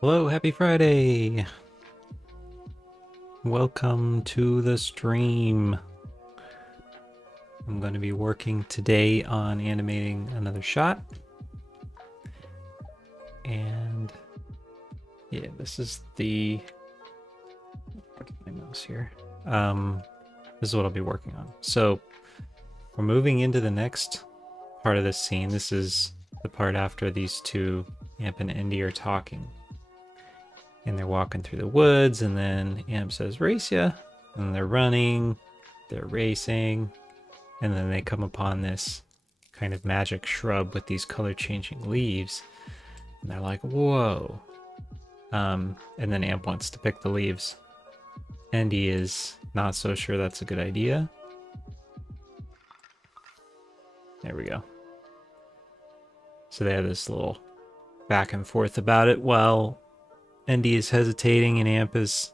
Hello, happy Friday! Welcome to the stream. I'm going to be working today on animating another shot. And yeah, this is the... Get my mouse here. This is what I'll be working on. So we're moving into the next part of this scene. This is the part after these two, Amp and Indy, are talking. And they're walking through the woods, and then Amp says, "Race ya!" And they're running, they're racing, and then they come upon this kind of magic shrub with these color-changing leaves. And they're like, whoa. And then Amp wants to pick the leaves. Andy is not so sure that's a good idea. There we go. So they have this little back and forth about it while Andy is hesitating and Amp is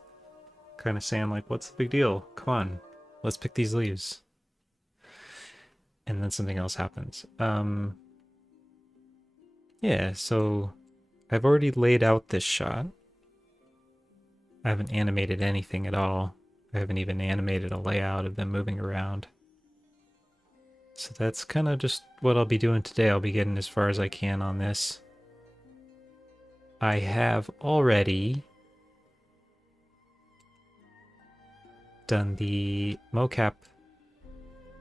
kind of saying like, what's the big deal? Come on, let's pick these leaves. And then something else happens. Yeah, so I've already laid out this shot. I haven't animated anything at all. I haven't even animated a layout of them moving around. So that's kind of just what I'll be doing today. I'll be getting as far as I can on this. I have already done the mocap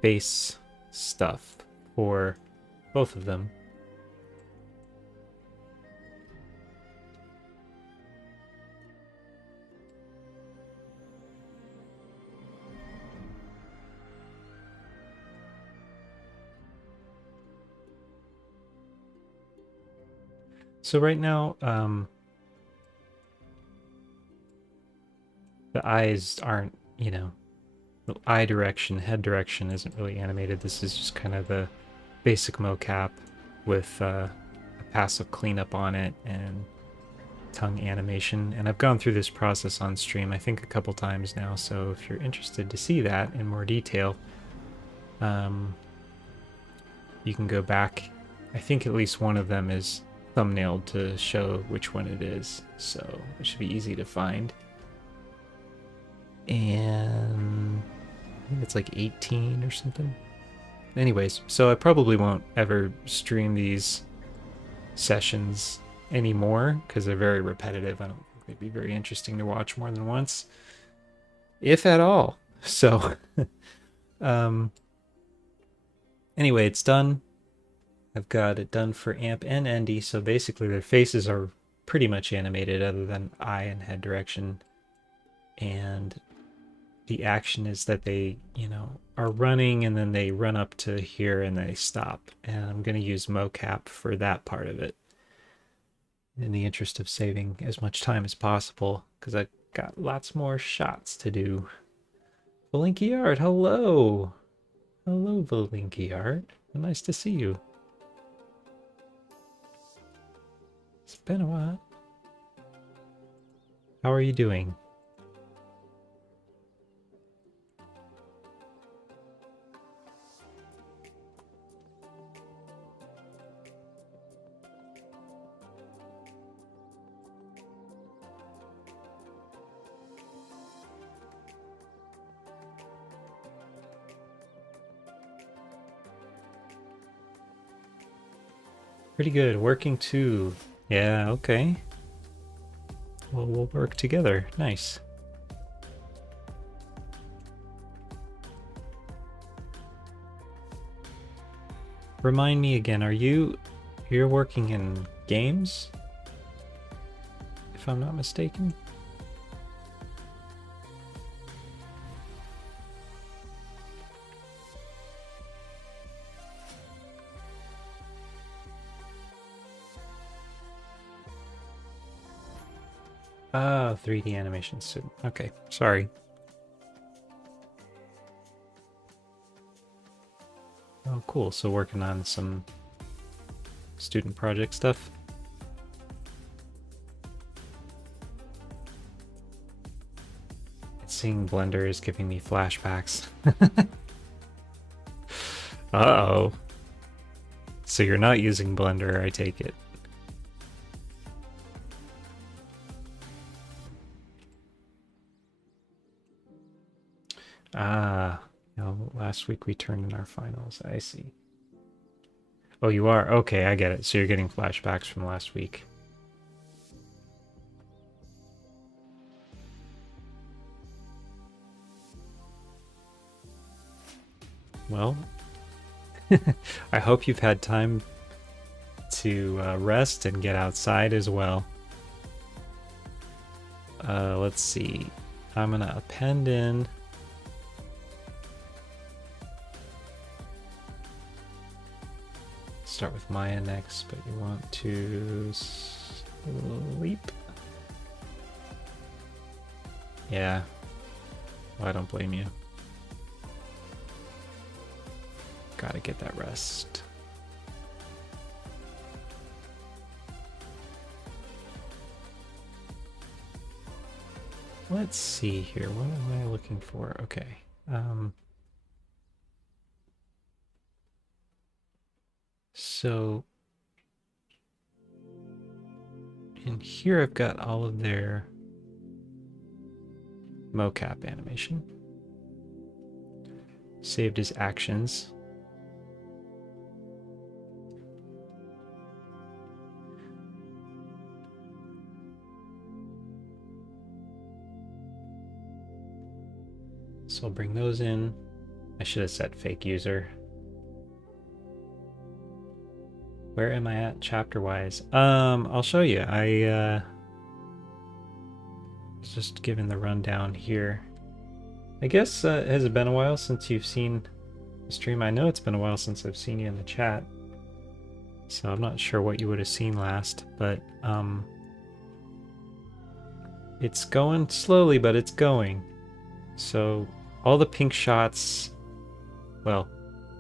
face stuff for both of them. So right now, the eyes aren't, you know, the eye direction, head direction isn't really animated. This is just kind of the basic mocap with a passive cleanup on it and tongue animation. And I've gone through this process on stream, I think a couple times now. So if you're interested to see that in more detail, you can go back. I think at least one of them is thumbnailed to show which one it is, so it should be easy to find. And I think it's like 18 or something. Anyways, so I probably won't ever stream these sessions anymore because they're very repetitive. I don't think they'd be very interesting to watch more than once, if at all. So anyway, it's done. I've got it done for Amp and Andy, so basically their faces are pretty much animated other than eye and head direction. And the action is that they, you know, are running and then they run up to here and they stop. And I'm going to use mocap for that part of it in the interest of saving as much time as possible because I've got lots more shots to do. Valinky Art, hello! Hello, Valinky Art. Nice to see you. It's been a while. How are you doing? Pretty good. Working too. Yeah, okay. Well, we'll work together. Nice. Remind me again, are you You're working in games, if I'm not mistaken. Oh, 3D animation student. Okay, sorry. Oh, cool. So working on some student project stuff. Seeing Blender is giving me flashbacks. Uh-oh. So you're not using Blender, I take it. Ah, no, last week we turned in our finals. I see. Oh, you are? Okay, I get it. So you're getting flashbacks from last week. Well, I hope you've had time to rest and get outside as well. Let's see. I'm gonna append in. Start with Maya next, but you want to sleep? Yeah. Well, I don't blame you. Gotta get that rest. Let's see here. What am I looking for? Okay. So in here I've got all of their mocap animation saved as actions. So I'll bring those in. I should have set fake user. Where am I at chapter wise? I'll show you. I was just giving the rundown here. I guess has it been a while since you've seen the stream? I know it's been a while since I've seen you in the chat. So I'm not sure what you would have seen last, but it's going slowly, but it's going. So all the pink shots, well,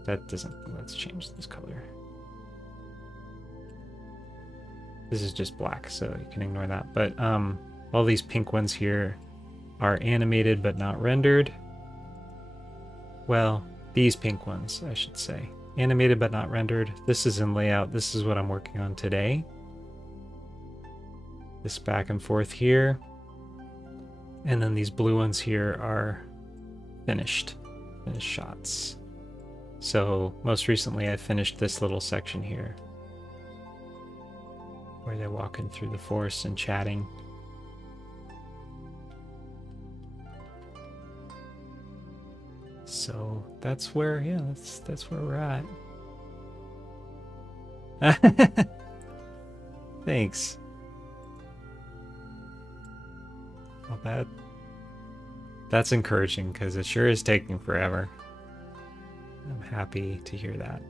that doesn't, let's change this color. This is just black, so you can ignore that. But all these pink ones here are animated but not rendered. Well, these pink ones, I should say. Animated but not rendered. This is in layout. This is what I'm working on today. This back and forth here. And then these blue ones here are finished shots. So most recently I finished this little section here where they're walking through the forest and chatting. So that's where, yeah, that's where we're at. Thanks. Well, that's encouraging because it sure is taking forever. I'm happy to hear that.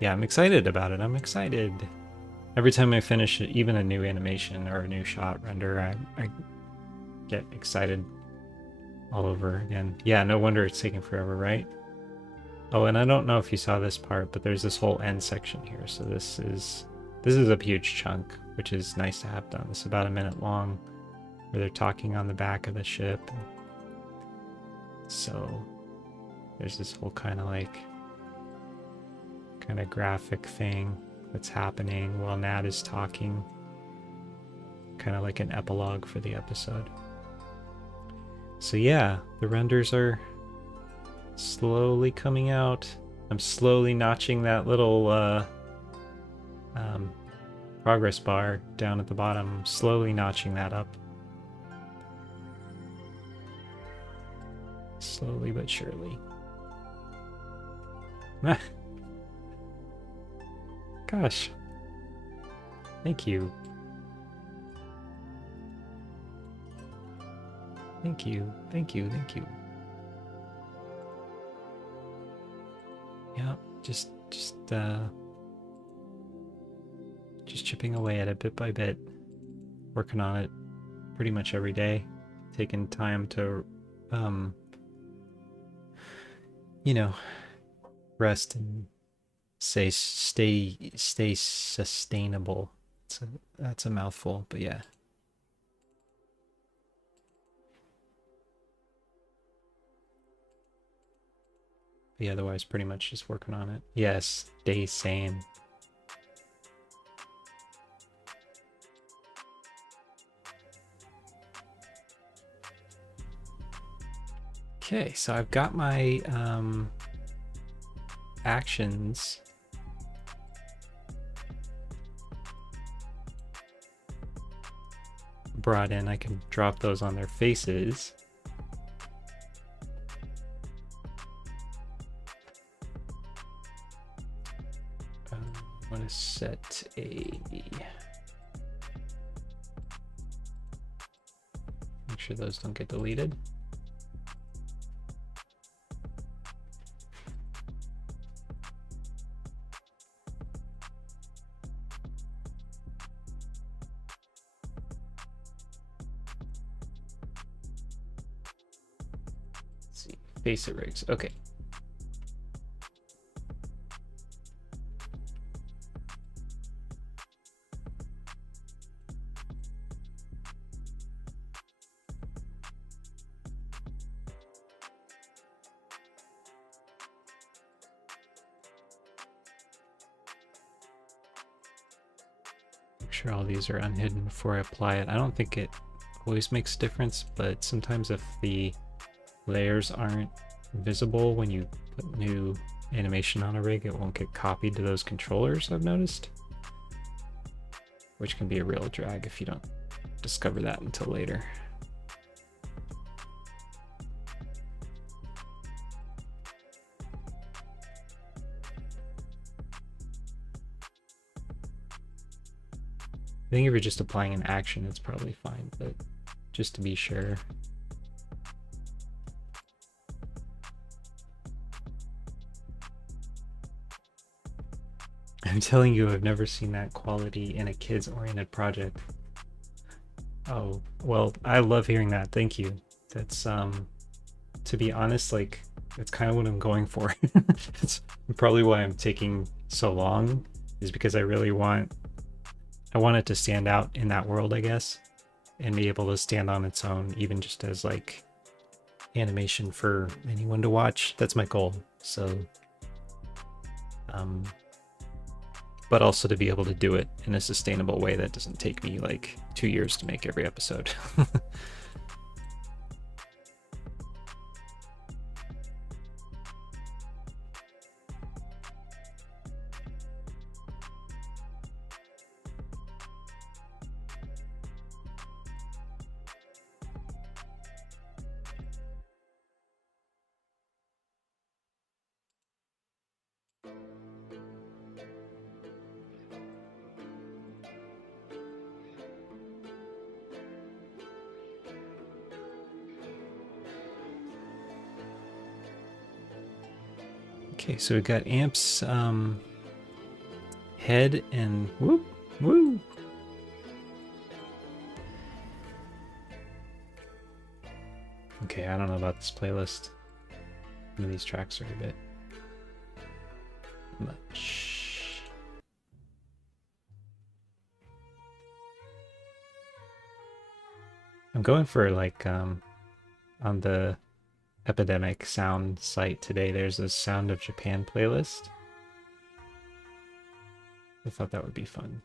Yeah, I'm excited about it. I'm excited. Every time I finish even a new animation or a new shot render, I get excited all over again. Yeah, no wonder it's taking forever, right? Oh, and I don't know if you saw this part, but there's this whole end section here. So this is a huge chunk, which is nice to have done. It's about a minute long, where they're talking on the back of the ship. So there's this whole kind of graphic thing that's happening while Nat is talking. Kind of like an epilogue for the episode. So yeah, the renders are slowly coming out. I'm slowly notching that little progress bar down at the bottom. I'm slowly notching that up. Slowly but surely. Gosh. Thank you. Thank you. Thank you. Thank you. Yeah, just chipping away at it bit by bit, working on it pretty much every day, taking time to, you know, rest and stay sustainable. That's a mouthful, but yeah. But yeah, otherwise pretty much just working on it. Yes, stay sane. Okay, so I've got my actions brought in. I can drop those on their faces. I want to set a... Make sure those don't get deleted. FaceIt rigs. Okay. Make sure all these are unhidden before I apply it. I don't think it always makes a difference, but sometimes if the layers aren't visible when you put new animation on a rig, it won't get copied to those controllers, I've noticed, which can be a real drag if you don't discover that until later. I think if you're just applying an action, it's probably fine, but just to be sure. I'm telling you, I've never seen that quality in a kids-oriented project. Oh, well, I love hearing that. Thank you. That's, to be honest, like, that's kind of what I'm going for. It's probably why I'm taking so long, is because I really want it to stand out in that world, I guess, and be able to stand on its own, even just as, like, animation for anyone to watch. That's my goal. So, but also to be able to do it in a sustainable way that doesn't take me like 2 years to make every episode. Okay, so we've got amps, head, and whoop, woo. Okay, I don't know about this playlist. Some of these tracks are a bit much. I'm going for like on the Epidemic Sound site today, there's a Sound of Japan playlist. I thought that would be fun.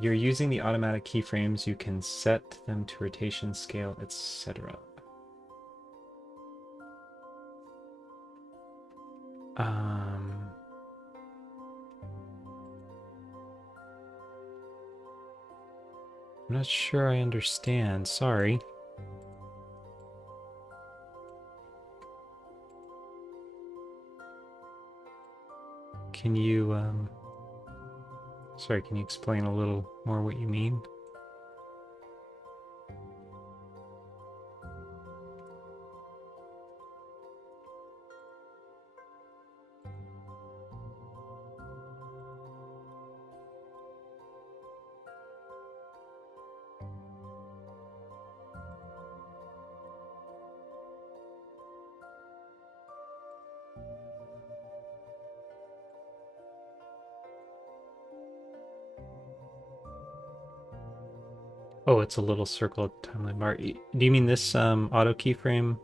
You're using the automatic keyframes, you can set them to rotation, scale, etc. I'm not sure I understand, sorry. Can you, sorry, can you explain a little more what you mean? Oh, it's a little circle at the timeline bar. Do you mean this auto keyframe?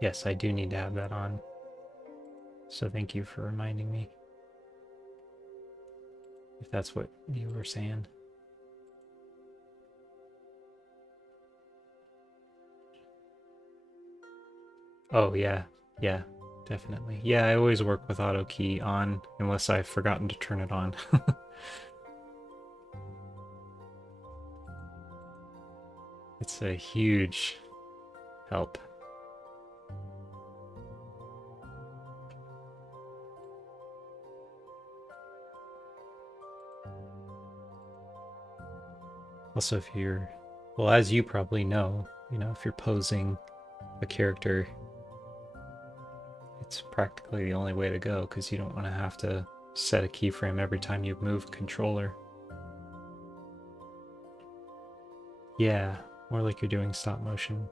Yes, I do need to have that on. So thank you for reminding me. If that's what you were saying. Oh, yeah. Yeah, definitely. Yeah, I always work with auto key on unless I've forgotten to turn it on. It's a huge help. Also, if you're, well, as you probably know, if you're posing a character, it's practically the only way to go because you don't want to have to set a keyframe every time you move controller. Yeah, more like you're doing stop motion.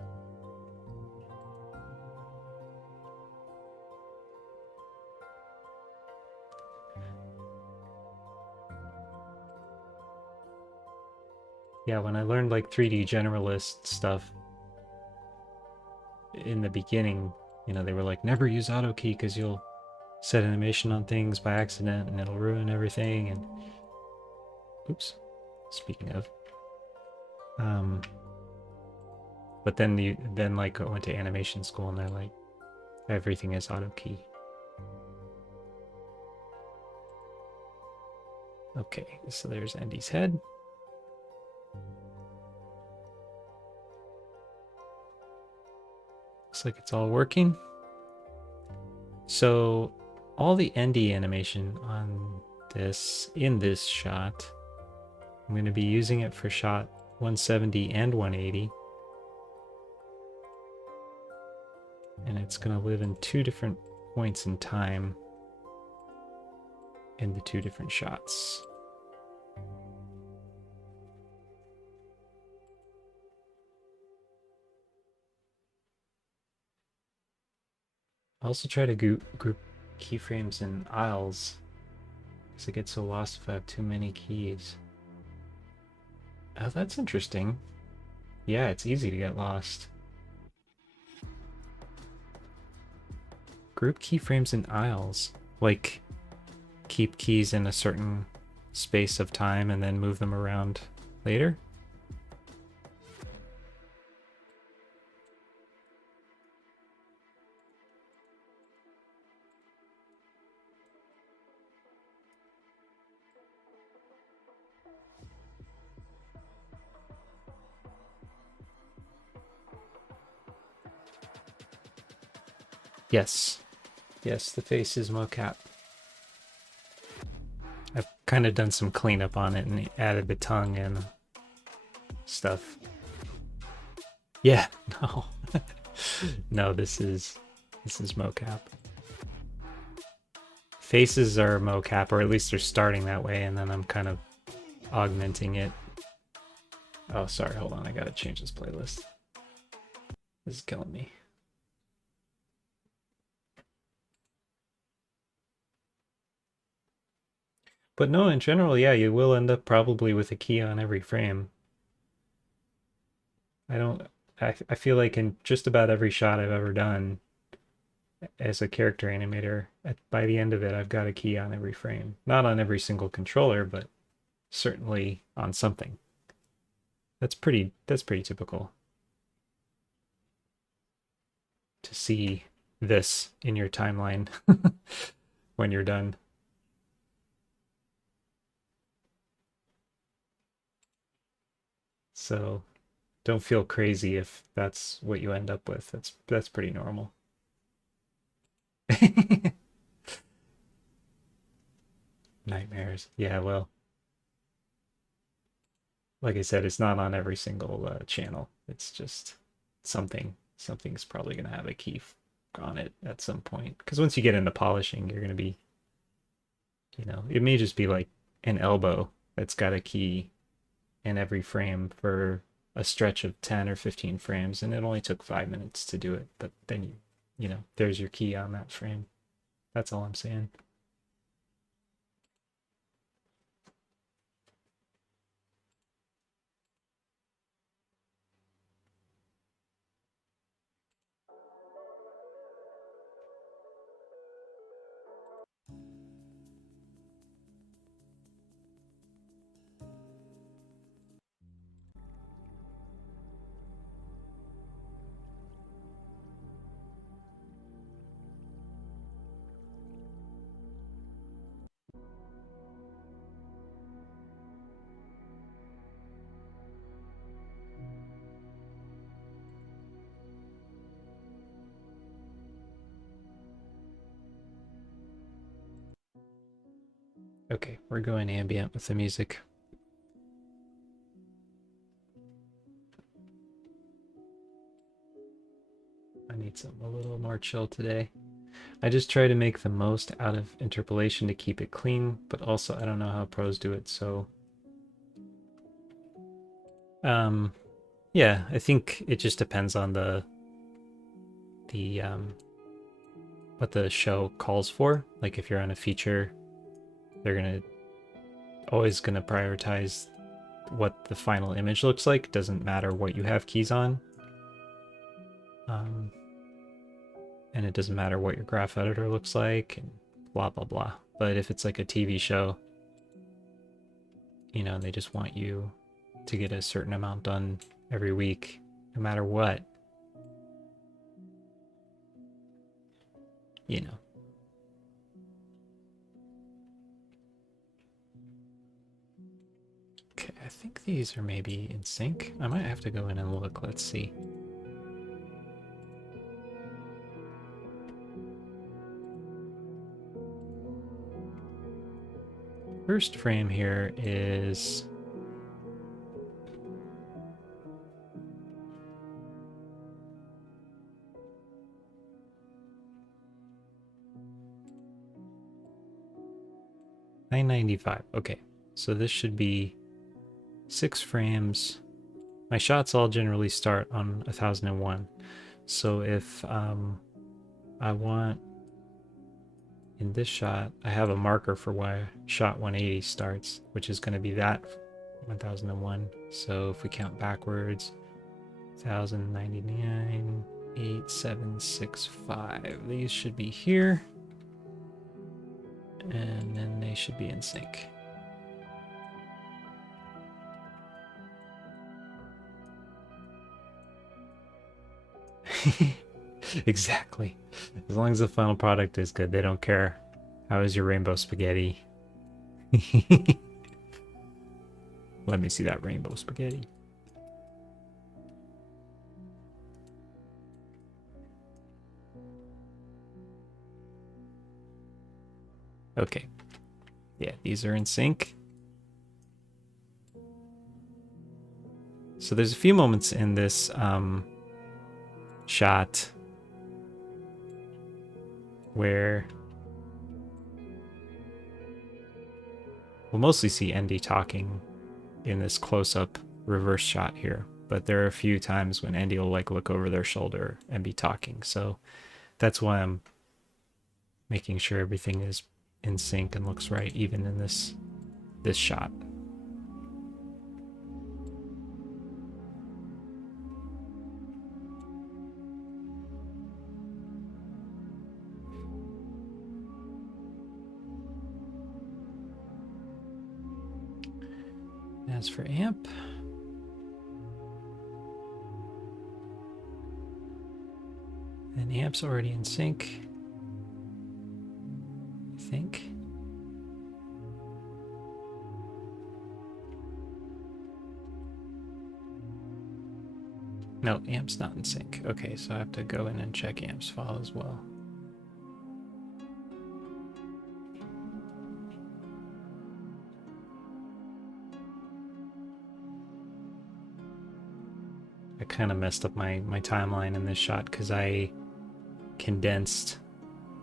Yeah, when I learned like 3D generalist stuff in the beginning, they were like, never use auto key because you'll set animation on things by accident and it'll ruin everything. And oops, speaking of, but then like I went to animation school and they're like, everything is auto key. Okay, so there's Andy's head. Looks like it's all working. So all the ND animation on this, in this shot, I'm going to be using it for shot 170 and 180. And it's going to live in 2 different points in time in the 2 different shots. I also try to group keyframes in aisles because I get so lost if I have too many keys. Oh, that's interesting. Yeah, it's easy to get lost. Group keyframes in aisles. Like, keep keys in a certain space of time and then move them around later? Yes. Yes, the face is mocap. I've kind of done some cleanup on it and added the tongue and stuff. Yeah, no. No, this is mocap. Faces are mocap, or at least they're starting that way, and then I'm kind of augmenting it. Oh, sorry, hold on, I gotta change this playlist. This is killing me. But no, in general, yeah, you will end up probably with a key on every frame. I feel like in just about every shot I've ever done as a character animator, by the end of it, I've got a key on every frame. Not on every single controller, but certainly on something. That's pretty typical to see this in your timeline when you're done. So don't feel crazy if that's what you end up with. That's pretty normal. Nightmares. Yeah, well, like I said, it's not on every single channel. It's just something's probably gonna have a key on it at some point. Because once you get into polishing, you're gonna be, it may just be like an elbow that's got a key in every frame for a stretch of 10 or 15 frames, and it only took 5 minutes to do it. But then there's your key on that frame. That's all I'm saying. Okay, we're going ambient with the music. I need something a little more chill today. I just try to make the most out of interpolation to keep it clean, but also I don't know how pros do it, so yeah, I think it just depends on the what the show calls for. Like if you're on a feature, they're always gonna prioritize what the final image looks like. Doesn't matter what you have keys on. And it doesn't matter what your graph editor looks like and blah blah blah. But if it's like a TV show, they just want you to get a certain amount done every week, no matter what. Okay, I think these are maybe in sync. I might have to go in and look. Let's see. First frame here is $9.95. Okay, so this should be 6 frames. My shots all generally start on 1001. So if I want in this shot, I have a marker for why shot 180 starts, which is going to be that 1001. So if we count backwards, 1099, 8765. These should be here. And then they should be in sync. Exactly. As long as the final product is good, they don't care. How is your rainbow spaghetti? Let me see that rainbow spaghetti. Okay. Yeah, these are in sync. So there's a few moments in this shot where we'll mostly see Andy talking in this close-up reverse shot here, but there are a few times when Andy will like look over their shoulder and be talking. So that's why I'm making sure everything is in sync and looks right even in this shot. As for amp, and amp's already in sync, I think. No, amp's not in sync. Okay, so I have to go in and check amp's file as well. I kind of messed up my timeline in this shot because I condensed,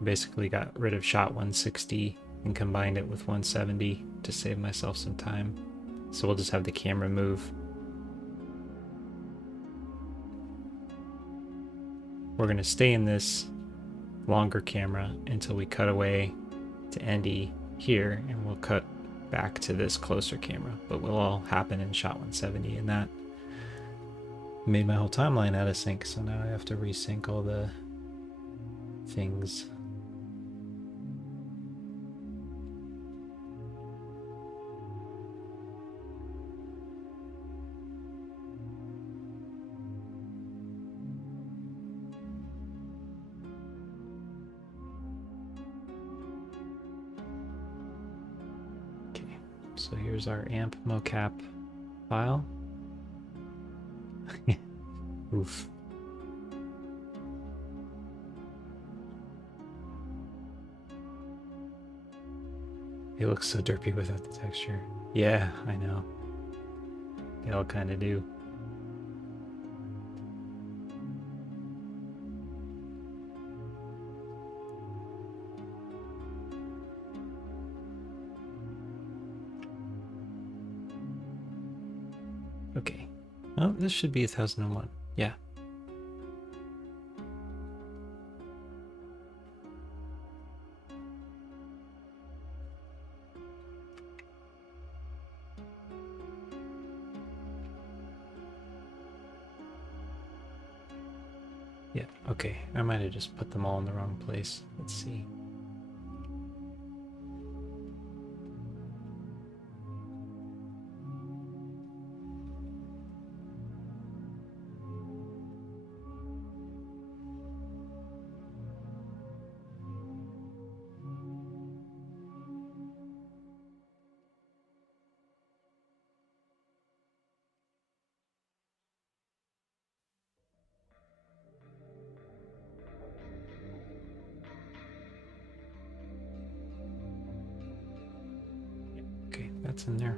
basically got rid of shot 160 and combined it with 170 to save myself some time. So we'll just have the camera move. We're going to stay in this longer camera until we cut away to Andy here, and we'll cut back to this closer camera, but will all happen in shot 170, and that made my whole timeline out of sync, so now I have to resync all the things. Okay, so here's our amp mocap file. Oof. It looks so derpy without the texture. Yeah, I know. They all kind of do. Okay. Oh, this should be 1001. Yeah. Yeah, okay. I might have just put them all in the wrong place. Let's see. Okay, that's in there.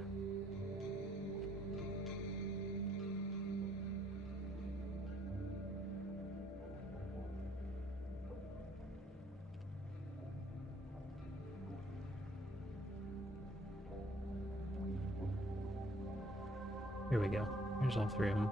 Here we go. Here's all three of them.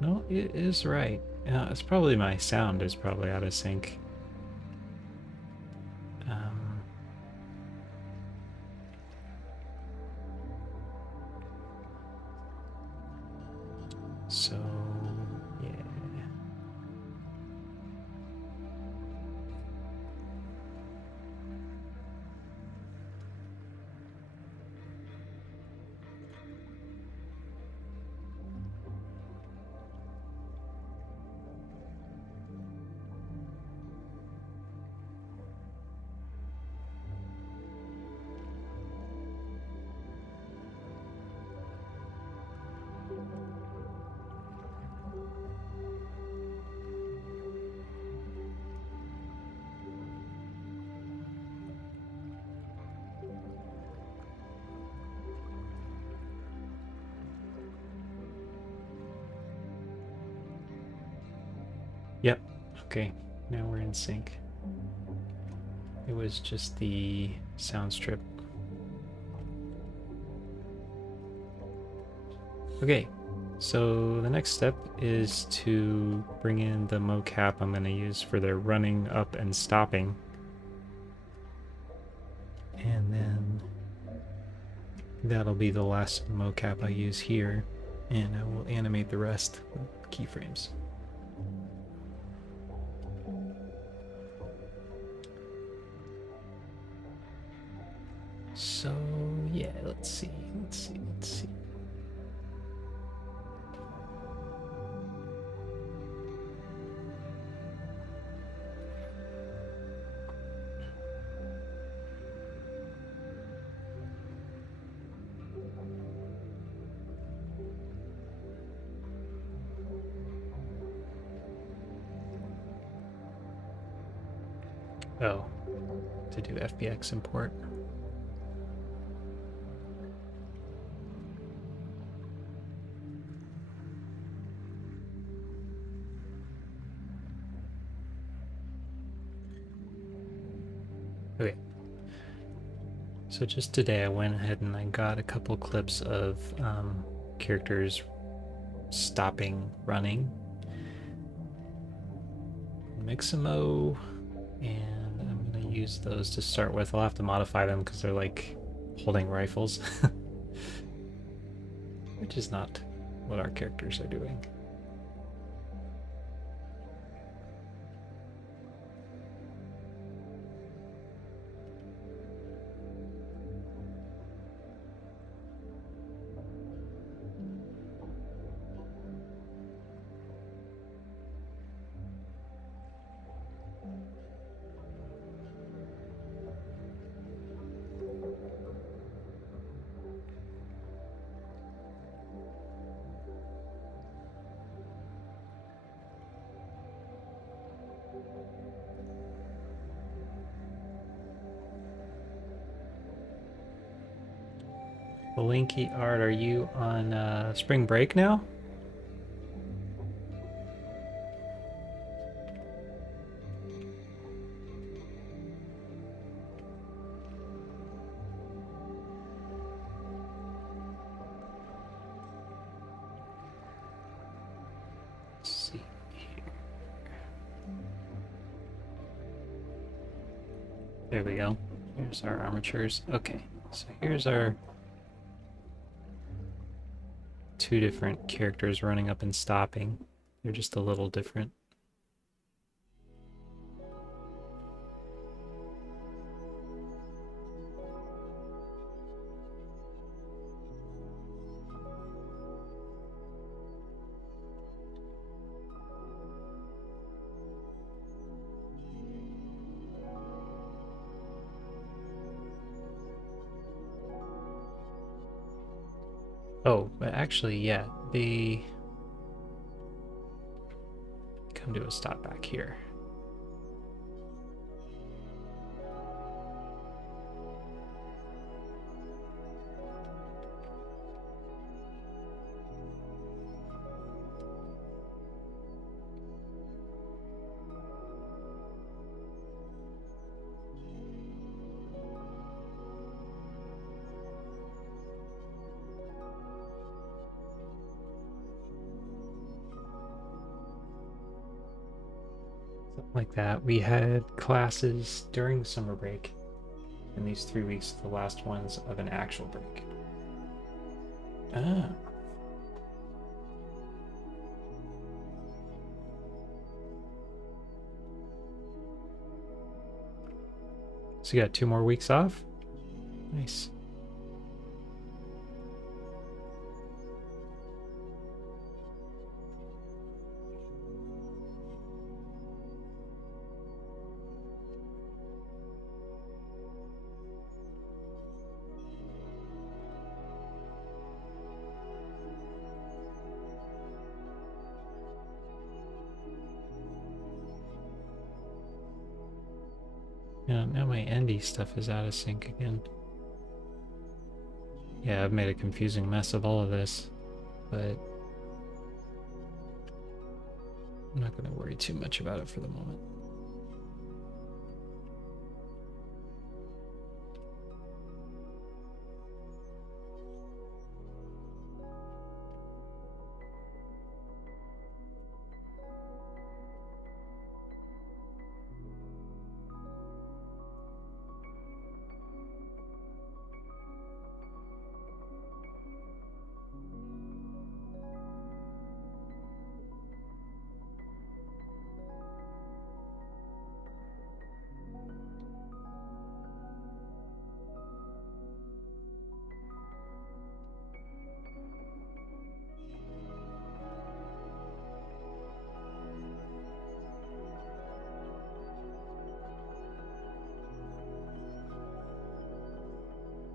No, it is right. It's probably my sound is probably out of sync. So, yeah. Yep. Okay. Now we're in sync. It was just the sound strip. Okay. So the next step is to bring in the mocap I'm going to use for their running up and stopping. And then that'll be the last mocap I use here. And I will animate the rest with keyframes. So yeah, let's see. Oh, to do FBX import. Okay. So just today I went ahead and I got a couple clips of characters stopping running. Mixamo, and I'm gonna use those to start with. I'll have to modify them because they're like holding rifles, which is not what our characters are doing. Blinky Art, are you on spring break now? Let's see here. There we go. Here's our armatures. Okay, so here's our two different characters running up and stopping. They're just a little different. Oh, but actually, yeah, they come to a stop back here. Like that. We had classes during the summer break, and these 3 weeks are the last ones of an actual break. Ah. So you got 2 more weeks off? Nice. Yeah, now my Endy stuff is out of sync again. Yeah, I've made a confusing mess of all of this, but I'm not going to worry too much about it for the moment.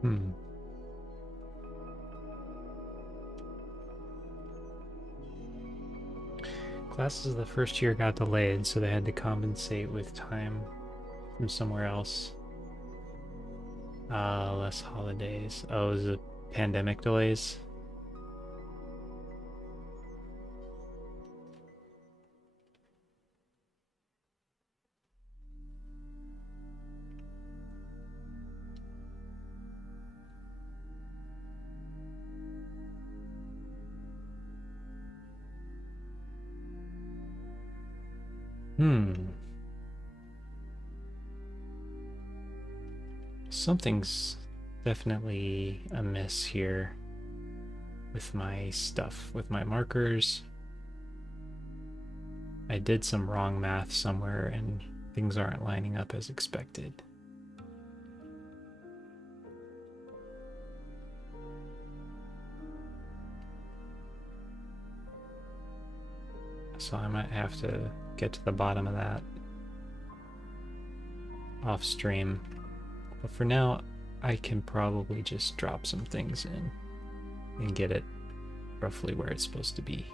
Hmm. Classes of the first year got delayed, so they had to compensate with time from somewhere else. Less holidays. Oh, is it pandemic delays? Hmm. Something's definitely amiss here with my stuff, with my markers. I did some wrong math somewhere and things aren't lining up as expected. So I might have to get to the bottom of that off stream. But for now, I can probably just drop some things in and get it roughly where it's supposed to be.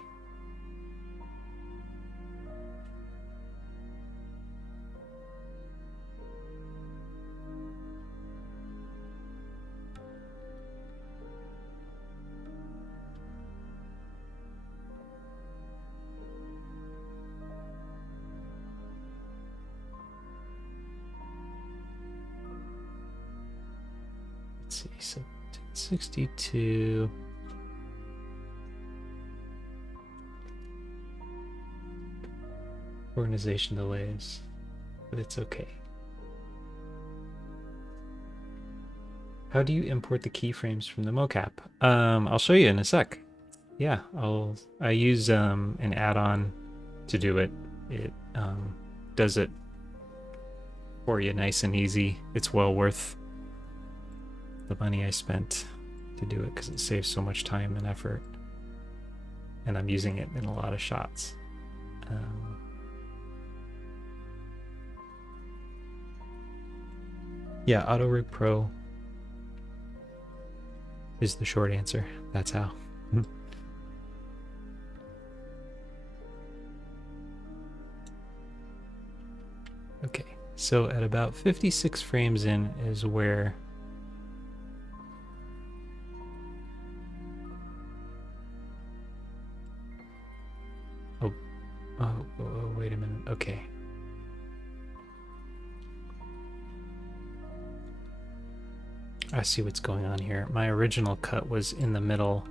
Let's see, so 1062. Organization delays, but it's okay. How do you import the keyframes from the mocap? I'll show you in a sec. Yeah, I use an add-on to do it. It does it for you nice and easy. It's well worth the money I spent to do it because it saves so much time and effort, and I'm using it in a lot of shots. Yeah, AutoRig Pro is the short answer. That's how. Okay, so at about 56 frames in is where oh, wait a minute. Okay. I see what's going on here. My original cut was in the middle.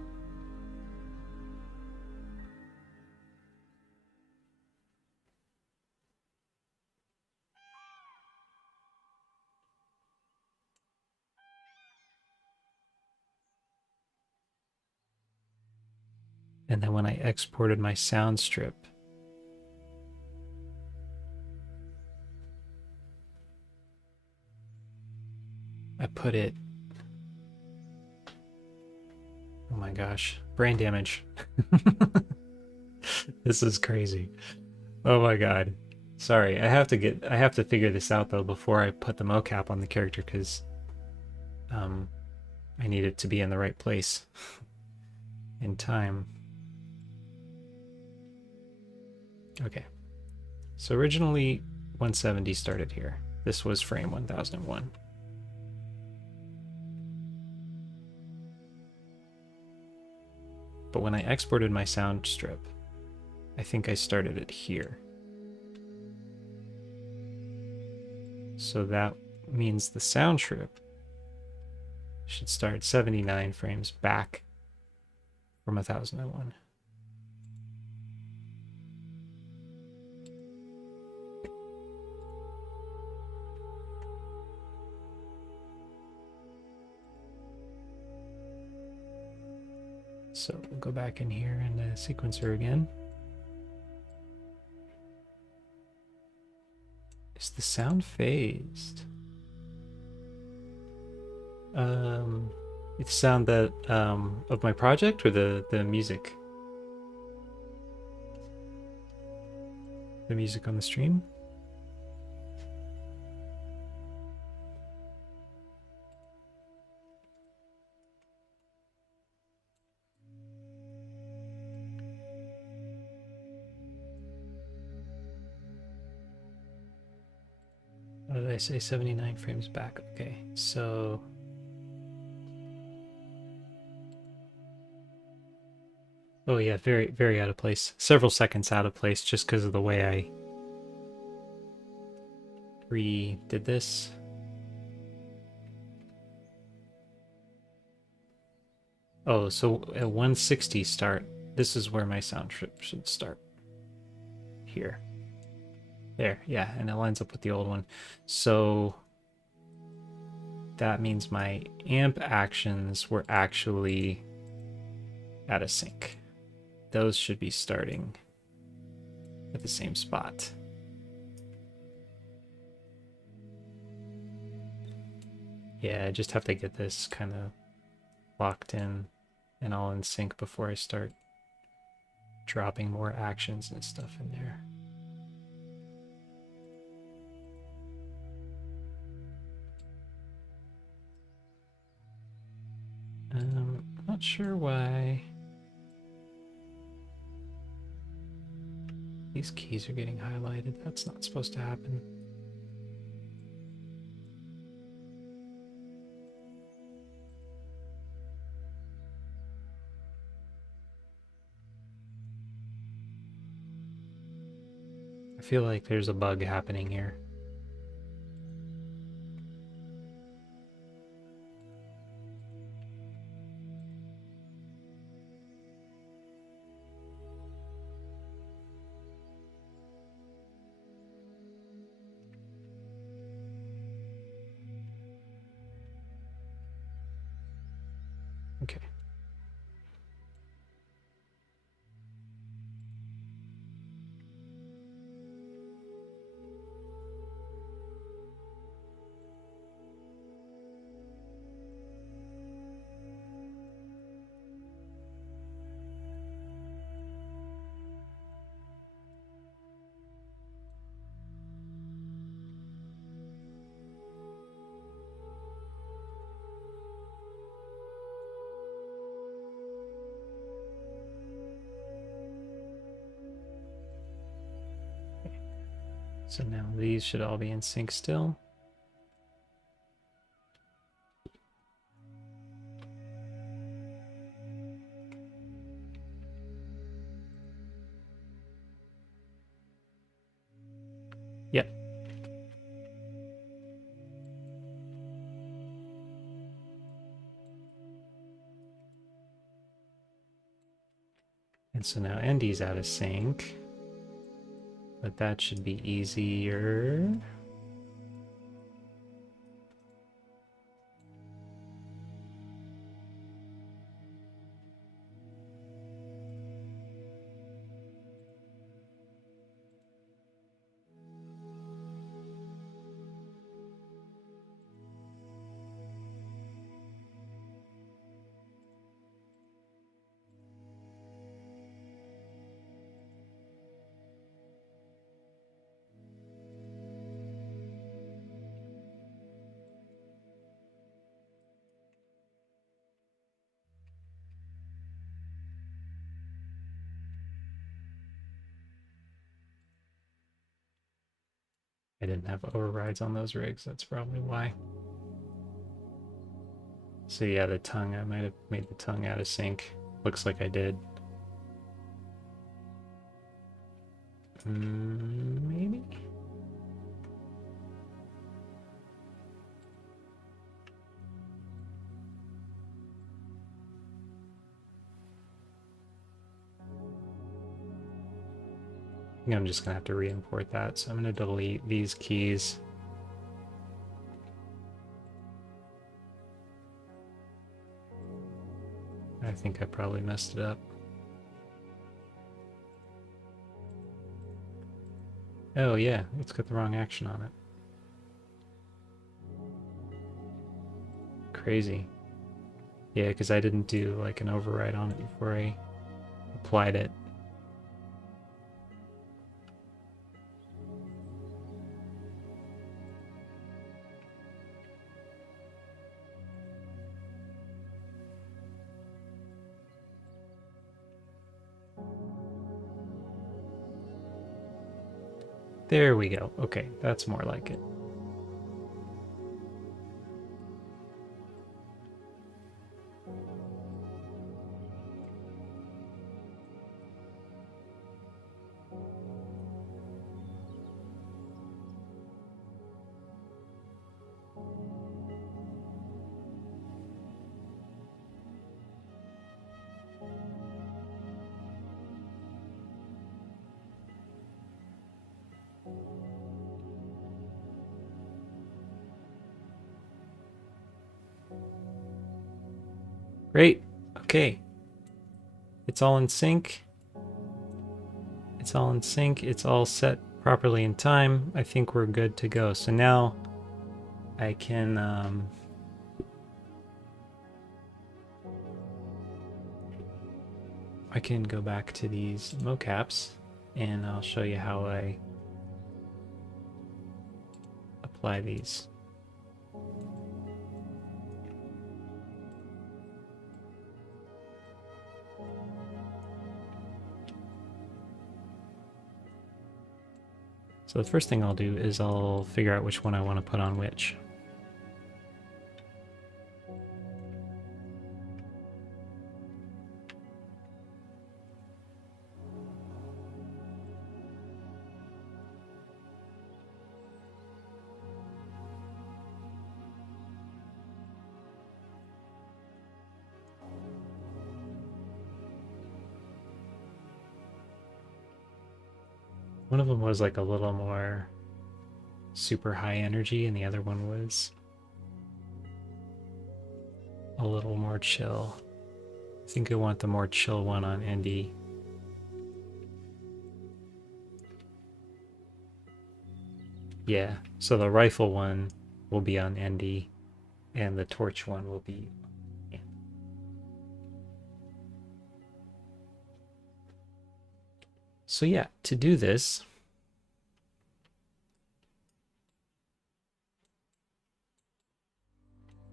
And then when I exported my sound strip, I put it... Oh my gosh, brain damage. This is crazy. Oh my god. Sorry, I have to figure this out though before I put the mocap on the character, because I need it to be in the right place in time. Okay. So originally 170 started here. This was frame 1001. But when I exported my sound strip, I think I started it here. So that means the sound strip should start 79 frames back from 1001. So we'll go back in here in the sequencer again. Is the sound phased? It's sound that of my project or the music? The music on the stream? I say 79 frames back? Okay, so oh yeah, very out of place. Several seconds out of place just because of the way I redid this. Oh, so at 160 start, this is where my sound trip should start. Here. There, yeah, and it lines up with the old one. So that means my amp actions were actually out of sync. Those should be starting at the same spot. Yeah, I just have to get this kind of locked in and all in sync before I start dropping more actions and stuff in there. I'm not sure why these keys are getting highlighted. That's not supposed to happen. I feel like there's a bug happening here. Okay. So now these should all be in sync still. Yep. And so now Andy's out of sync. But that should be easier. I didn't have overrides on those rigs, that's probably why. So yeah, the tongue, I might have made the tongue out of sync. Looks like I did. Maybe? I think I'm just gonna have to re-import that, so I'm gonna delete these keys. I think I probably messed it up. Oh yeah, it's got the wrong action on it. Crazy. Yeah, because I didn't do like an override on it before I applied it. There we go. Okay, that's more like it. Great. Okay. It's all in sync. It's all in sync. It's all set properly in time. I think we're good to go. So now I can go back to these mocaps and I'll show you how I apply these. So the first thing I'll do is I'll figure out which one I want to put on which. One of them was like a little more super high energy and the other one was a little more chill. I think I want the more chill one on ND. Yeah, so the rifle one will be on ND and the torch one will be... So yeah, to do this,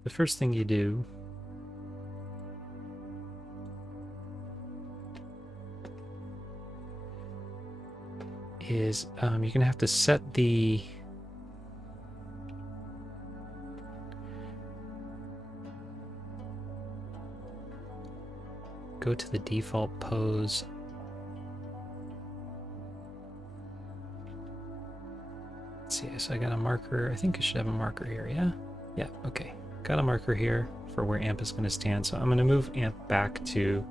the first thing you do is you're going to have to set the go to the default pose. Let's see, so I got a marker. I think I should have a marker here, yeah? Yeah, okay. Got a marker here for where amp is going to stand. So I'm going to move amp back to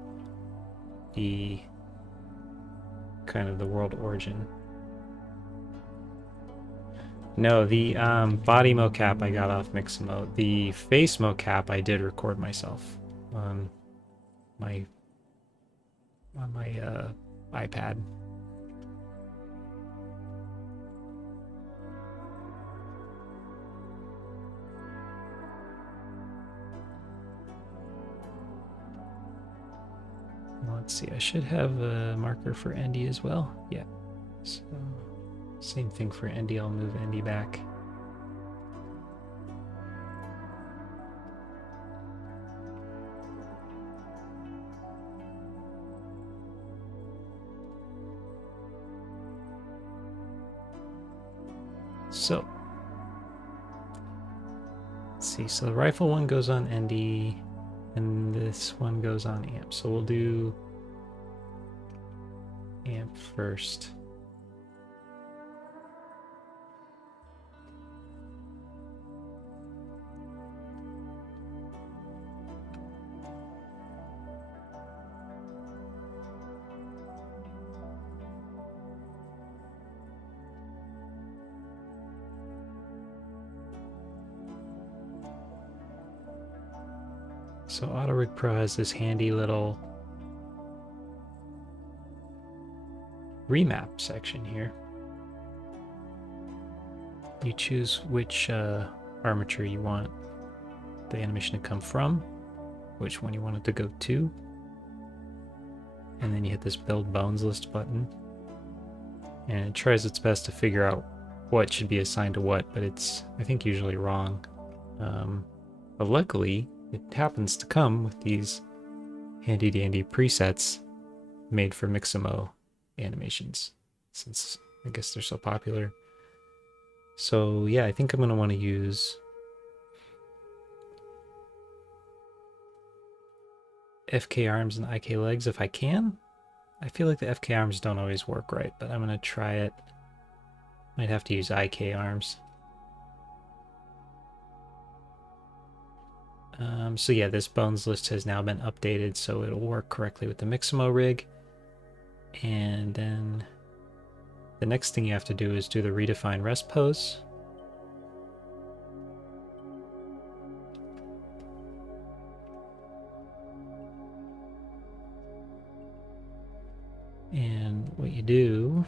the kind of the world origin. No, the body mocap I got off Mixamo. The face mocap I did record myself on my iPad. Let's see, I should have a marker for ND as well. Yeah. So same thing for ND, I'll move ND back. So let's see, so the rifle one goes on ND and this one goes on amp. So we'll do amp first. So AutoRig Pro has this handy little remap section here. You choose which armature you want the animation to come from, which one you want it to go to, and then you hit this Build Bones List button, and it tries its best to figure out what should be assigned to what, but it's, I think, usually wrong. But luckily, it happens to come with these handy dandy presets made for Mixamo animations, since I guess they're so popular. So yeah, I think I'm going to want to use FK arms and IK legs if I can. I feel like the FK arms don't always work right, but I'm going to try it. Might have to use IK arms. So yeah, this bones list has now been updated so it'll work correctly with the Mixamo rig. And then the next thing you have to do is do the redefine rest pose. do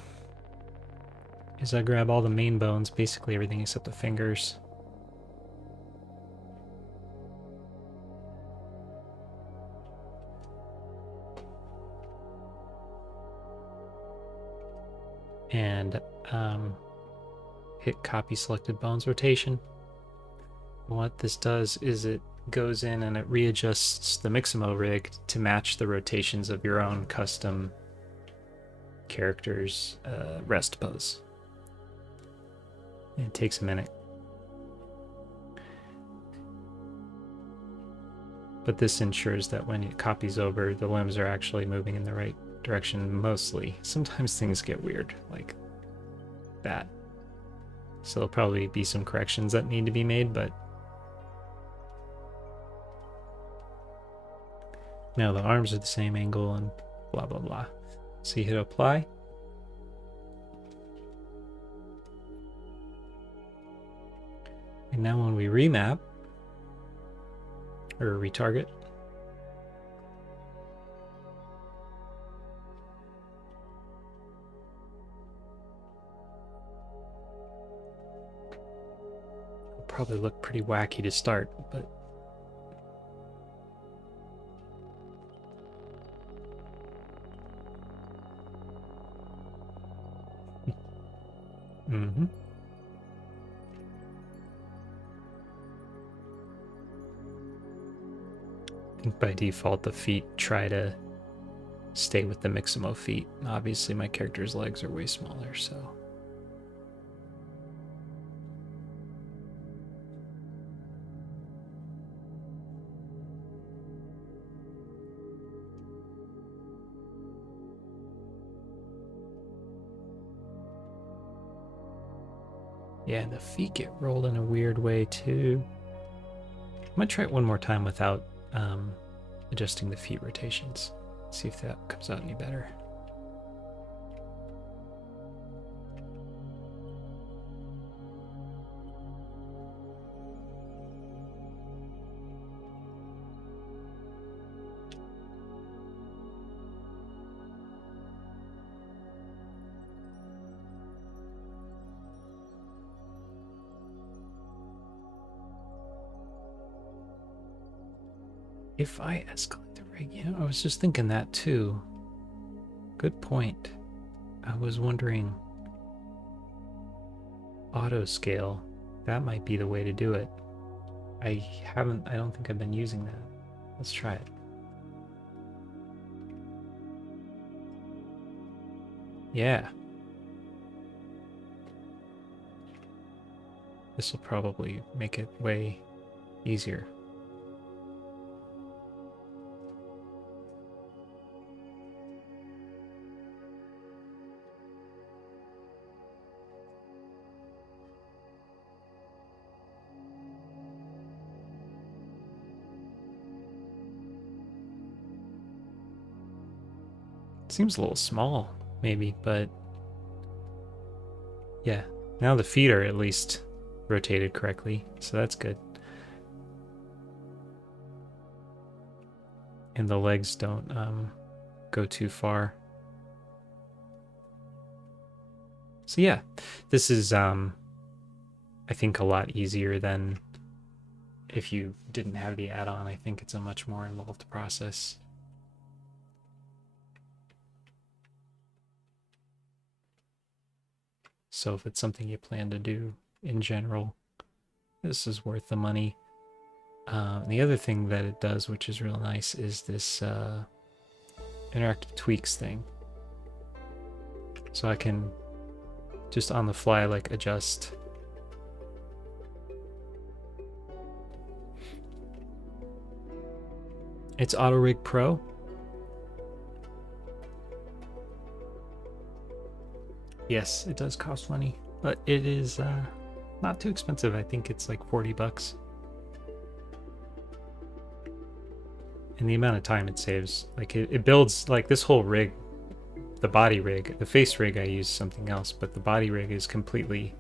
is I grab all the main bones, basically everything except the fingers. And hit copy selected bones rotation. And what this does is it goes in and it readjusts the Mixamo rig to match the rotations of your own custom character's rest pose. It takes a minute. But this ensures that when it copies over, the limbs are actually moving in the right direction mostly. Sometimes things get weird, like that. So there'll probably be some corrections that need to be made, but now the arms are the same angle and blah, blah, blah. So you hit apply. And now when we remap, or retarget, it'll probably look pretty wacky to start, but mm-hmm. I think by default the feet try to stay with the Mixamo feet. Obviously my character's legs are way smaller, so. Yeah, the feet get rolled in a weird way too. I'm gonna try it one more time without adjusting the feet rotations. See if that comes out any better. If I escalate the rig, yeah, I was just thinking that too. Good point. I was wondering, auto scale, that might be the way to do it. I don't think I've been using that. Let's try it. Yeah. This will probably make it way easier. Seems a little small, maybe, but yeah. Now the feet are at least rotated correctly, so that's good. And the legs don't go too far. So yeah, this is I think a lot easier than if you didn't have the add-on. I think it's a much more involved process. So if it's something you plan to do in general, this is worth the money. The other thing that it does, which is real nice, is this interactive tweaks thing. So I can just on the fly like adjust. It's Auto Rig Pro. Yes, it does cost money, but it is not too expensive. I think it's like 40 bucks. And the amount of time it saves, like it builds like this whole rig, the body rig, the face rig I use something else, but the body rig is completely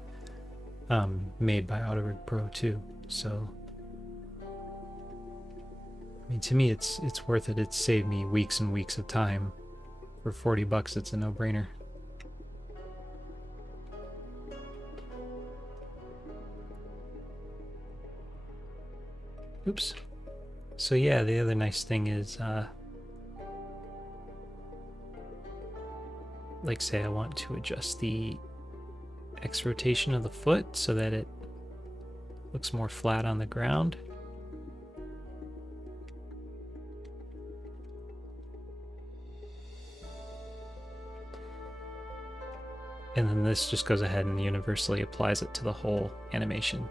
made by Auto Rig Pro too. So I mean, to me it's worth it. It's saved me weeks and weeks of time. For 40 bucks, it's a no-brainer. Oops. So yeah, the other nice thing is, like say I want to adjust the X rotation of the foot so that it looks more flat on the ground. And then this just goes ahead and universally applies it to the whole animation.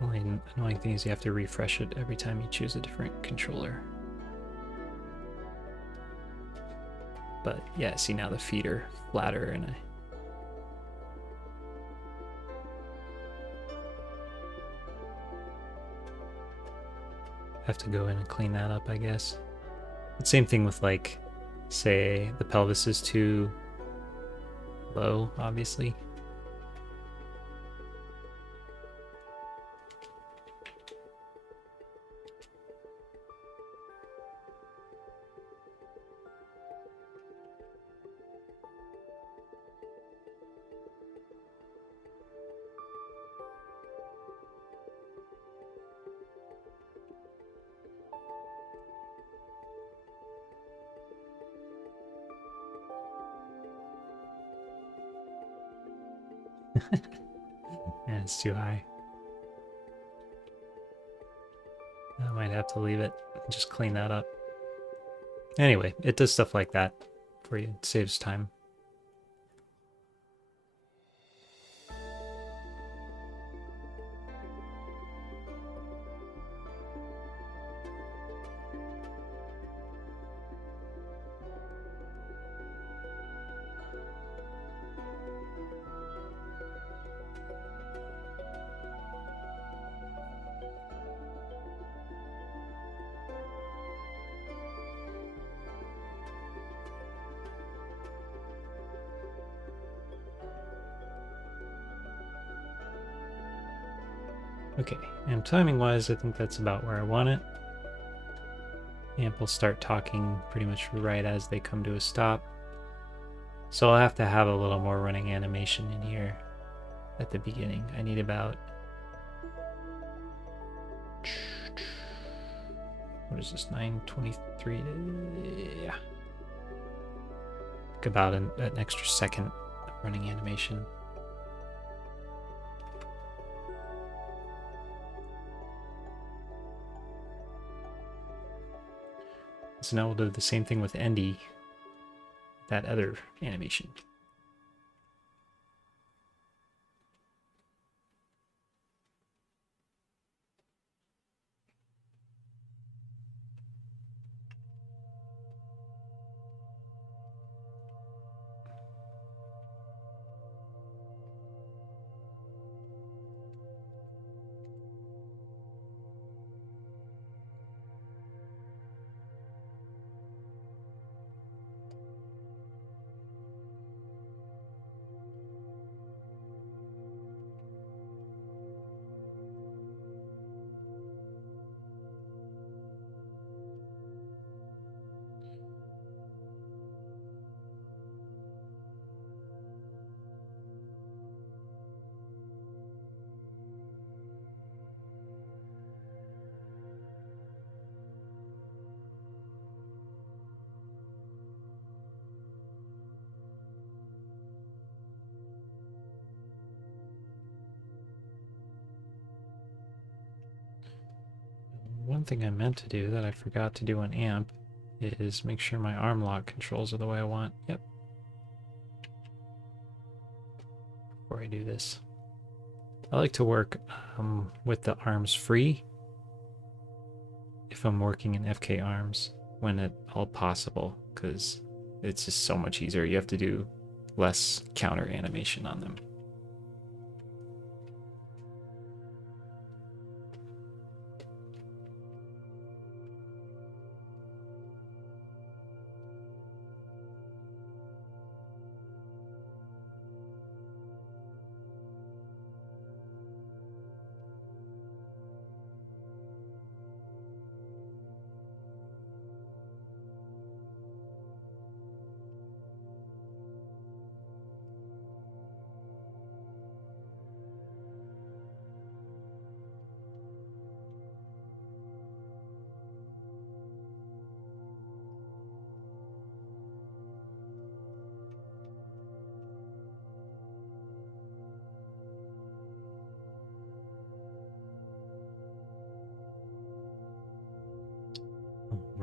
The only annoying thing is you have to refresh it every time you choose a different controller. But yeah, see now the feet are flatter and I have to go in and clean that up, I guess. But same thing with like, say the pelvis is too low, obviously. Yeah, it's too high. I might have to leave it and just clean that up. Anyway, it does stuff like that for you. It saves time. Okay, and timing-wise, I think that's about where I want it. Amp will start talking pretty much right as they come to a stop. So I'll have to have a little more running animation in here at the beginning. I need about... What is this, 9:23? Yeah. About an extra second running animation. So now we'll do the same thing with Endy, that other animation. One thing I meant to do that I forgot to do on Amp is make sure my arm lock controls are the way I want. Yep. Before I do this. I like to work with the arms free if I'm working in FK arms when at all possible, because it's just so much easier. You have to do less counter animation on them.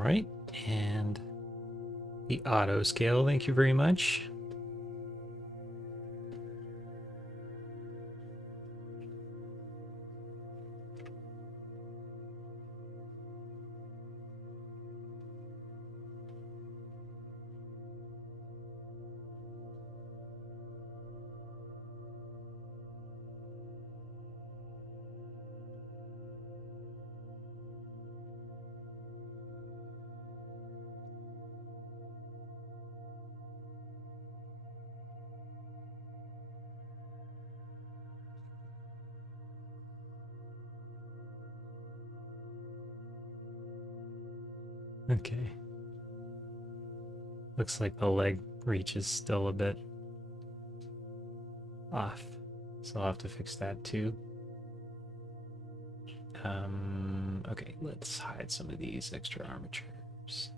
right, and the auto scale, thank you very much. Okay. Looks like the leg reach is still a bit off, so I'll have to fix that too. Okay, let's hide some of these extra armatures.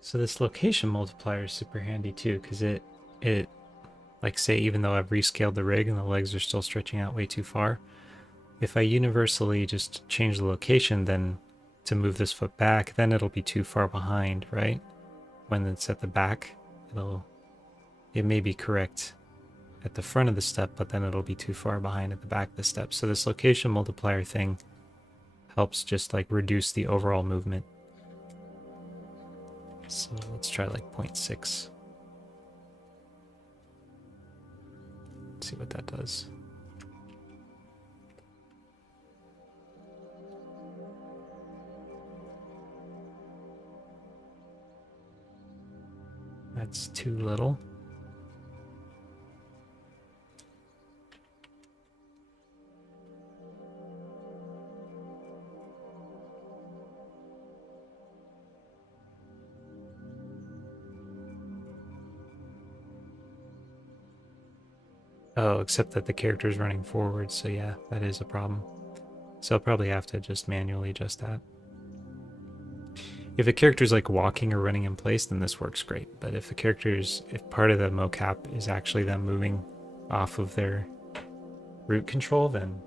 So this location multiplier is super handy too, because it like say even though I've rescaled the rig and the legs are still stretching out way too far, if I universally just change the location then to move this foot back, then it'll be too far behind, right? When it's at the back, it may be correct at the front of the step, but then it'll be too far behind at the back of the step. So this location multiplier thing helps just like reduce the overall movement. So let's try like 0.6. See what that does. That's too little. Oh, except that the character is running forward, so yeah, that is a problem. So I'll probably have to just manually adjust that. If a character's like walking or running in place, then this works great. But if if part of the mocap is actually them moving off of their root control, then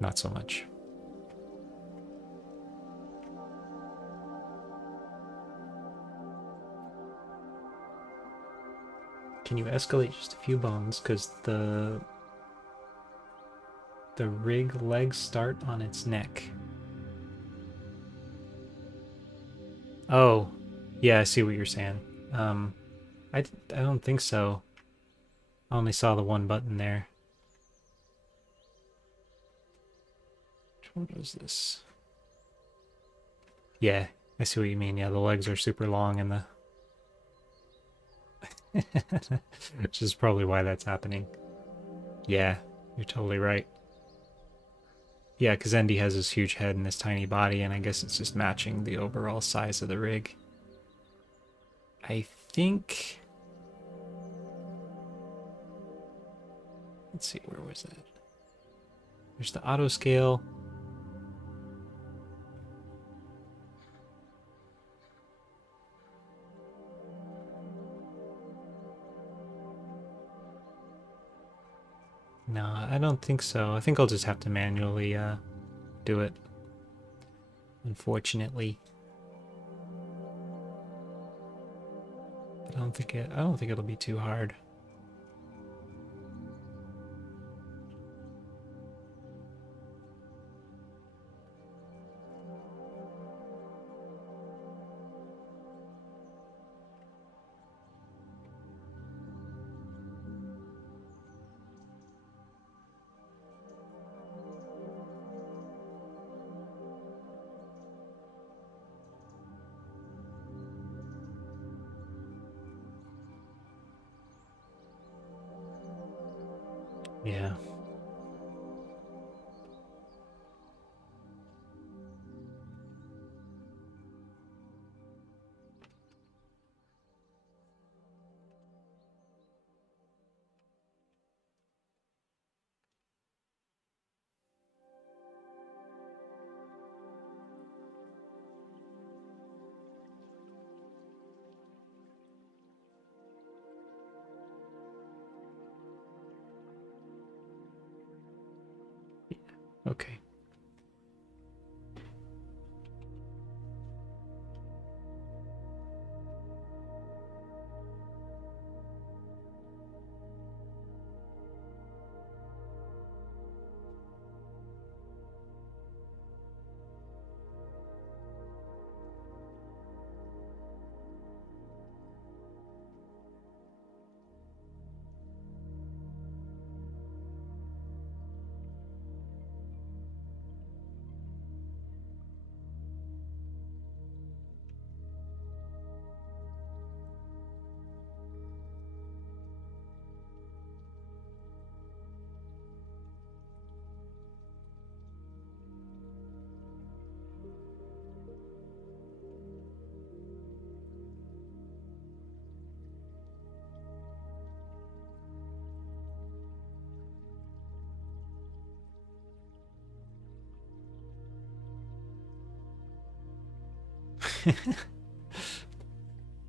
not so much. Can you escalate just a few bones? Because the rig legs start on its neck. Oh, yeah, I see what you're saying. I don't think so. I only saw the one button there. Which one was this? Yeah, I see what you mean. Yeah, the legs are super long and the... Which is probably why that's happening. Yeah, you're totally right. Yeah, because Endy has this huge head and this tiny body, and I guess it's just matching the overall size of the rig. I think... Let's see, where was that? There's the auto scale. No, I don't think so. I think I'll just have to manually do it. Unfortunately. But I don't think it'll be too hard. Yeah. Okay.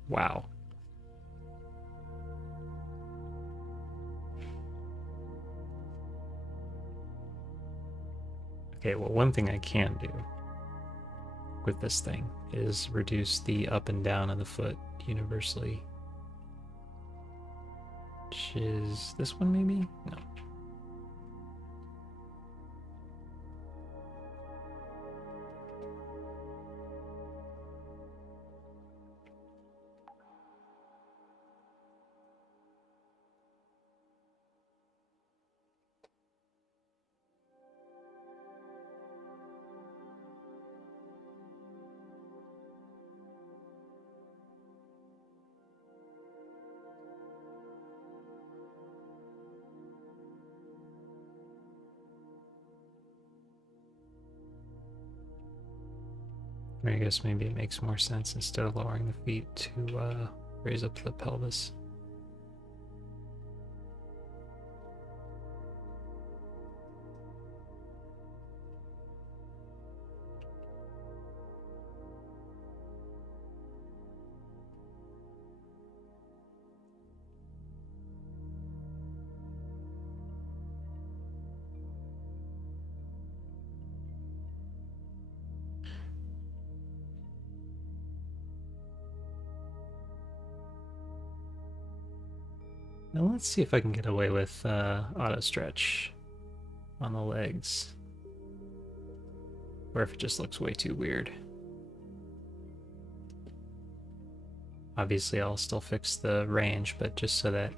Wow. Okay, well, one thing I can do with this thing is reduce the up and down of the foot universally. Which is this one, maybe? No. Or I guess maybe it makes more sense instead of lowering the feet to raise up the pelvis. Now let's see if I can get away with auto stretch on the legs. Or if it just looks way too weird. Obviously I'll still fix the range, but just so that...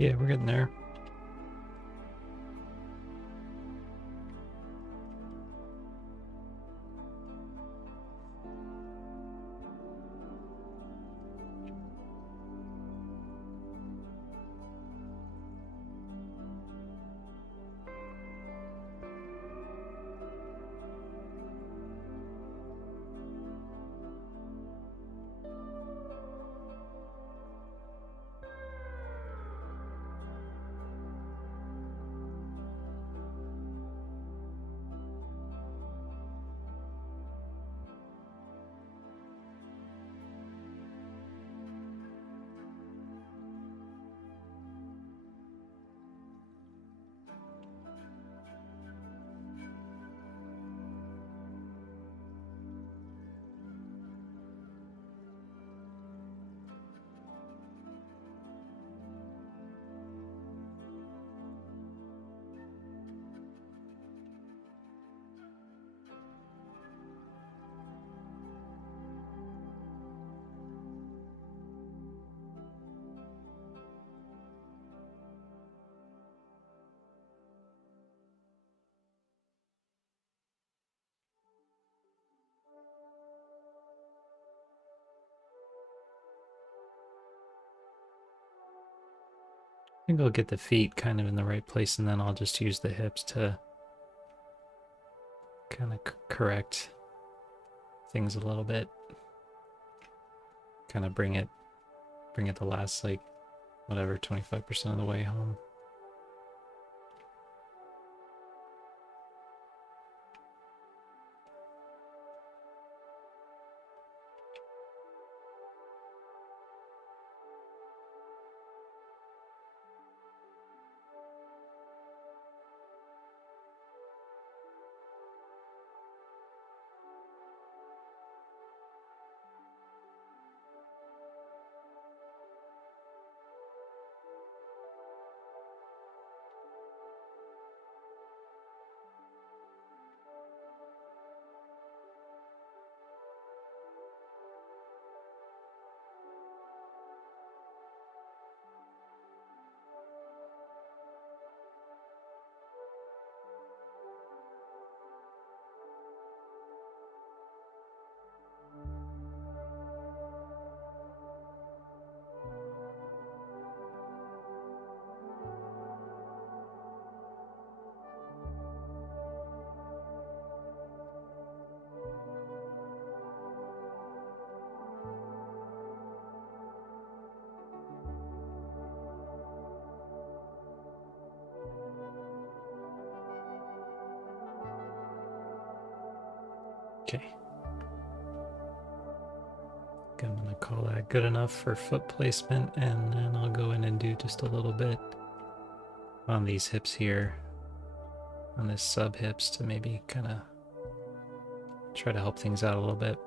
Yeah, we're getting there. I think I'll get the feet kind of in the right place, and then I'll just use the hips to kind of correct things a little bit. Kind of bring it the last, like, whatever, 25% of the way home. Okay. I'm gonna call that good enough for foot placement, and then I'll go in and do just a little bit on these hips here, on this sub hips, to maybe kind of try to help things out a little bit.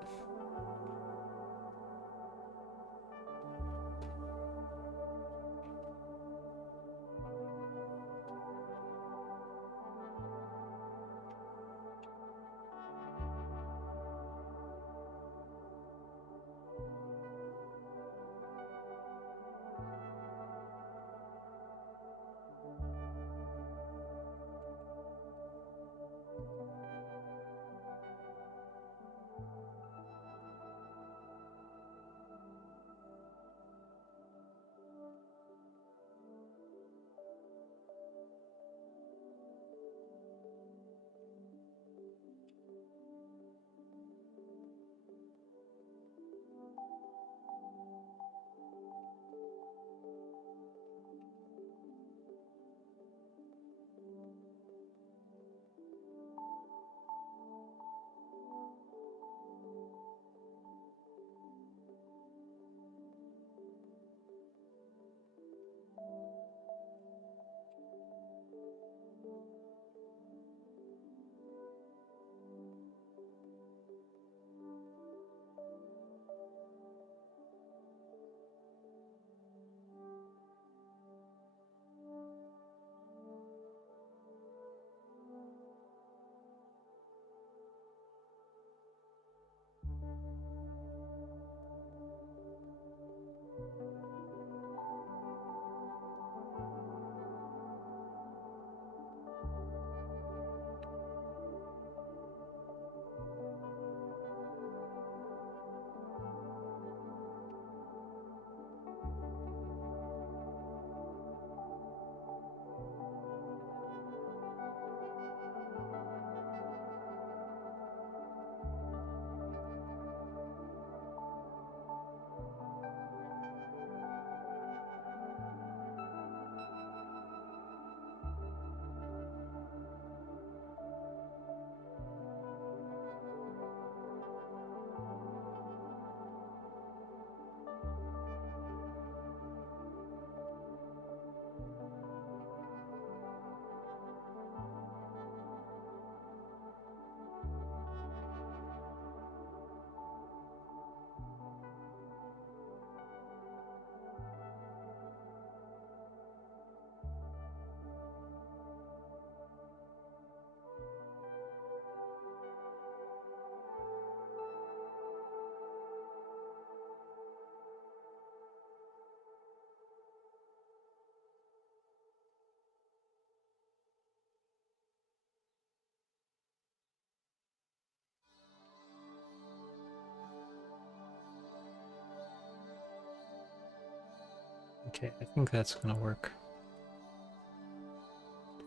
Okay, I think that's gonna work.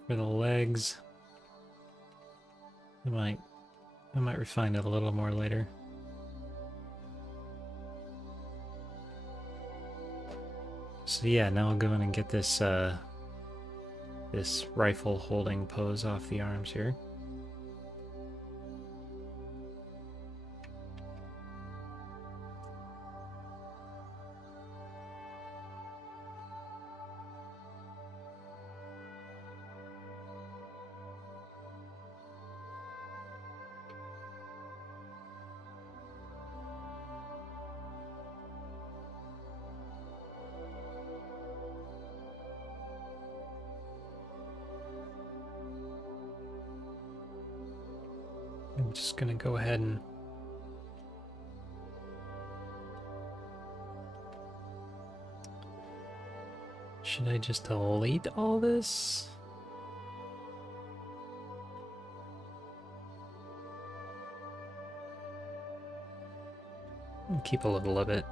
For the legs, I might refine it a little more later. So yeah, now I'll go in and get this this rifle holding pose off the arms here. I'm just gonna go ahead and should I just delete all this? And keep a little of it.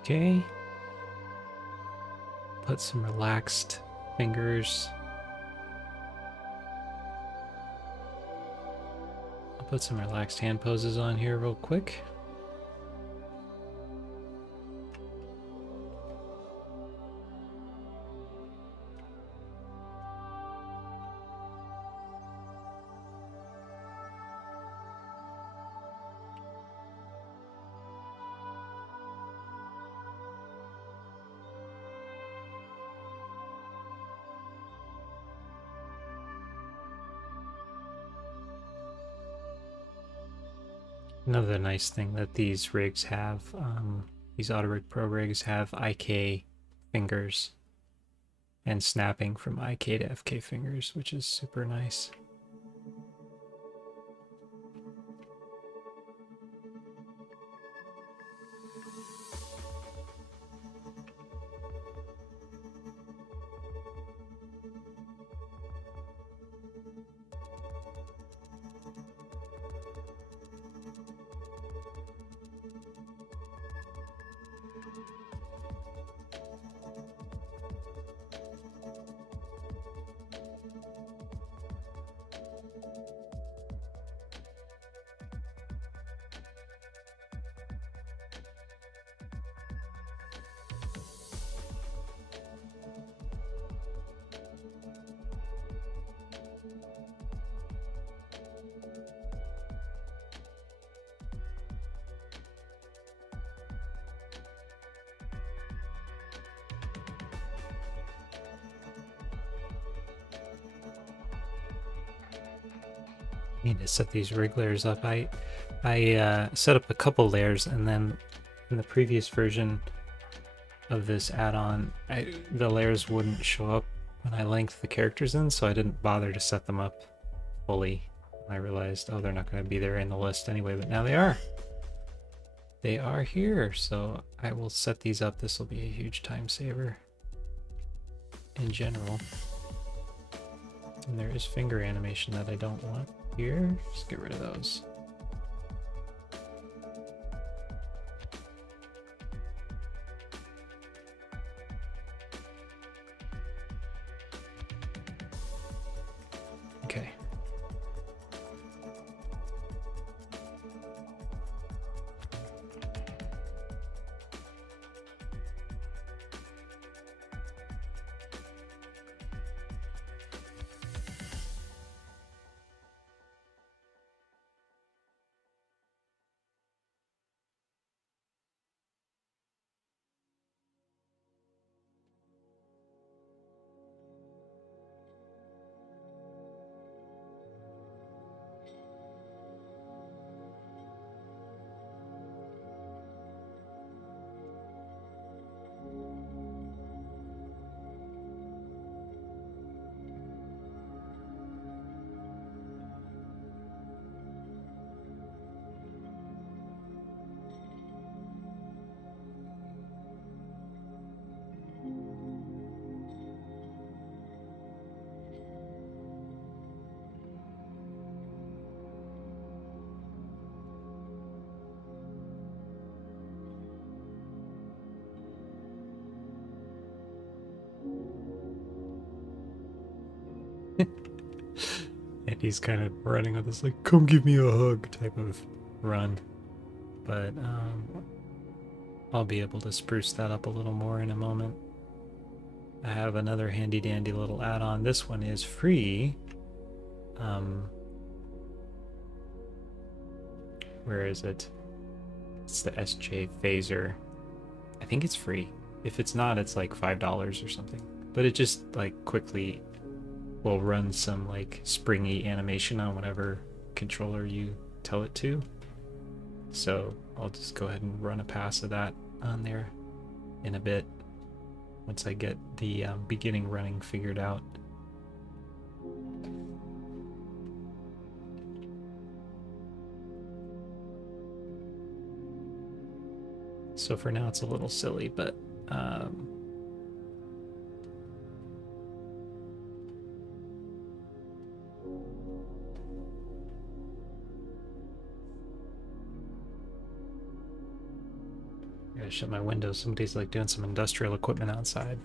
Okay. Put some relaxed fingers. I'll put some relaxed hand poses on here real quick. Another nice thing that these rigs have, these AutoRig Pro rigs have IK fingers and snapping from IK to FK fingers, which is super nice. Need to set these rig layers up. I set up a couple layers, and then in the previous version of this add-on, the layers wouldn't show up when I linked the characters in, so I didn't bother to set them up fully. I realized, oh, they're not going to be there in the list anyway, but now they are. They are here, so I will set these up. This will be a huge time saver in general. And there is finger animation that I don't want here. Just get rid of those. Okay. And he's kind of running with this like, come give me a hug type of run. But I'll be able to spruce that up a little more in a moment. I have another handy dandy little add-on. This one is free. Where is it? It's the SJ phaser. I think it's free. If it's not, it's like $5 or something. But it just like quickly will run some like springy animation on whatever controller you tell it to. So I'll just go ahead and run a pass of that on there in a bit once I get the beginning running figured out. So for now it's a little silly, but I gotta shut my windows. Somebody's like doing some industrial equipment outside.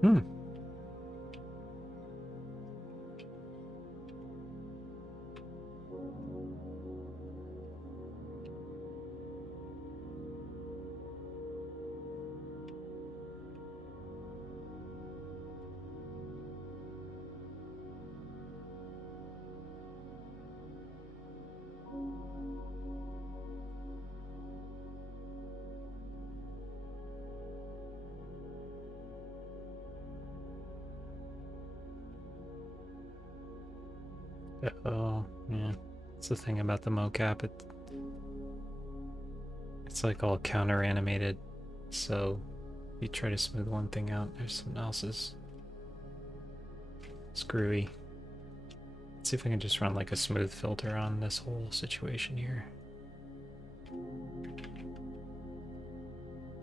Hmm. Oh, yeah. That's the thing about the mocap. It's like all counter animated. So you try to smooth one thing out, there's something else is screwy. Let's see if I can just run like a smooth filter on this whole situation here.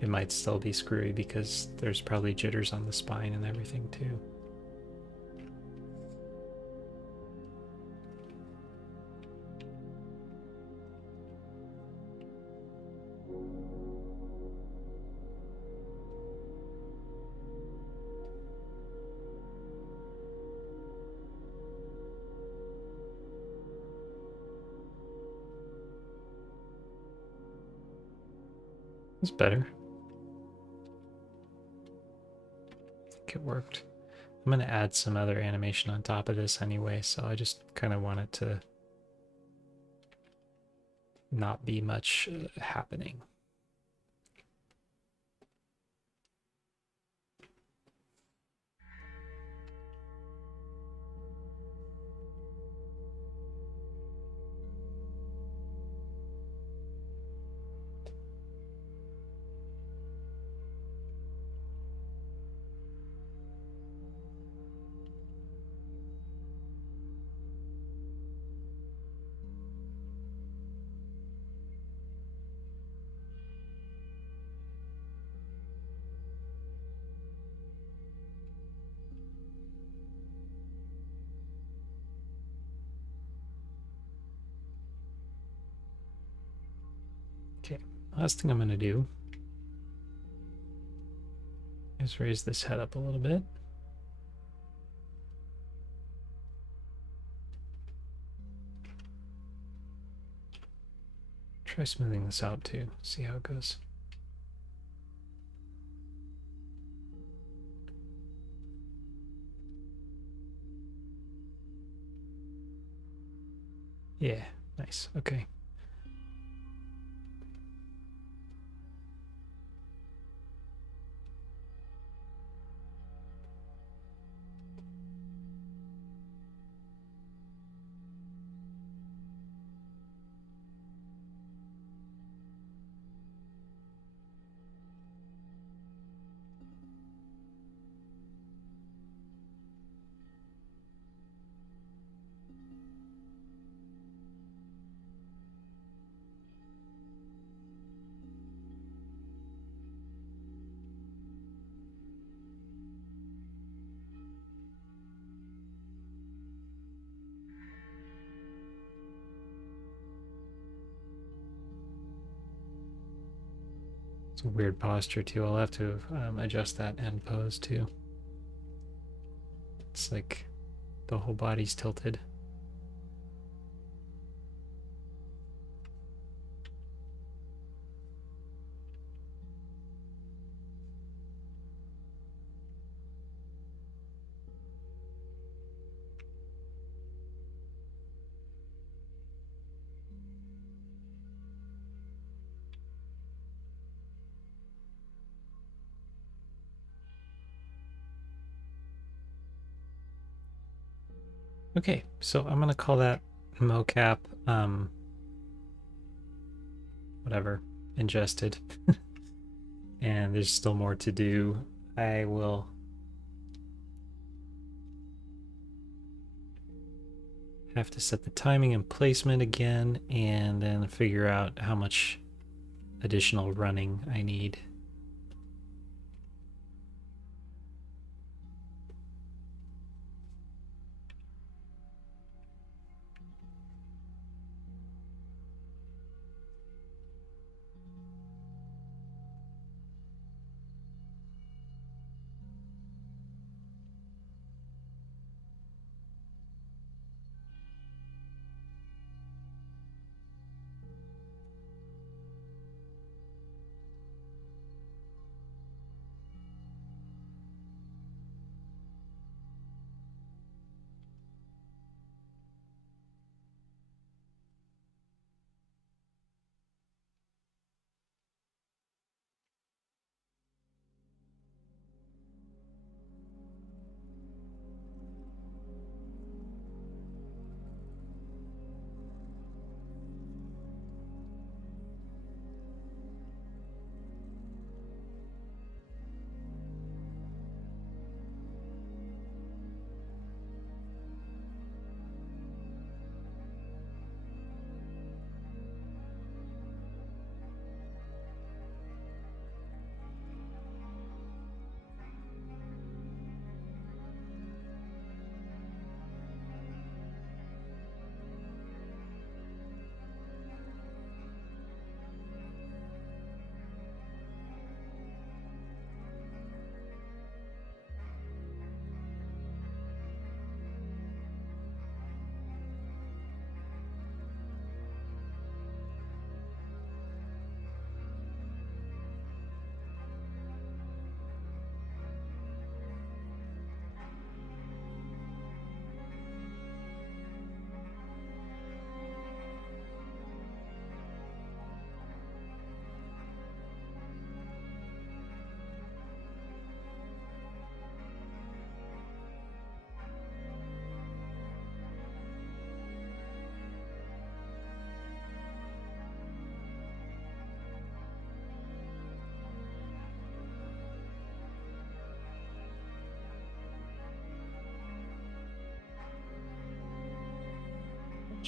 It might still be screwy because there's probably jitters on the spine and everything too. It's better. I think it worked. I'm going to add some other animation on top of this anyway, so I just kind of want it to not be much happening. Okay, last thing I'm going to do is raise this head up a little bit. Try smoothing this out too, see how it goes. Yeah, nice, okay. It's a weird posture too. I'll have to adjust that end pose too. It's like the whole body's tilted. Okay, so I'm gonna call that mocap whatever, ingested. And there's still more to do. I will have to set the timing and placement again and then figure out how much additional running I need.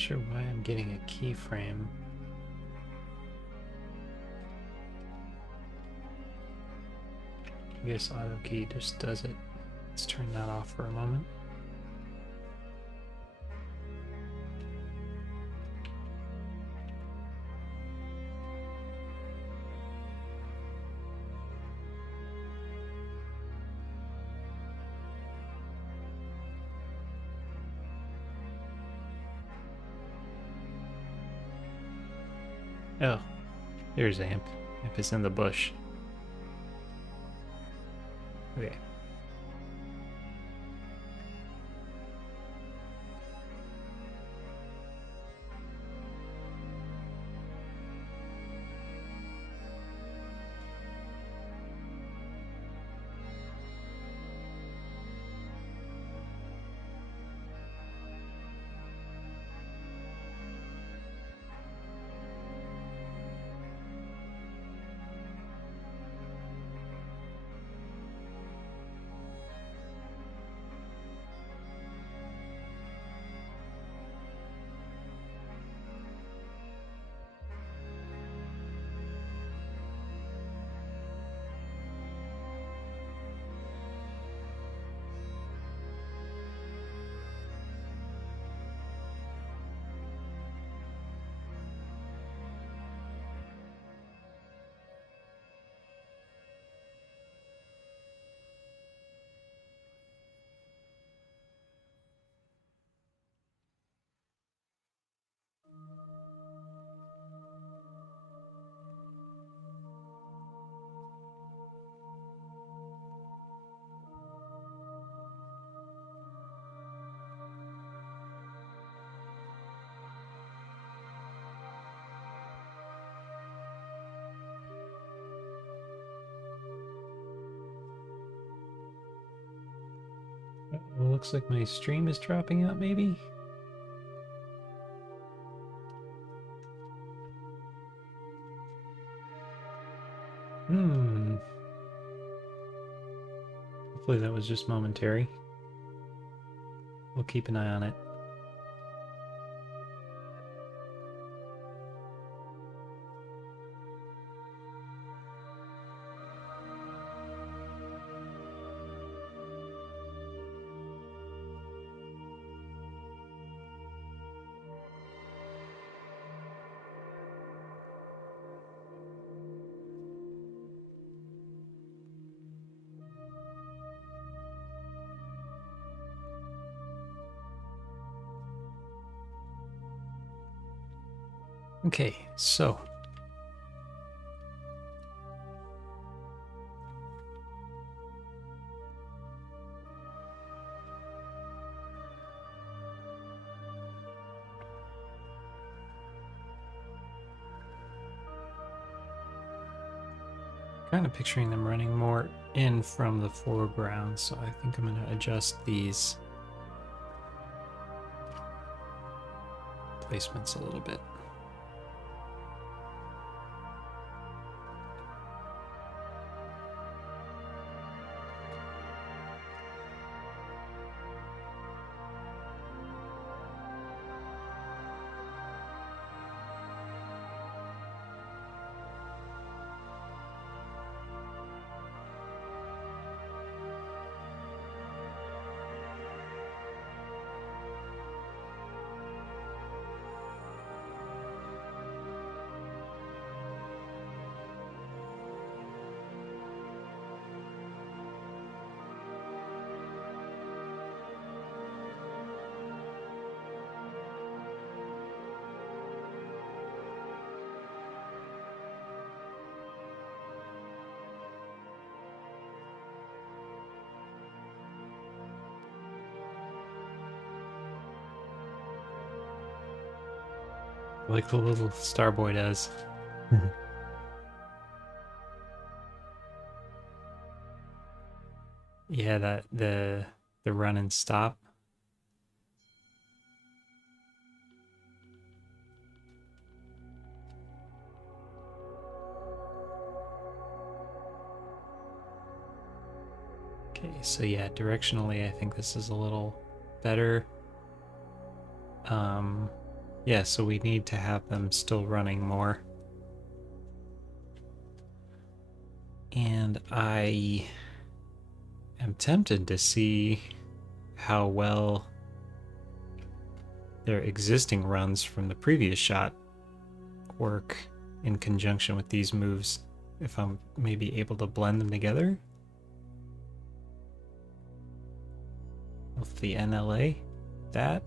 sure why I'm getting a keyframe. I guess auto key just does it. Let's turn that off for a moment. Oh, there's Amp. Amp is in the bush. Okay. Well, looks like my stream is dropping out, maybe? Hopefully that was just momentary. We'll keep an eye on it. Okay, so kind of picturing them running more in from the foreground, so I think I'm going to adjust these placements a little bit. Like the little Starboy does. Yeah, that the run and stop. Okay, so yeah, directionally I think this is a little better. Yeah, so we need to have them still running more. And I am tempted to see how well their existing runs from the previous shot work in conjunction with these moves, if I'm maybe able to blend them together with the NLA. That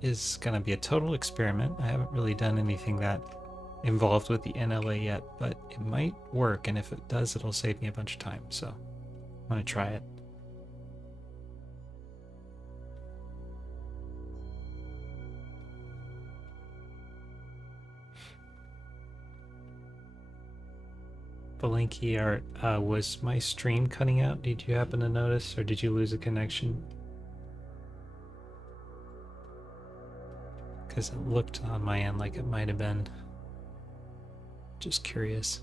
is going to be a total experiment. I haven't really done anything that involved with the NLA yet, but it might work, and if it does, it'll save me a bunch of time, so I'm going to try it. Balinky art, was my stream cutting out? Did you happen to notice, or did you lose a connection? Because it looked on my end like it might have been. Just curious.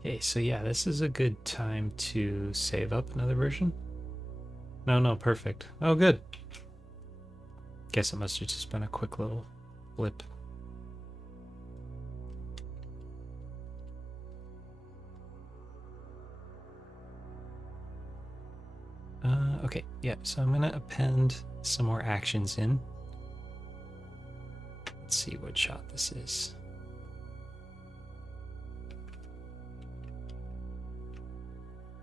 Okay, so yeah, this is a good time to save up another version. No, perfect. Oh, good. Guess it must have just been a quick little blip. Okay, yeah, so I'm gonna append some more actions in. Let's see what shot this is.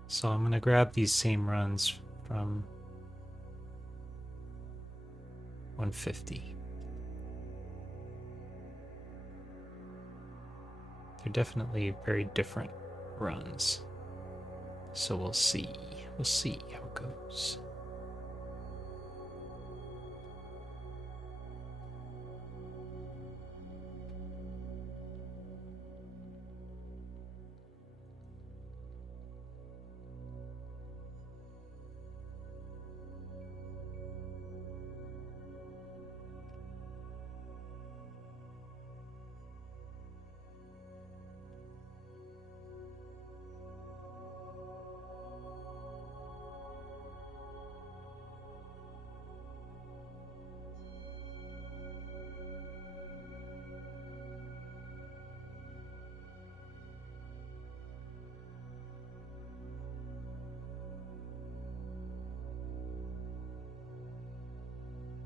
So I'm gonna grab these same runs from 150. They're definitely very different runs. So we'll see. We'll see how it goes.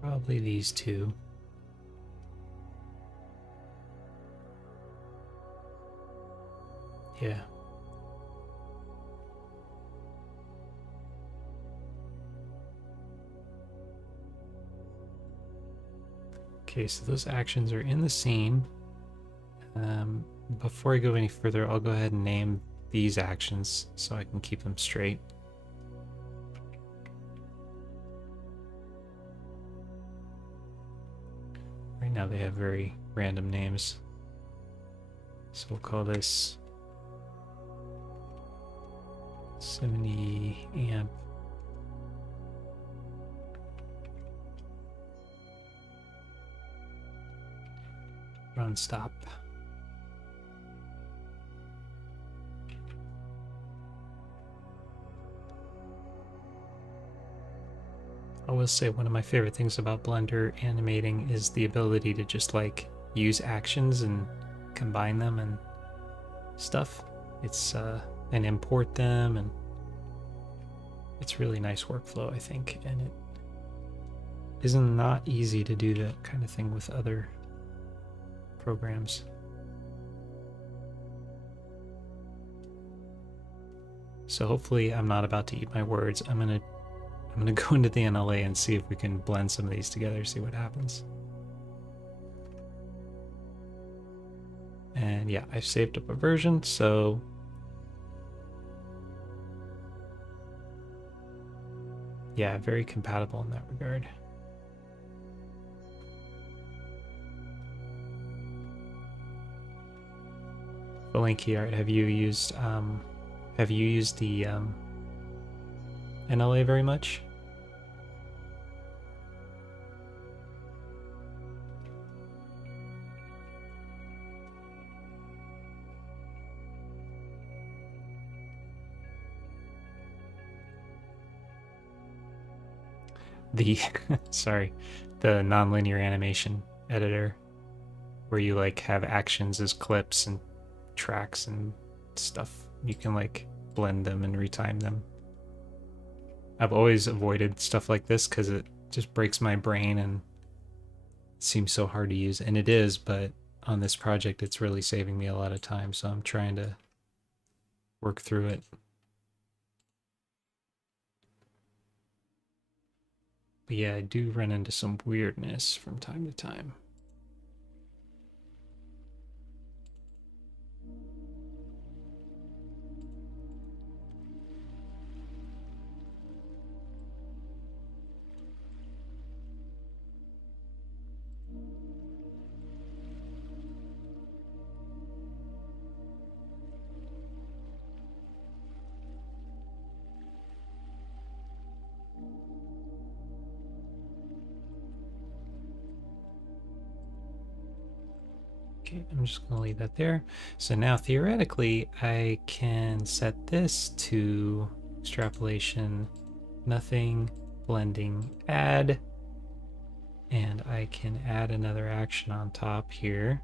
Probably these two. Yeah. Okay, so those actions are in the scene. Before I go any further, I'll go ahead and name these actions so I can keep them straight. Right now they have very random names. So we'll call this 70 amp run stop. I will say one of my favorite things about Blender animating is the ability to just like use actions and combine them and stuff. It's and import them, and it's really nice workflow, I think, and it isn't not easy to do that kind of thing with other programs. So hopefully I'm not about to eat my words. I'm gonna go into the NLA and see if we can blend some of these together, see what happens. And yeah, I've saved up a version, so yeah, very compatible in that regard. Balinky art, have you used the NLA very much? the sorry, the nonlinear animation editor, where you like have actions as clips and tracks and stuff. You can like blend them and retime them. I've always avoided stuff like this because it just breaks my brain and seems so hard to use, and it is, but on this project it's really saving me a lot of time, so I'm trying to work through it. But yeah, I do run into some weirdness from time to time. Okay, I'm just going to leave that there. So now theoretically, I can set this to extrapolation, nothing, blending, add, and I can add another action on top here,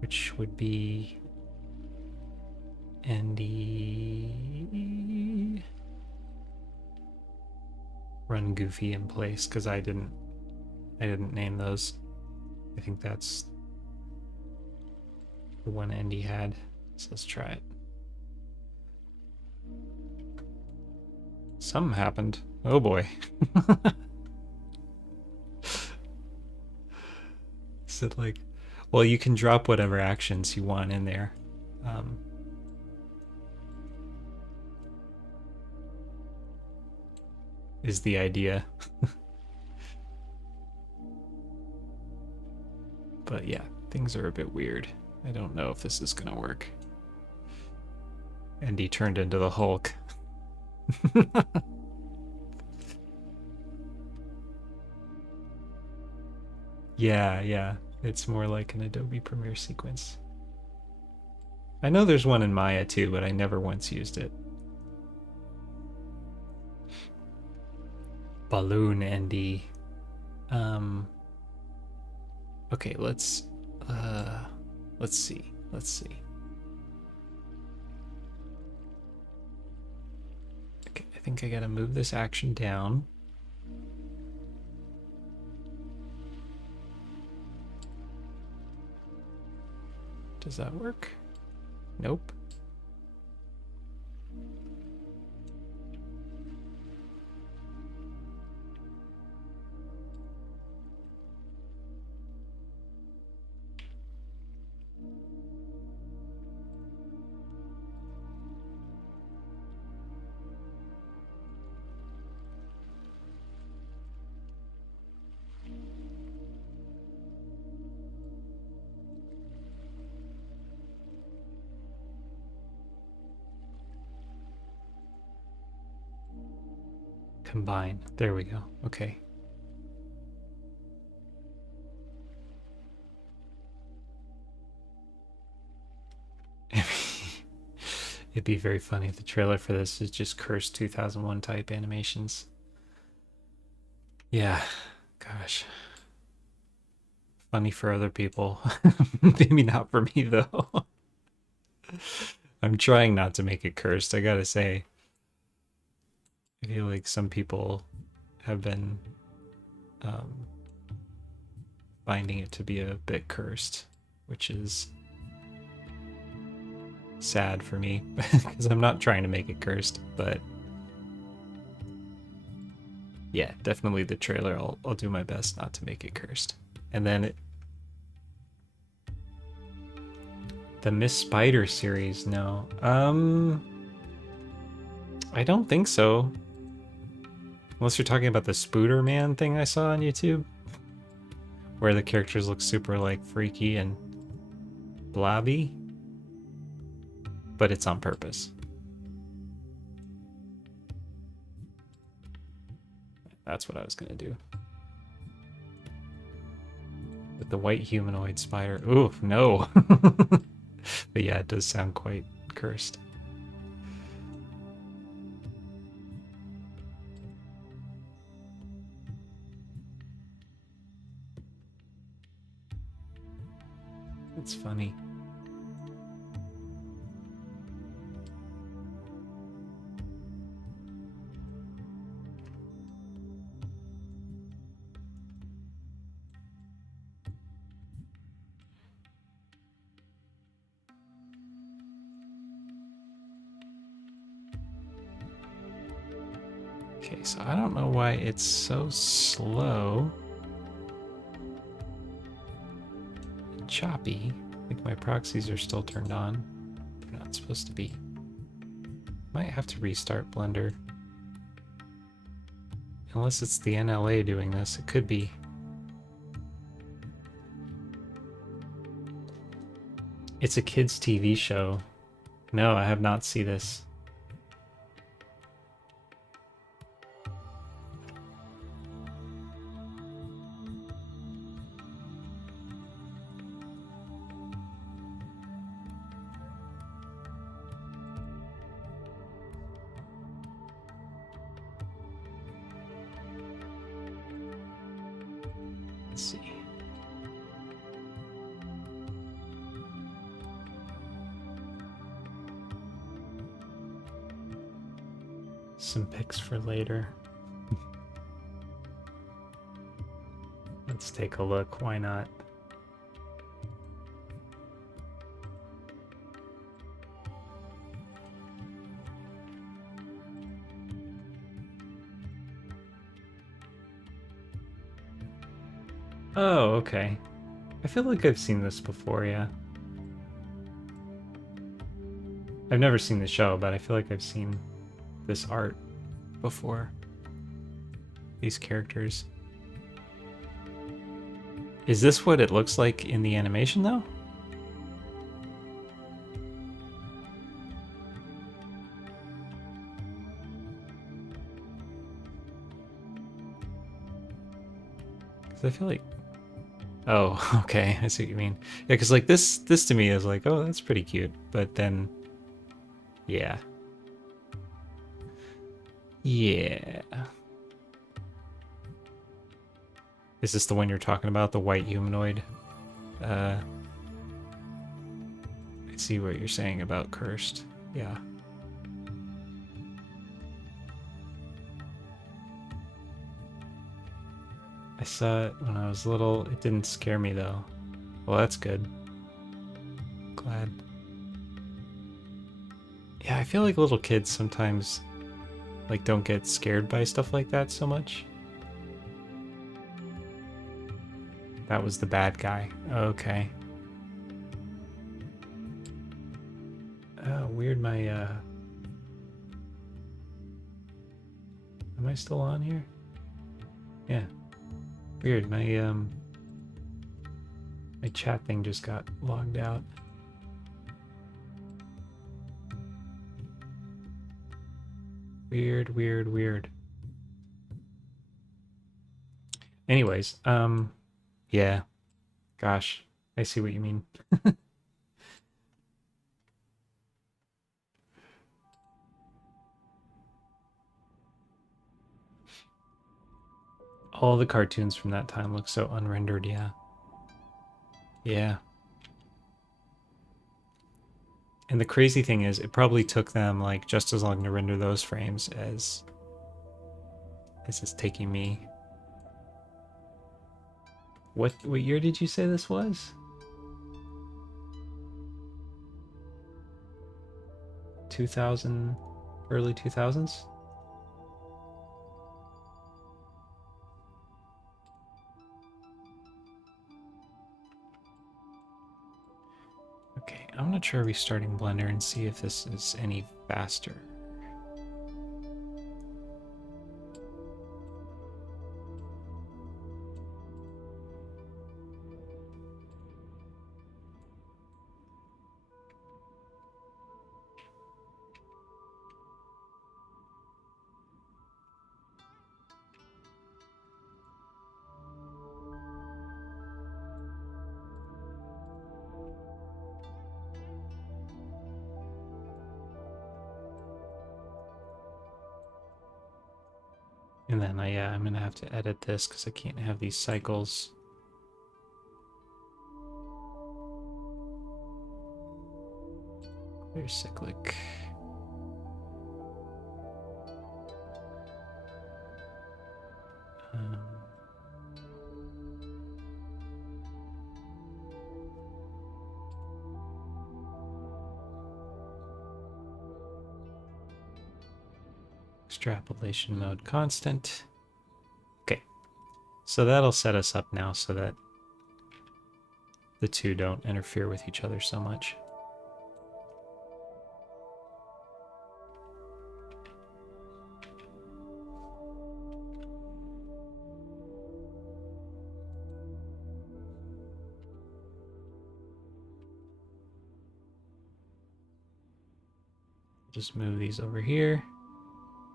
which would be ND run goofy in place, because I didn't name those. I think that's the one Andy had. So let's try it. Something happened. Oh boy. Is it like, well, you can drop whatever actions you want in there. Is the idea. But yeah, things are a bit weird. I don't know if this is gonna work. And he turned into the Hulk. Yeah, it's more like an Adobe Premiere sequence. I know there's one in Maya too, but I never once used it. Balloon ND. Okay, let's see. Okay, I think I gotta move this action down. Does that work? Nope. Combine. There we go. Okay. It'd be very funny if the trailer for this is just cursed 2001 type animations. Yeah, gosh. Funny for other people. Maybe not for me though. I'm trying not to make it cursed, I gotta say. I feel like some people have been finding it to be a bit cursed, which is sad for me because I'm not trying to make it cursed, but yeah, definitely the trailer, I'll do my best not to make it cursed. And then the Miss Spider series, no. I don't think so. Unless you're talking about the Spooder Man thing I saw on YouTube, where the characters look super like freaky and blobby, but it's on purpose. That's what I was gonna do. With the white humanoid spider. Ooh, no. But yeah, it does sound quite cursed. It's funny. Okay, so I don't know why it's so slow and choppy. I think my proxies are still turned on. They're not supposed to be. Might have to restart Blender. Unless it's the NLA doing this, it could be. It's a kids' TV show. No, I have not seen this. Let's see. Some pics for later. Let's take a look. Why not? Oh, okay. I feel like I've seen this before, yeah. I've never seen the show, but I feel like I've seen this art before. These characters. Is this what it looks like in the animation, though? Because I feel like... Oh, okay, I see what you mean. Yeah, because like this to me is like, oh, that's pretty cute. But then, yeah. Yeah. Is this the one you're talking about? The white humanoid? I see what you're saying about cursed. Yeah. I saw it when I was little. It didn't scare me though. Well, that's good. Glad. Yeah, I feel like little kids sometimes like don't get scared by stuff like that so much. That was the bad guy. Okay. Oh, weird. My am I still on here? Yeah. Weird. My my chat thing just got logged out. Weird, weird, weird. Anyways, yeah. Gosh, I see what you mean. All the cartoons from that time look so unrendered, yeah. Yeah. And the crazy thing is, it probably took them like just as long to render those frames as it's taking me. What year did you say this was? 2000, early 2000s? Okay, I'm gonna try restarting Blender and see if this is any faster. And then I'm gonna have to edit this because I can't have these cycles. There's cyclic. Extrapolation mode constant. Okay, so that'll set us up now so that the two don't interfere with each other so much. Just move these over here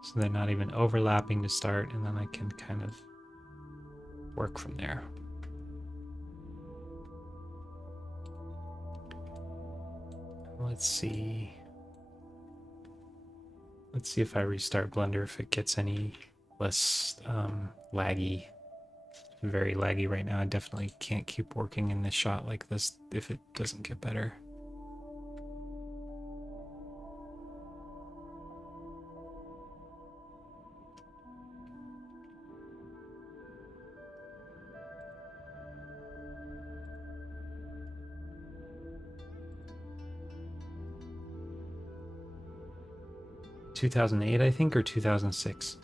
so they're not even overlapping to start, and then I can kind of work from there. Let's see. Let's see if I restart Blender, if it gets any less laggy. Very laggy right now. I definitely can't keep working in this shot like this if it doesn't get better. ...2008, I think, or 2006.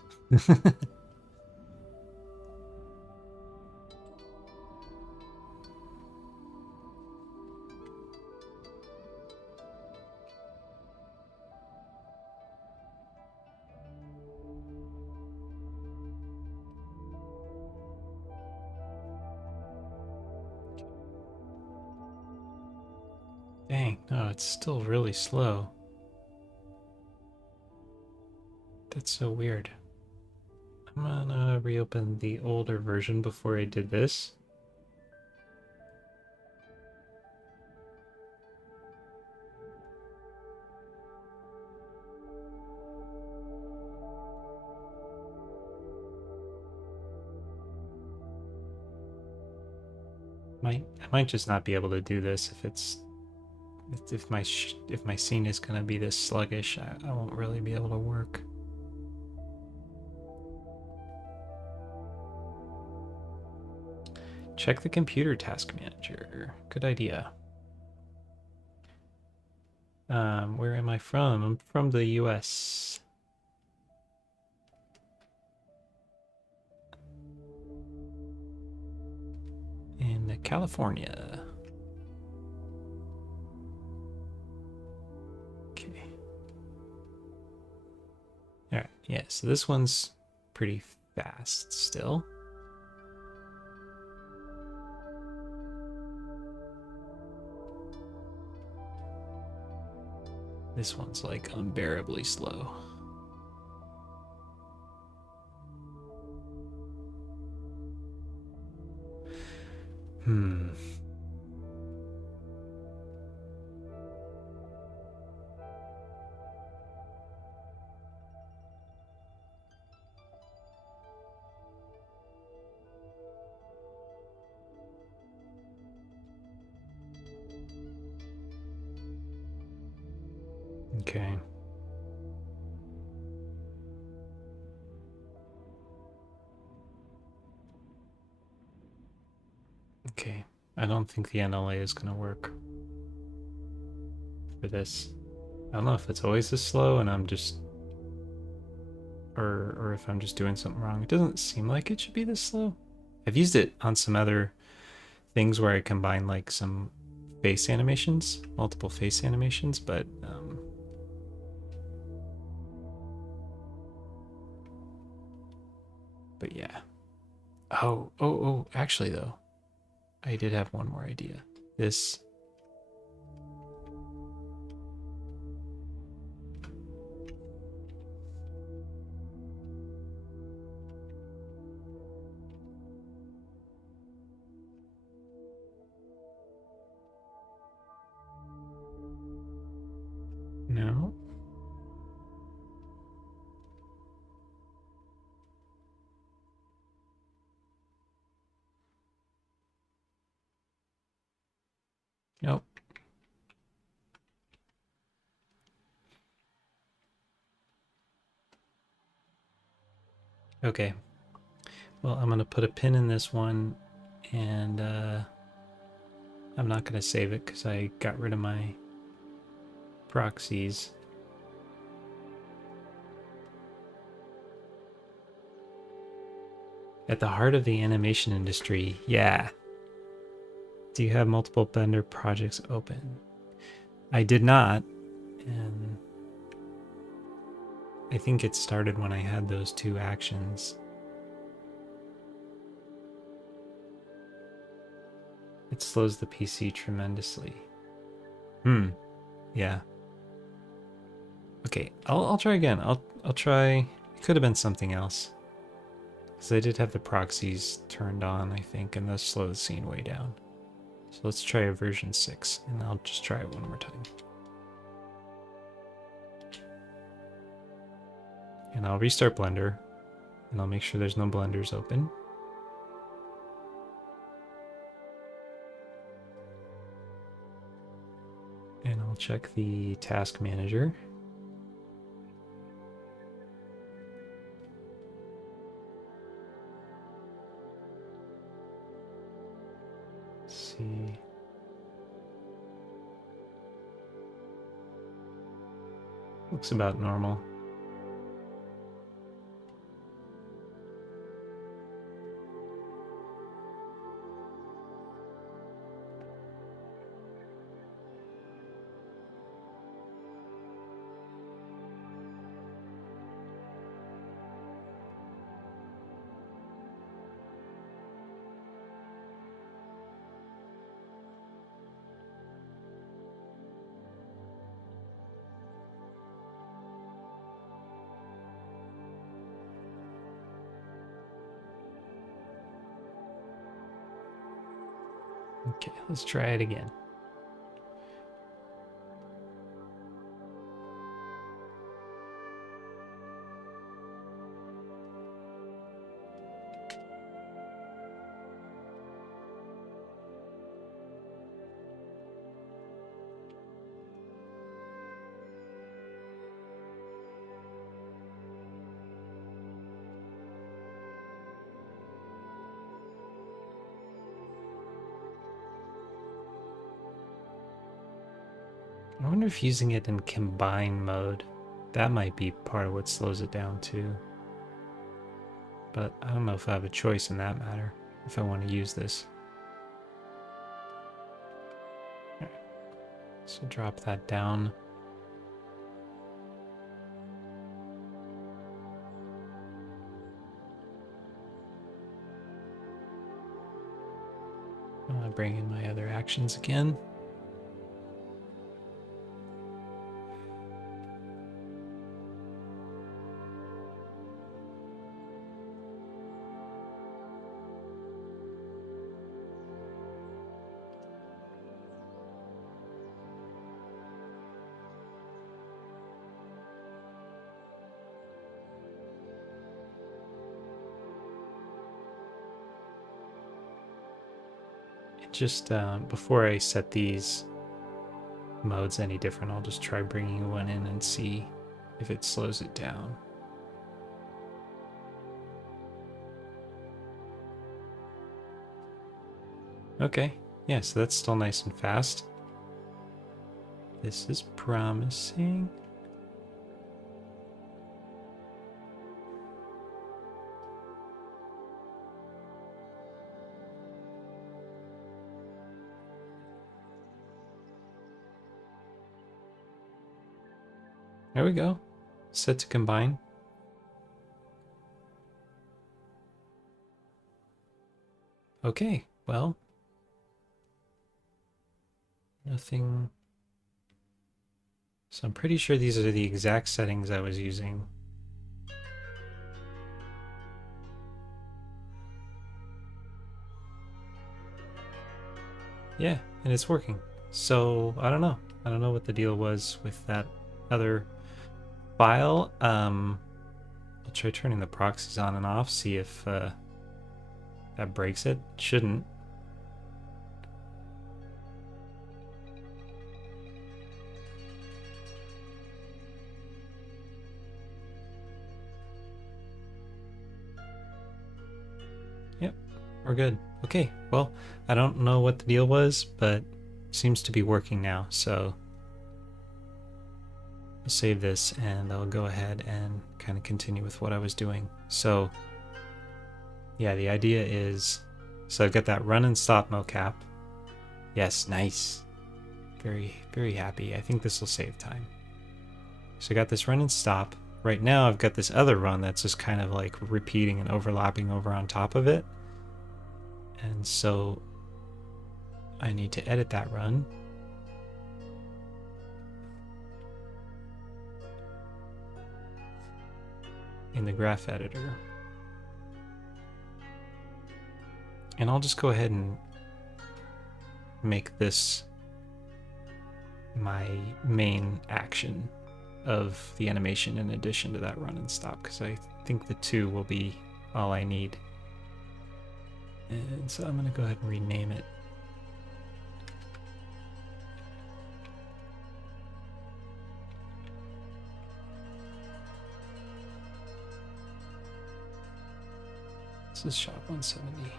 Dang, no, it's still really slow. That's so weird. I'm gonna reopen the older version before I did this. I might just not be able to do this if my scene is gonna be this sluggish. I won't really be able to work. Check the computer task manager. Good idea. Where am I from? I'm from the US. In California. Okay. Alright, yeah, so this one's pretty fast still. This one's like unbearably slow. Okay. Okay. I don't think the NLA is going to work for this. I don't know if it's always this slow and I'm just... Or if I'm just doing something wrong. It doesn't seem like it should be this slow. I've used it on some other things where I combine like some face animations, multiple face animations, but yeah. Oh, actually though, I did have one more idea. This... No. Nope. Okay. Well, I'm going to put a pin in this one, and I'm not going to save it because I got rid of my proxies. At the heart of the animation industry, yeah. Do you have multiple Blender projects open? I did not, and I think it started when I had those two actions. It slows the PC tremendously. Yeah. Okay, I'll try again. I'll try. It could have been something else. Because I did have the proxies turned on, I think, and those slow the scene way down. So let's try a version 6, and I'll just try it one more time. And I'll restart Blender, and I'll make sure there's no blenders open. And I'll check the task manager. Let's see. Looks about normal. Okay, let's try it again. I wonder if using it in combine mode, that might be part of what slows it down too. But I don't know if I have a choice in that matter, if I want to use this. All right. So drop that down. I'll bring in my other actions again. Just before I set these modes any different, I'll just try bringing one in and see if it slows it down. Okay, yeah, so that's still nice and fast. This is promising. There we go. Set to combine. Okay, well, nothing. So I'm pretty sure these are the exact settings I was using. Yeah, and it's working. So I don't know. I don't know what the deal was with that other file. I'll try turning the proxies on and off, see if that breaks it. Shouldn't. We're good. Okay, well, I don't know what the deal was, but seems to be working now, so I'll save this and I'll go ahead and kind of continue with what I was doing. So yeah, the idea is, so I've got that run and stop mocap. Yes, nice. Very, very happy. I think this will save time. So I got this run and stop. Right now I've got this other run that's just kind of like repeating and overlapping over on top of it. And so I need to edit that run. In the graph editor. And I'll just go ahead and make this my main action of the animation in addition to that run and stop, because I think the two will be all I need. And so I'm going to go ahead and rename it. This is shot 170.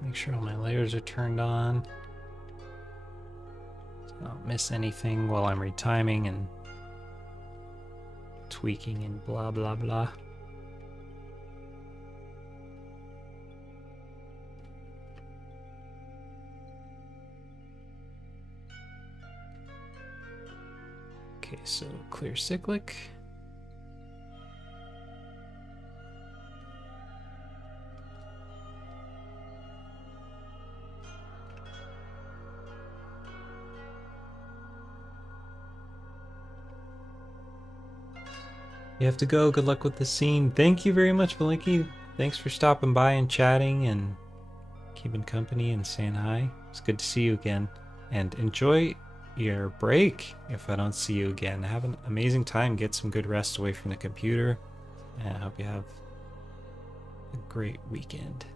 Make sure all my layers are turned on, so I don't miss anything while I'm retiming and tweaking and blah blah blah. Okay, so clear cyclic. You have to go. Good luck with the scene. Thank you very much, Malinky. Thanks for stopping by and chatting and keeping company and saying hi. It's good to see you again. And enjoy your break if I don't see you again. Have an amazing time. Get some good rest away from the computer. And I hope you have a great weekend.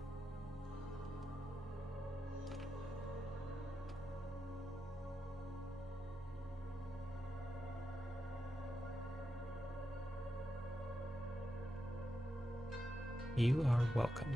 You are welcome.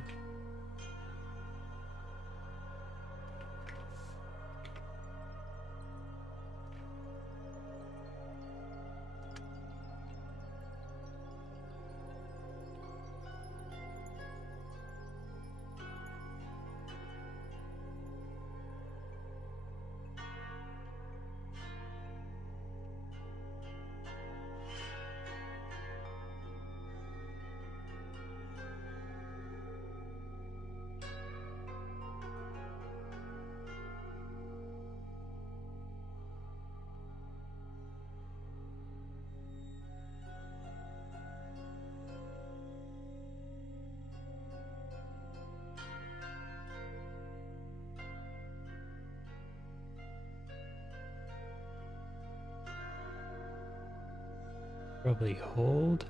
Probably hold.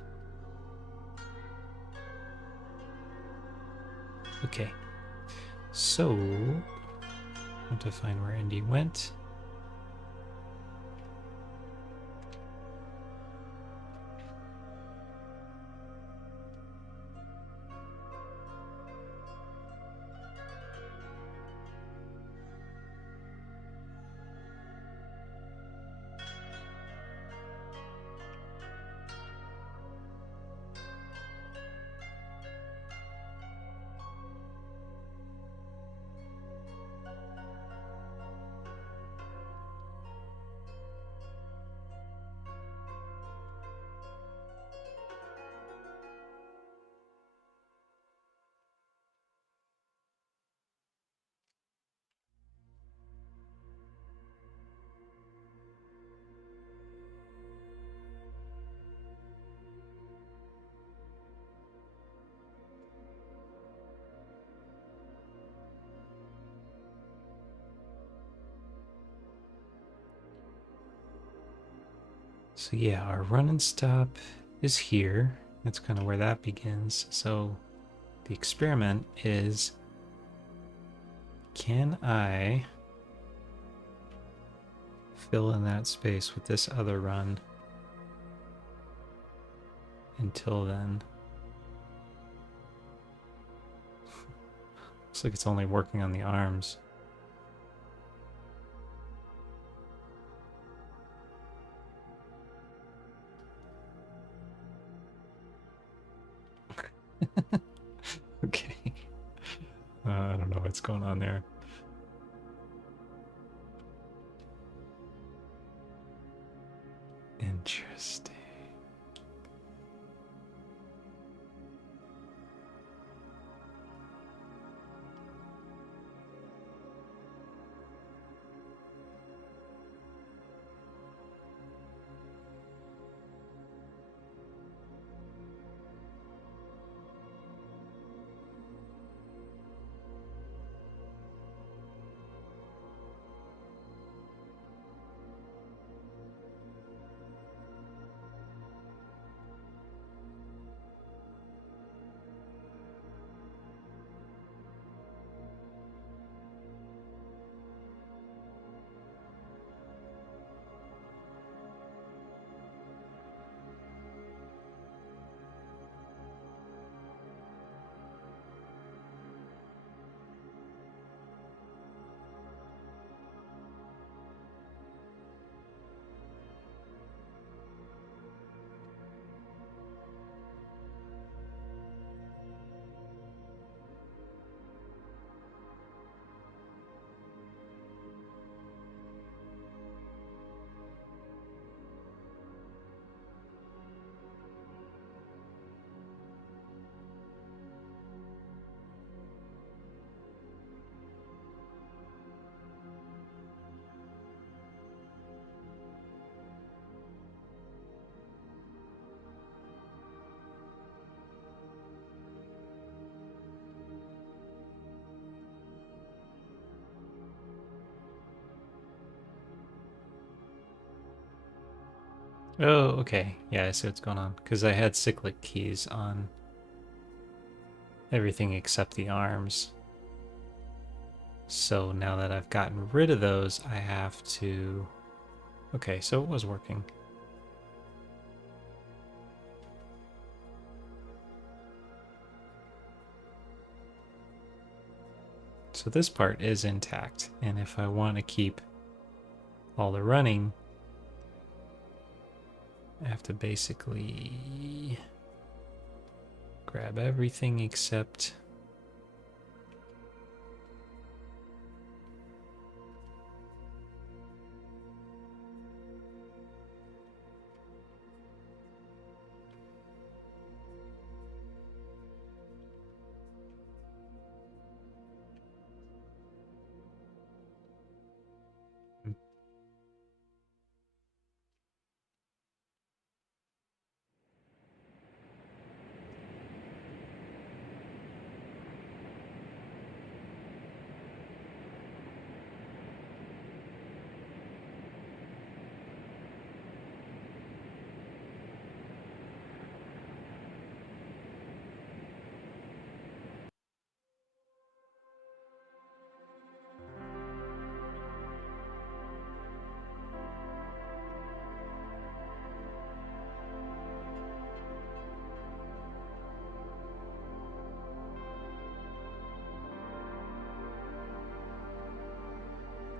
Okay. So, I have to find where Indy went. So yeah, our run and stop is here. That's kind of where that begins. So the experiment is, can I fill in that space with this other run until then? Looks like it's only working on the arms. Okay. I don't know what's going on there. Interesting. Oh, okay. Yeah, I see what's going on. Because I had cyclic keys on everything except the arms. So now that I've gotten rid of those, I have to... Okay, so it was working. So this part is intact. And if I want to keep all the running, I have to basically grab everything except...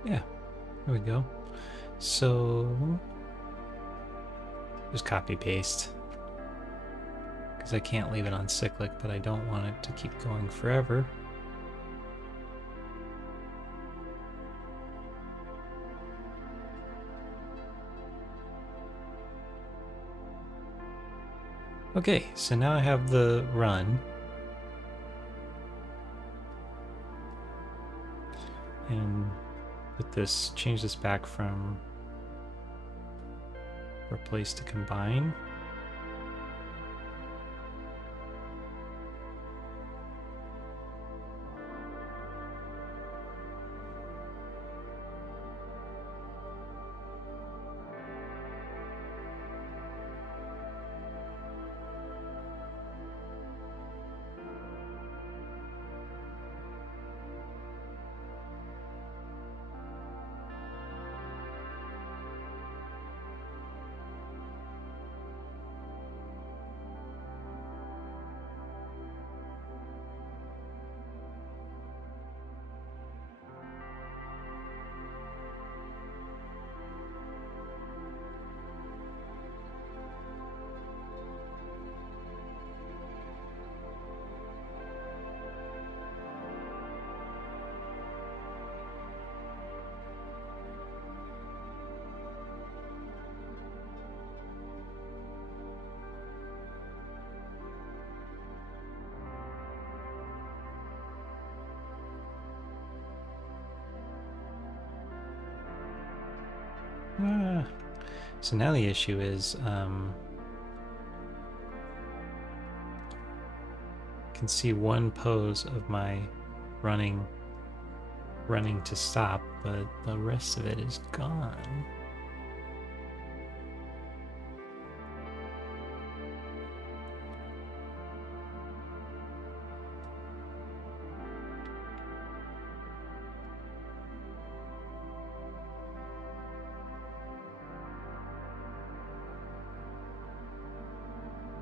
Yeah, there we go. So just copy paste, because I can't leave it on cyclic, but I don't want it to keep going forever. Okay, so now I have the run. And put this, change this back from replace to combine. So now the issue is, can see one pose of my running to stop, but the rest of it is gone.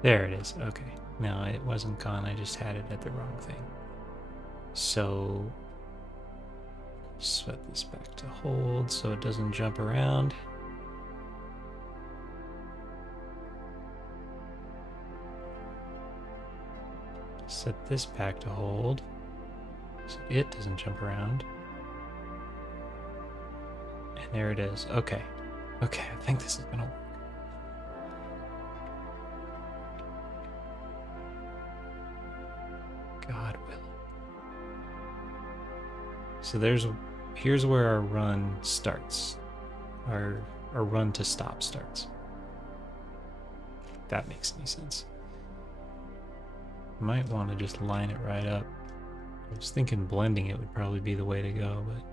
There it is. Okay. No, it wasn't gone. I just had it at the wrong thing. So set this back to hold so it doesn't jump around. Set this back to hold so it doesn't jump around. And there it is. Okay. Okay, I think this is gonna work. God willing. So here's where our run starts. Our run to stop starts. If that makes any sense. Might want to just line it right up. I was thinking blending it would probably be the way to go, but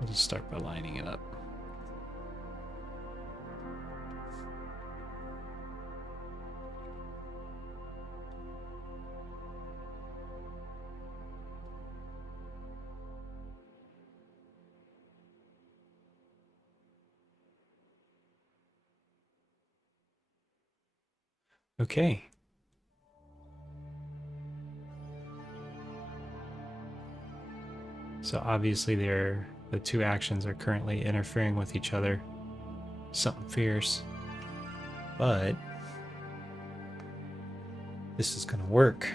we'll just start by lining it up. Okay. So obviously the two actions are currently interfering with each other. Something fierce. But this is gonna work.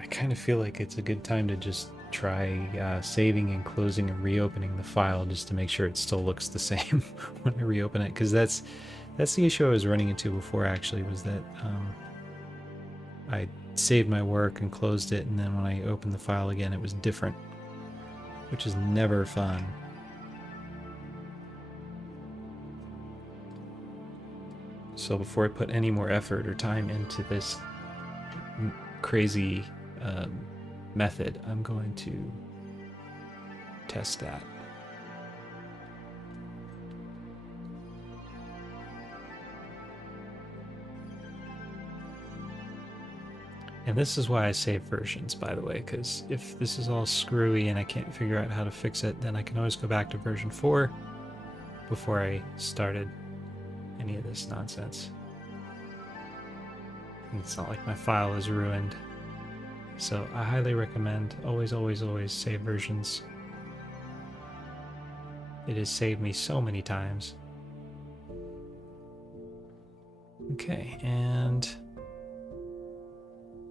I kind of feel like it's a good time to just try saving and closing and reopening the file just to make sure it still looks the same when I reopen it, because that's the issue I was running into before, actually, was that I saved my work and closed it, and then when I opened the file again it was different, which is never fun. So before I put any more effort or time into this crazy method, I'm going to test that. And this is why I save versions, by the way, because if this is all screwy and I can't figure out how to fix it, then I can always go back to version 4 before I started any of this nonsense. And it's not like my file is ruined. So I highly recommend always save versions. It has saved me so many times. Okay, and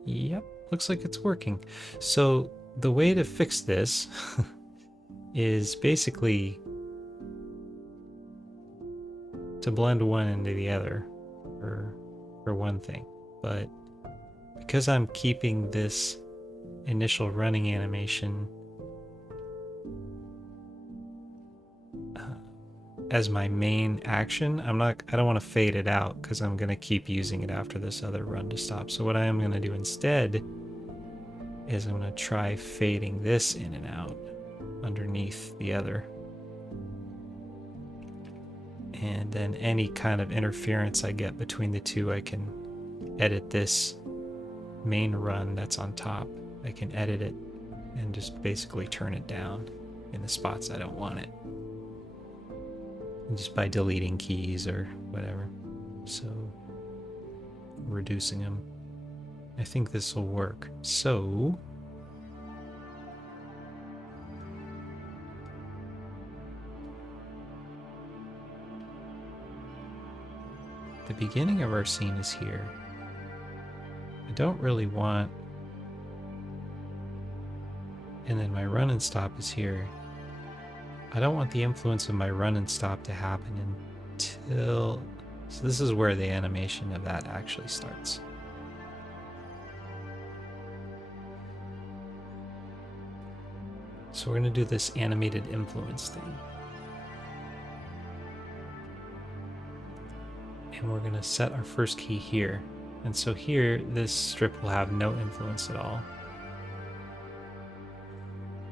yep, looks like it's working. So the way to fix this is basically to blend one into the other for one thing. But because I'm keeping this initial running animation as my main action, I don't want to fade it out because I'm going to keep using it after this other run to stop. So what I am going to do instead is I'm going to try fading this in and out underneath the other. And then any kind of interference I get between the two, I can edit this main run that's on top. I can edit it and just basically turn it down in the spots I don't want it. Just by deleting keys or whatever. So reducing them. I think this will work. So the beginning of our scene is here. I don't really want, and then my run and stop is here. I don't want the influence of my run and stop to happen until, so this is where the animation of that actually starts. So So we're going to do this animated influence thing. And we're going to set our first key here. And so here, this strip will have no influence at all.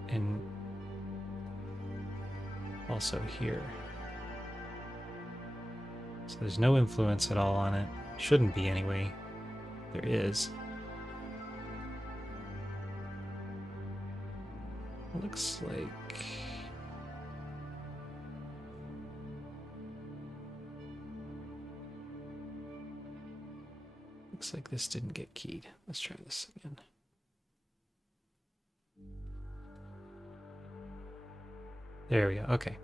And also here. So there's no influence at all on it. Shouldn't be anyway. There is. Looks like... Looks like this didn't get keyed. Let's try this again. There we go. Okay.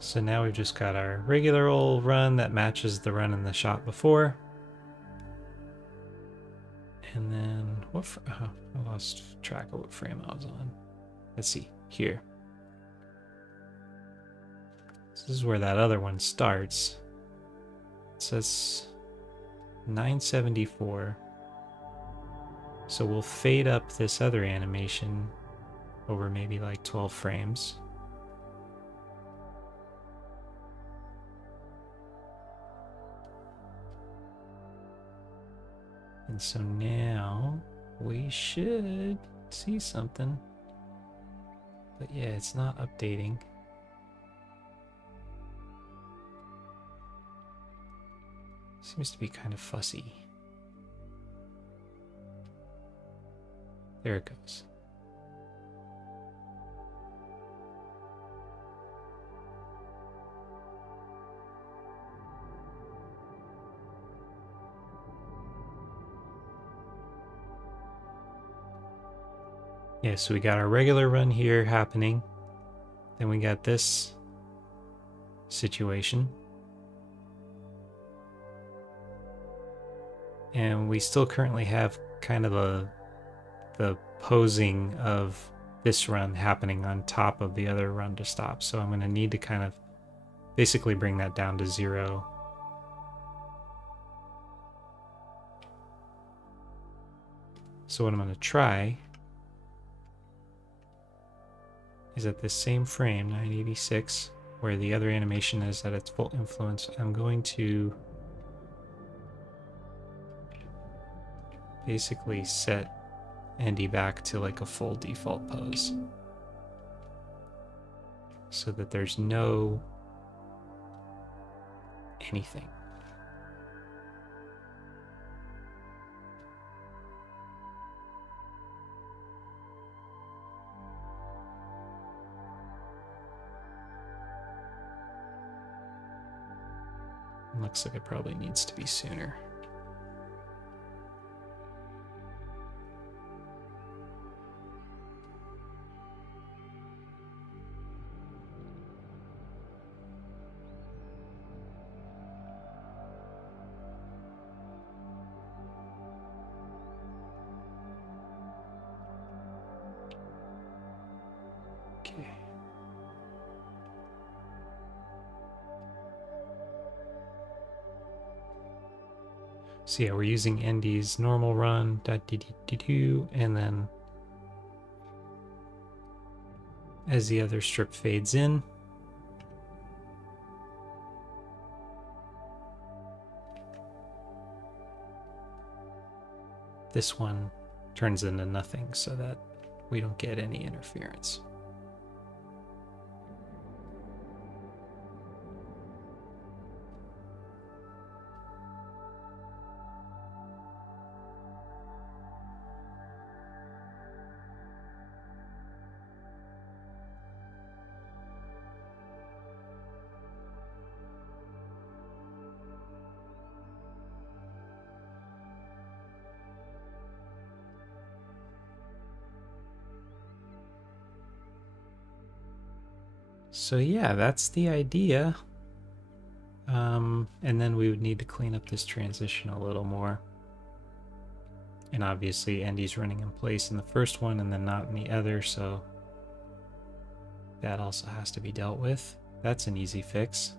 So now we've just got our regular old run that matches the run in the shot before. And then what? I lost track of what frame I was on. Let's see here. This is where that other one starts. It says 974. So we'll fade up this other animation over maybe like 12 frames. And so now we should see something. But yeah, it's not updating. Seems to be kind of fussy. There it goes. Yeah, so we got our regular run here happening. Then we got this situation. And we still currently have kind of the posing of this run happening on top of the other run to stop. So I'm going to need to kind of basically bring that down to 0. So what I'm going to try is at this same frame, 986, where the other animation is at its full influence, I'm going to basically set Andy back to like a full default pose so that there's no anything. Looks like it probably needs to be sooner. Okay. So yeah, we're using Andy's normal run, and then as the other strip fades in, this one turns into nothing so that we don't get any interference. So yeah, that's the idea. And then we would need to clean up this transition a little more. And obviously Andy's running in place in the first one and then not in the other, so that also has to be dealt with. That's an easy fix.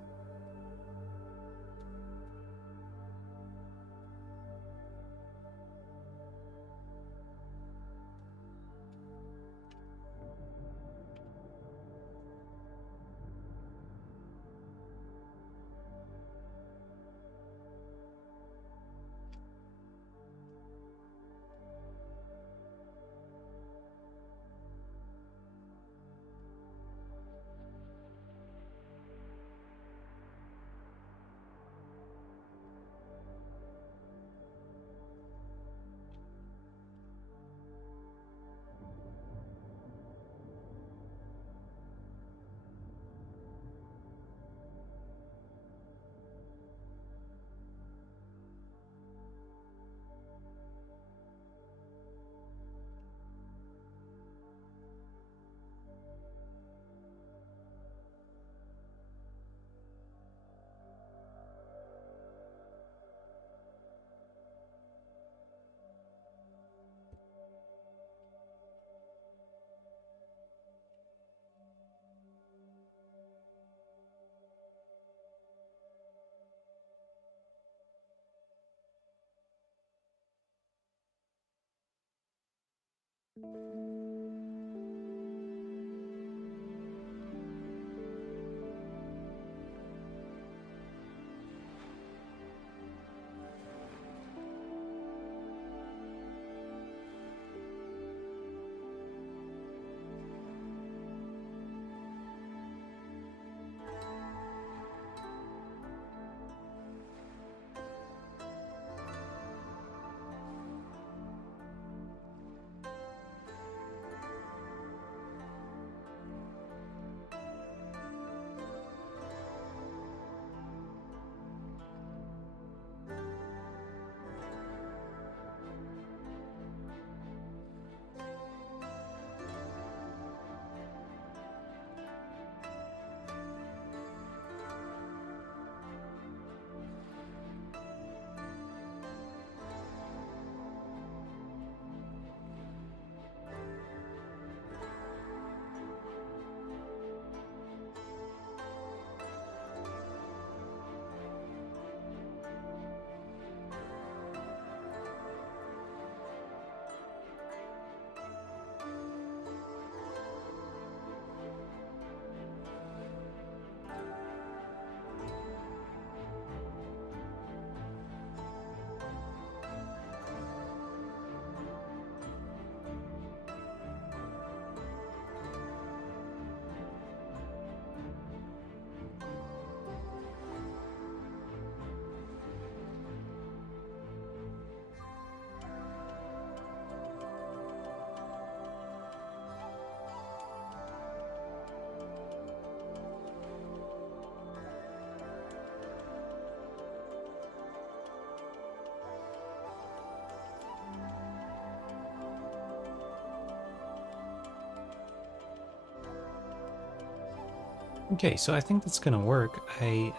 Okay, so I think that's gonna work. I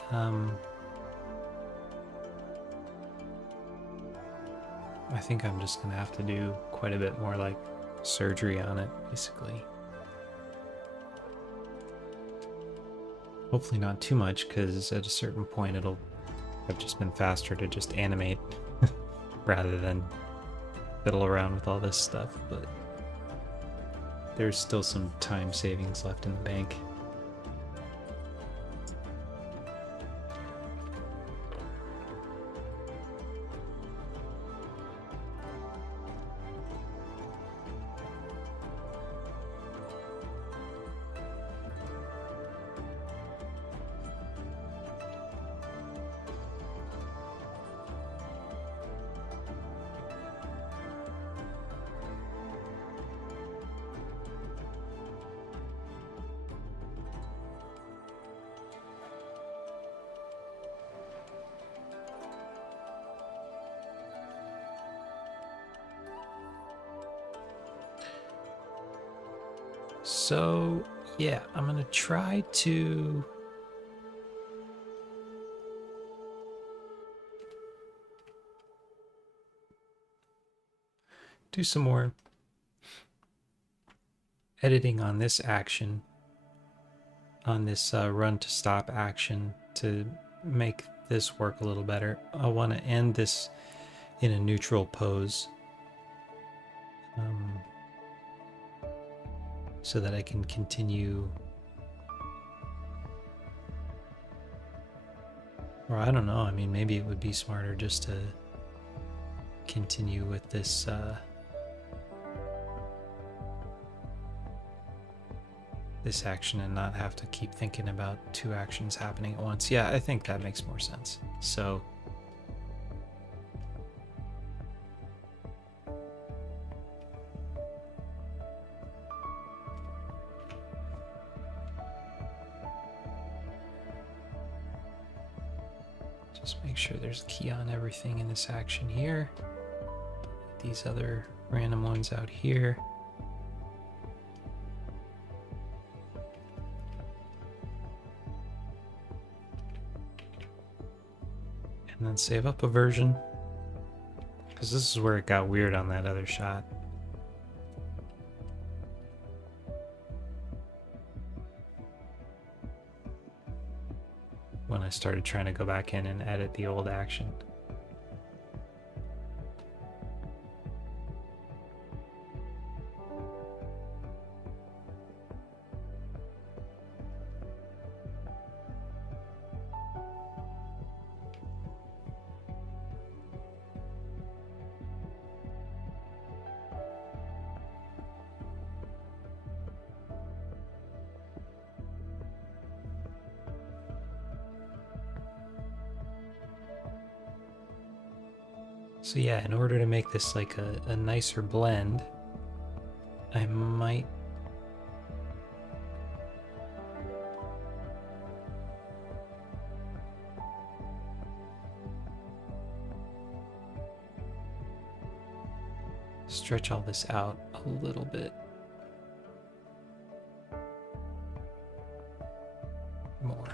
think I'm just gonna have to do quite a bit more like surgery on it, basically. Hopefully not too much, because at a certain point it'll have just been faster to just animate rather than fiddle around with all this stuff, but there's still some time savings left in the bank. So yeah, I'm gonna try to do some more editing on this action, on this run to stop action, to make this work a little better. I want to end this in a neutral pose, so that I can continue, or I don't know, I mean, maybe it would be smarter just to continue with this this action and not have to keep thinking about two actions happening at once. Yeah, I think that makes more sense. So just make sure there's a key on everything in this action here. These other random ones out here. And then save up a version, because this is where it got weird on that other shot. When I started trying to go back in and edit the old action. So yeah, in order to make this like a nicer blend, I might stretch all this out a little bit more.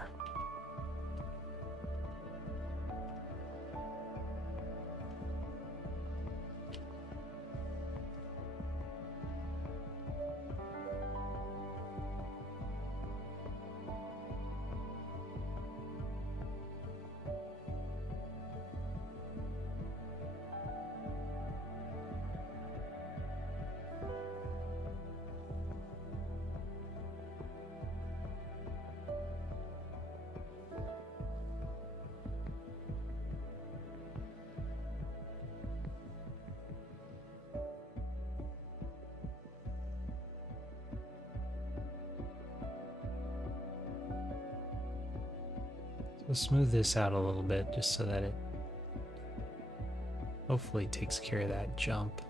So smooth this out a little bit just so that it hopefully takes care of that jump.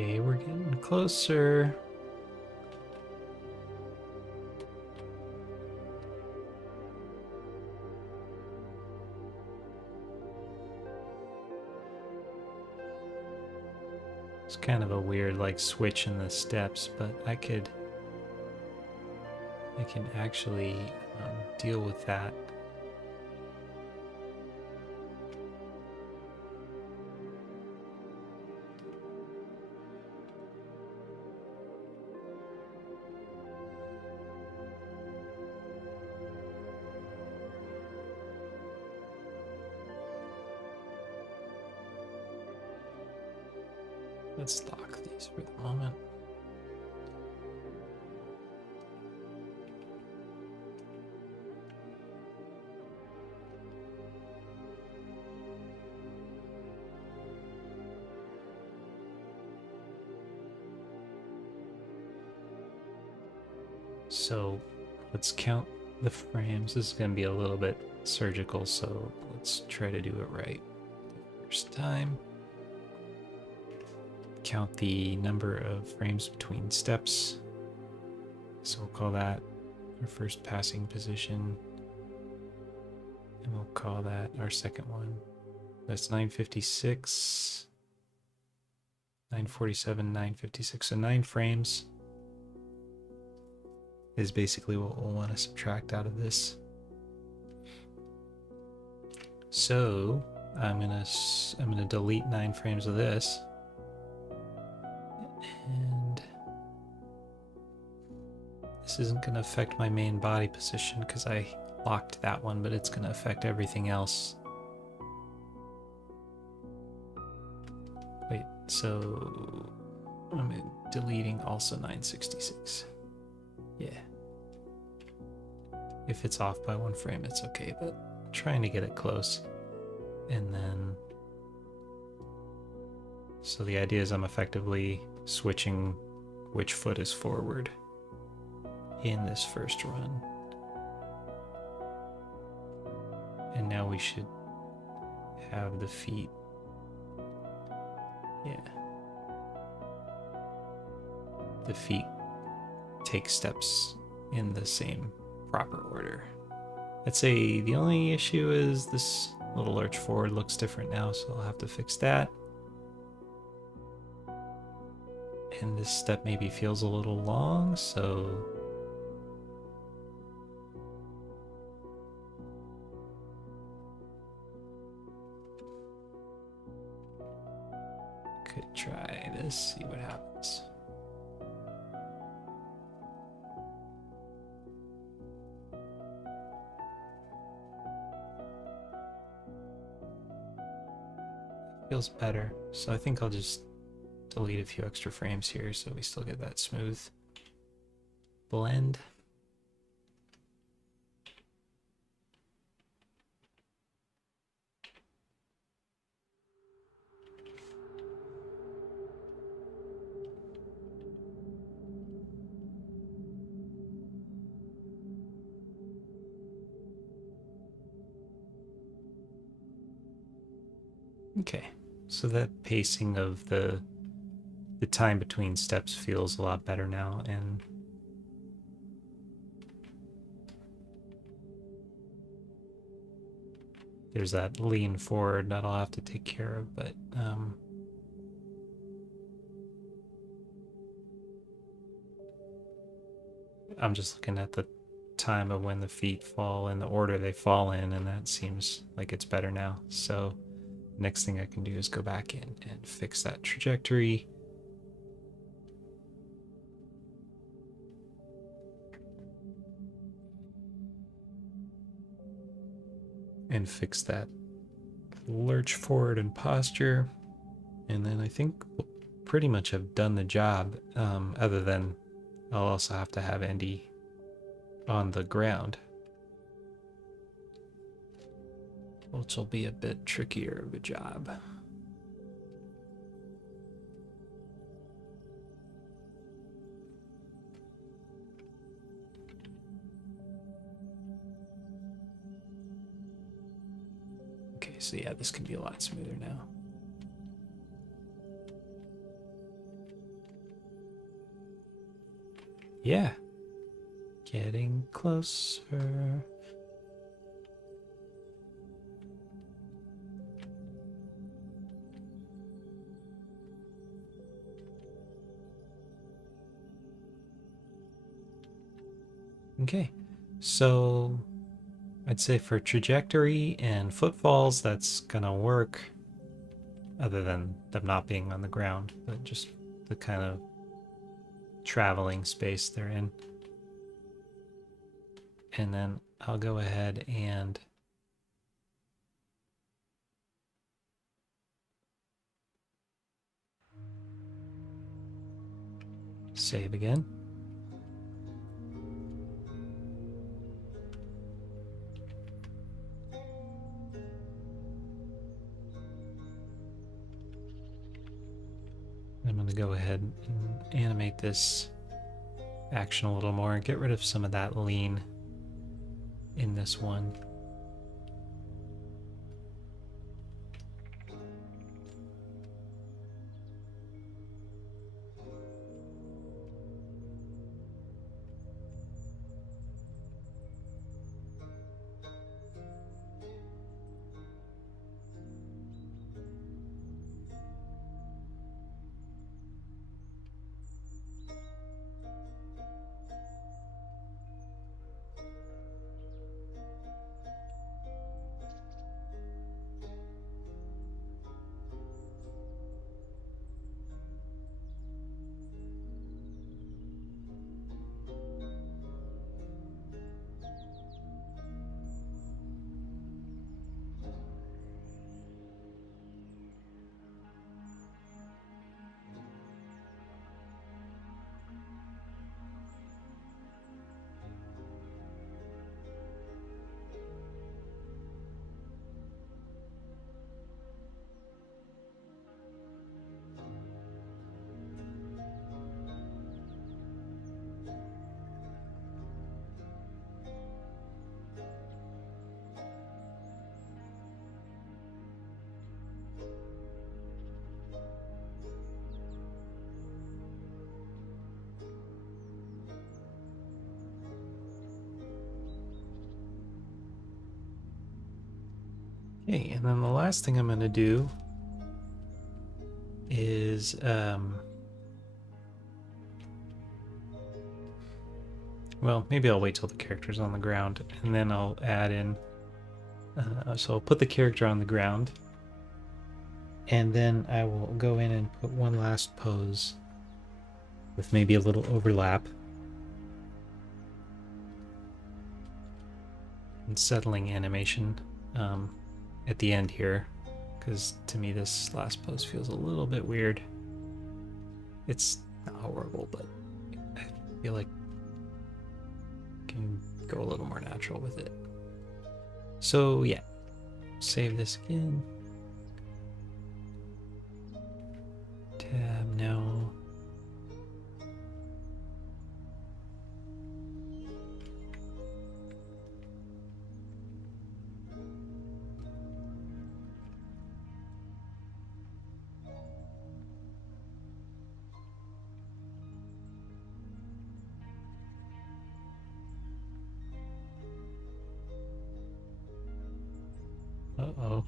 Okay, we're getting closer. It's kind of a weird like switch in the steps, but I can actually deal with that. Let's lock these for the moment. So let's count the frames. This is going to be a little bit surgical, so let's try to do it right first time. Count the number of frames between steps. So we'll call that our first passing position. And we'll call that our second one. That's 956, 947, 956. So 9 frames is basically what we'll want to subtract out of this. So I'm gonna delete 9 frames of this, and this isn't gonna affect my main body position because I locked that one, but it's gonna affect everything else. Wait, so I'm deleting also 966. Yeah. If it's off by 1 frame, it's okay, but I'm trying to get it close. And then, so the idea is I'm effectively switching which foot is forward in this first run. And now we should have the feet. Yeah. The feet take steps in the same proper order. I'd say the only issue is this little lurch forward looks different now, so I'll have to fix that. And this step maybe feels a little long, so could try this, see what happens. Feels better, so I think I'll just delete a few extra frames here so we still get that smooth blend. Okay, so that pacing of the time between steps feels a lot better now, and there's that lean forward that I'll have to take care of, but I'm just looking at the time of when the feet fall and the order they fall in, and that seems like it's better now. So next thing I can do is go back in and fix that trajectory. And fix that lurch forward and posture. And then I think we'll pretty much have done the job, other than I'll also have to have Andy on the ground, which will be a bit trickier of a job. Okay, so yeah, this can be a lot smoother now. Yeah, getting closer. Okay, so I'd say for trajectory and footfalls, that's gonna work, other than them not being on the ground, but just the kind of traveling space they're in. And then I'll go ahead and Save again. I'm going to go ahead and animate this action a little more and get rid of some of that lean in this one. Okay, and then the last thing I'm going to do is well, maybe I'll wait till the character's on the ground and then I'll add in so I'll put the character on the ground and then I will go in and put one last pose with maybe a little overlap and settling animation at the end here, because to me this last pose feels a little bit weird. It's not horrible, but I feel like I can go a little more natural with it. So yeah, save this again. Tab now. Uh-oh.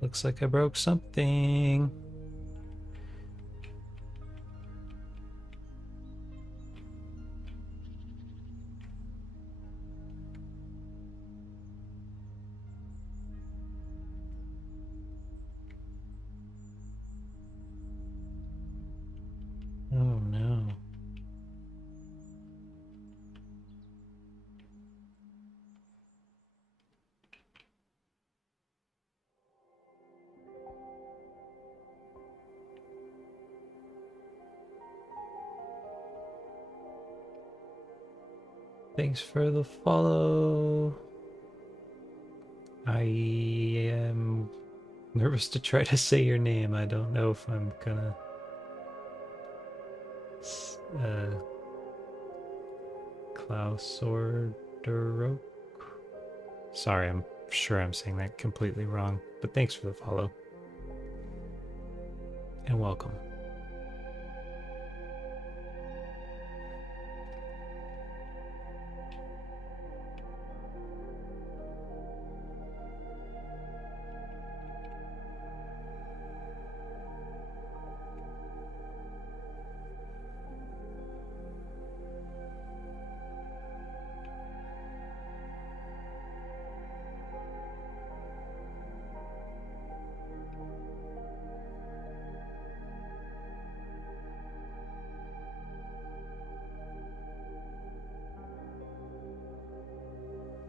Looks like I broke something. Oh no. Thanks for the follow. I am nervous to try to say your name. I don't know if I'm gonna Klaus Ordero. Sorry, I'm sure I'm saying that completely wrong, but thanks for the follow. And welcome.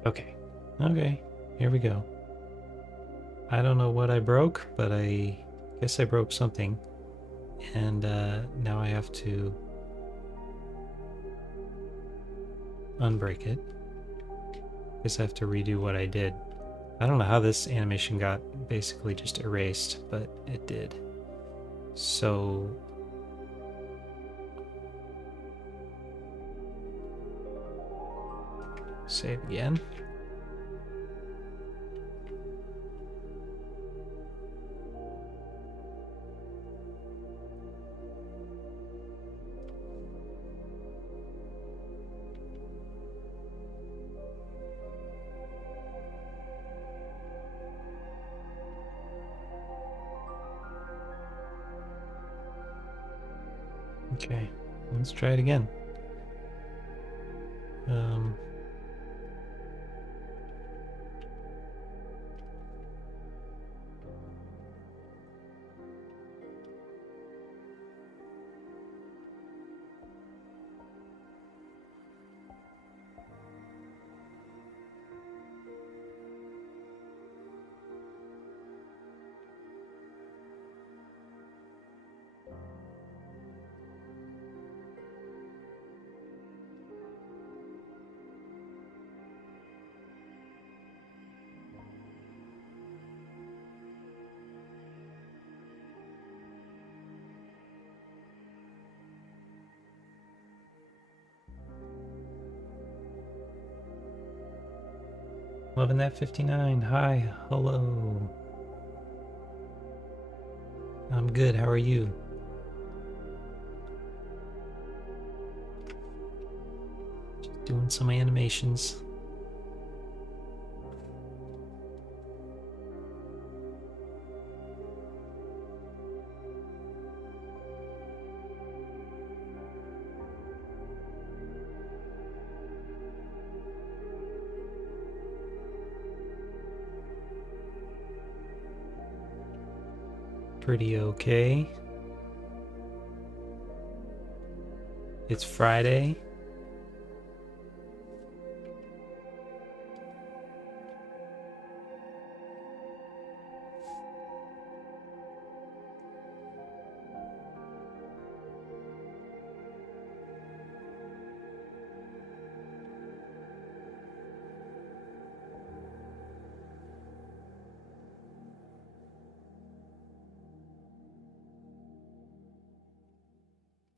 Okay. Okay. Here we go. I don't know what I broke, but I guess I broke something. And now I have to unbreak it. Guess I have to redo what I did. I don't know how this animation got basically just erased, but it did. So save again. Okay, let's try it again. Loving that 59. Hi, hello. I'm good. How are you? Just doing some animations. Pretty okay. It's Friday.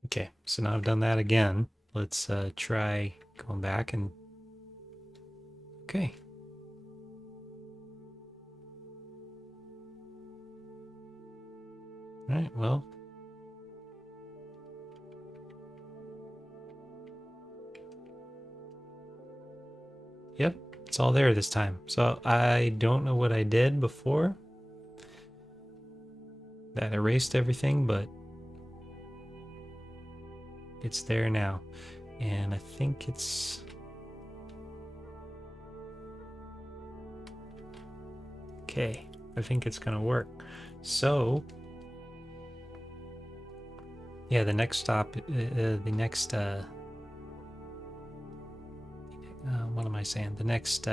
Okay, so now I've done that again. Let's try going back and... Okay. All right, well. Yep, it's all there this time. So I don't know what I did before that erased everything, but it's there now. And I think it's... Okay, I think it's gonna work. So, yeah, the next stop, what am I saying? The next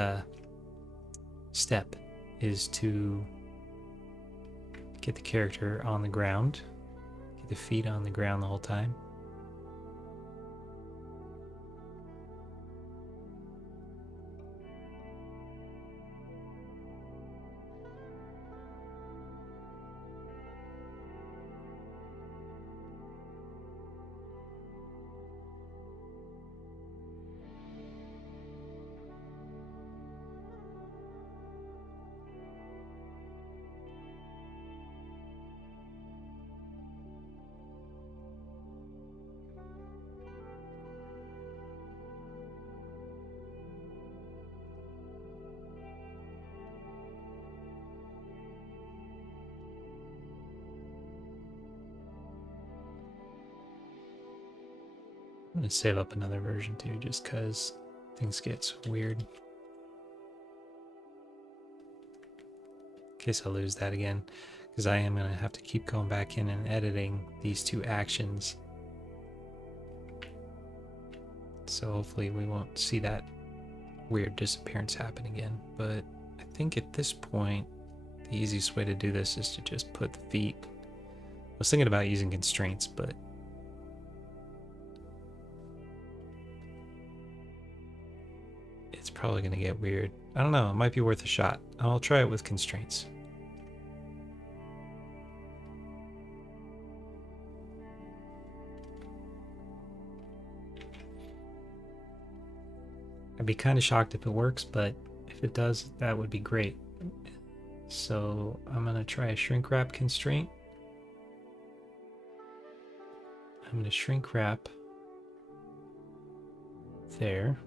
step is to get the character on the ground, get the feet on the ground the whole time. I'm gonna save up another version too, just because things get weird. In case I lose that again, because I am gonna have to keep going back in and editing these two actions. So hopefully we won't see that weird disappearance happen again. But I think at this point, the easiest way to do this is to just put the feet. I was thinking about using constraints, but it's probably going to get weird. I don't know, it might be worth a shot. I'll try it with constraints. I'd be kind of shocked if it works, but if it does, that would be great. So I'm going to try a shrink wrap constraint. I'm going to shrink wrap there.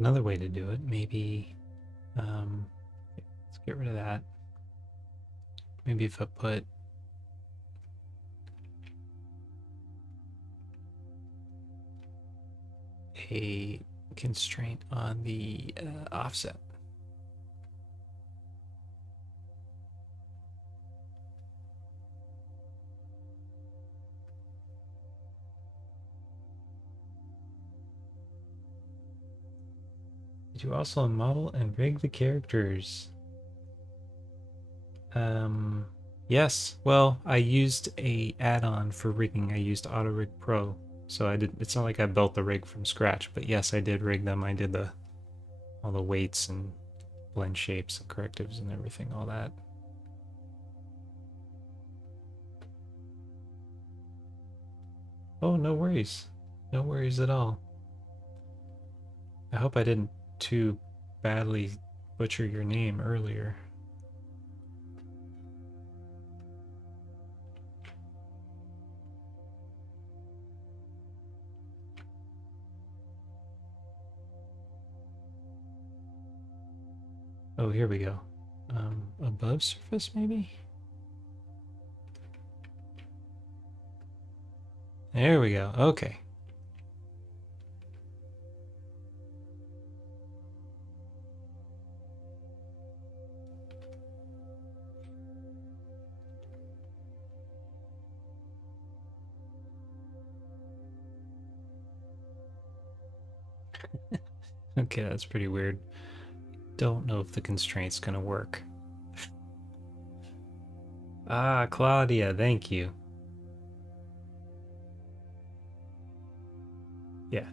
Another way to do it, maybe, let's get rid of that. Maybe if I put a constraint on the offset. Did you also model and rig the characters? Yes. Well, I used a add-on for rigging. I used Auto Rig Pro. So I did. It's not like I built the rig from scratch, but yes, I did rig them. I did all the weights and blend shapes and correctives and everything, all that. Oh, no worries. No worries at all. I hope I didn't too badly butcher your name earlier. Oh, here we go. Above surface, maybe? There we go. Okay. Okay, that's pretty weird. Don't know if the constraint's gonna work. Ah, Claudia, thank you. Yeah,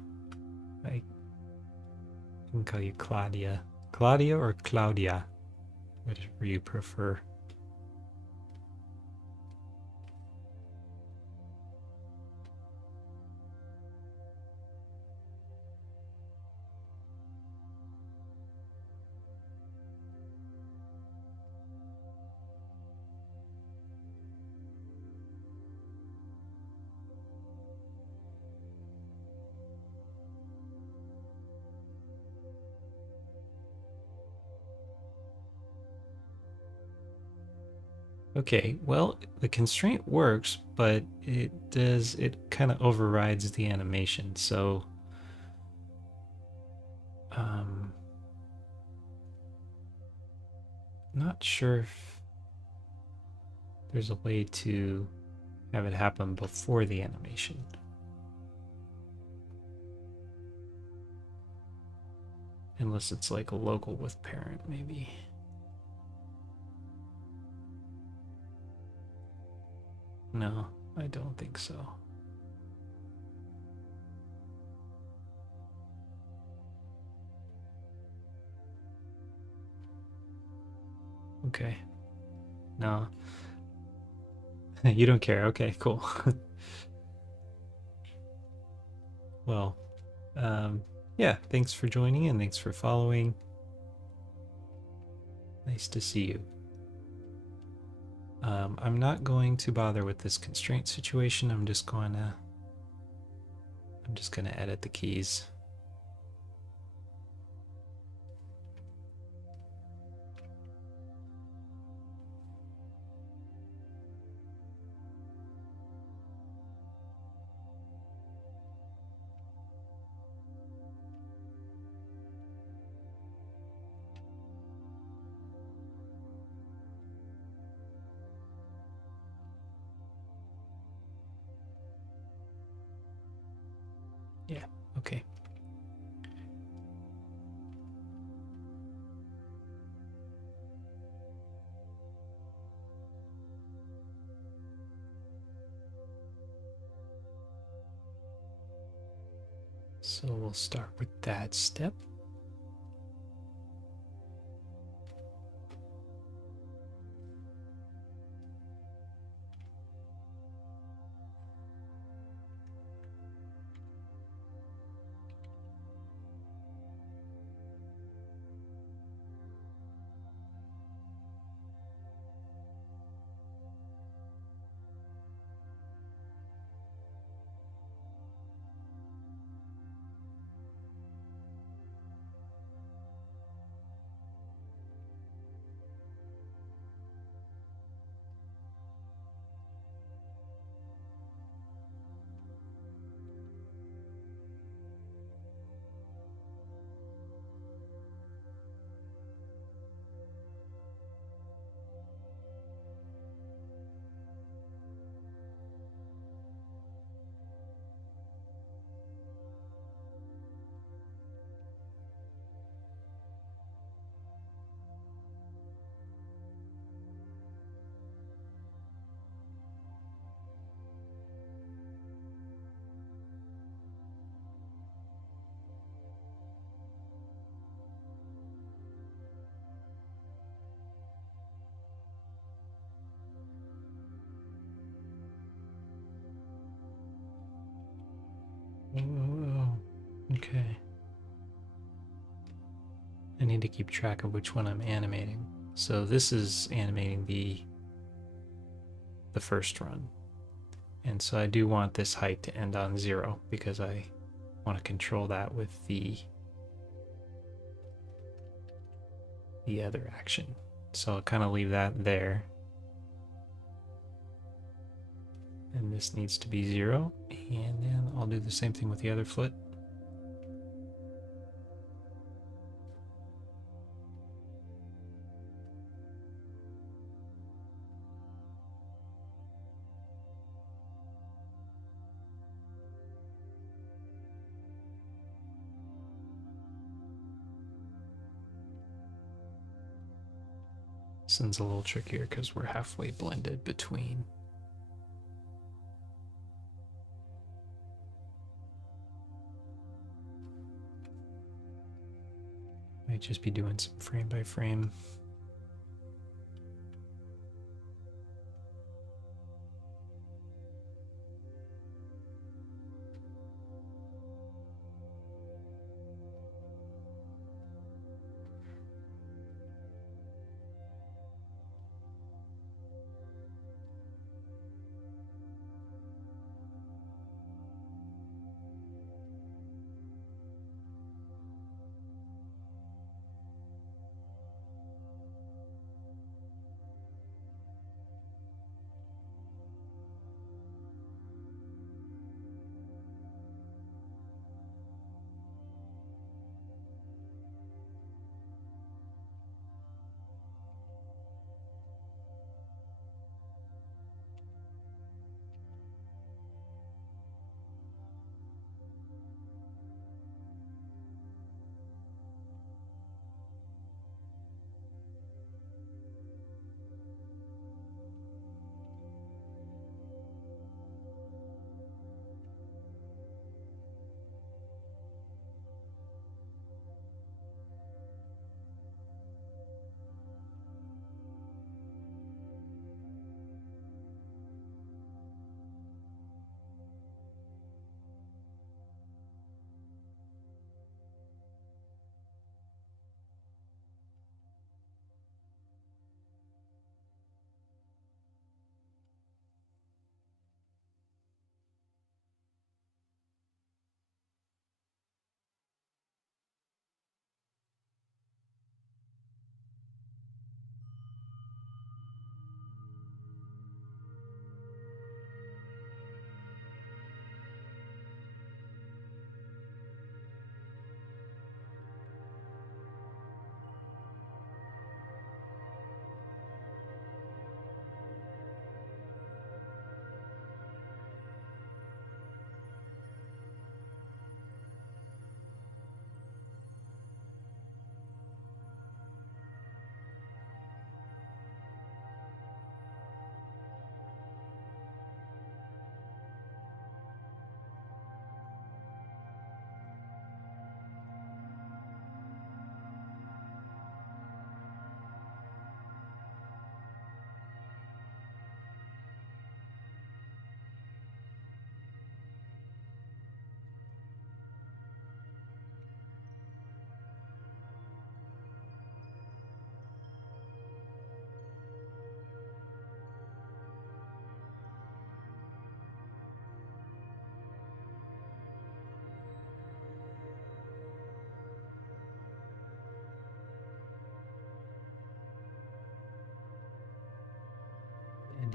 I can call you Claudia. Claudia or Claudia, whatever you prefer. Okay, well, the constraint works, but it kind of overrides the animation. So, not sure if there's a way to have it happen before the animation. Unless it's like a local with parent, maybe. No, I don't think so. Okay. No. You don't care. Okay, cool. Well, yeah, thanks for joining and thanks for following. Nice to see you. I'm not going to bother with this constraint situation. I'm just gonna edit the keys. Yeah, okay. So we'll start with that step. Whoa, okay. I need to keep track of which one I'm animating. So this is animating the first run. And so I do want this height to end on 0 because I want to control that with the other action. So I'll kind of leave that there. And this needs to be 0. And then I'll do the same thing with the other foot. This one's a little trickier because we're halfway blended between. Might just be doing some frame by frame.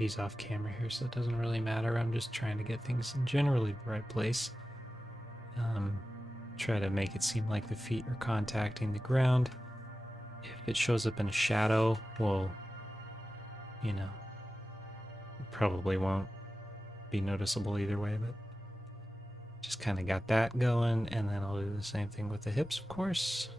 these off camera here, so it doesn't really matter. I'm just trying to get things in generally the right place. Try to make it seem like the feet are contacting the ground. If it shows up in a shadow, well, you know, it probably won't be noticeable either way, but just kind of got that going, and then I'll do the same thing with the hips, of course.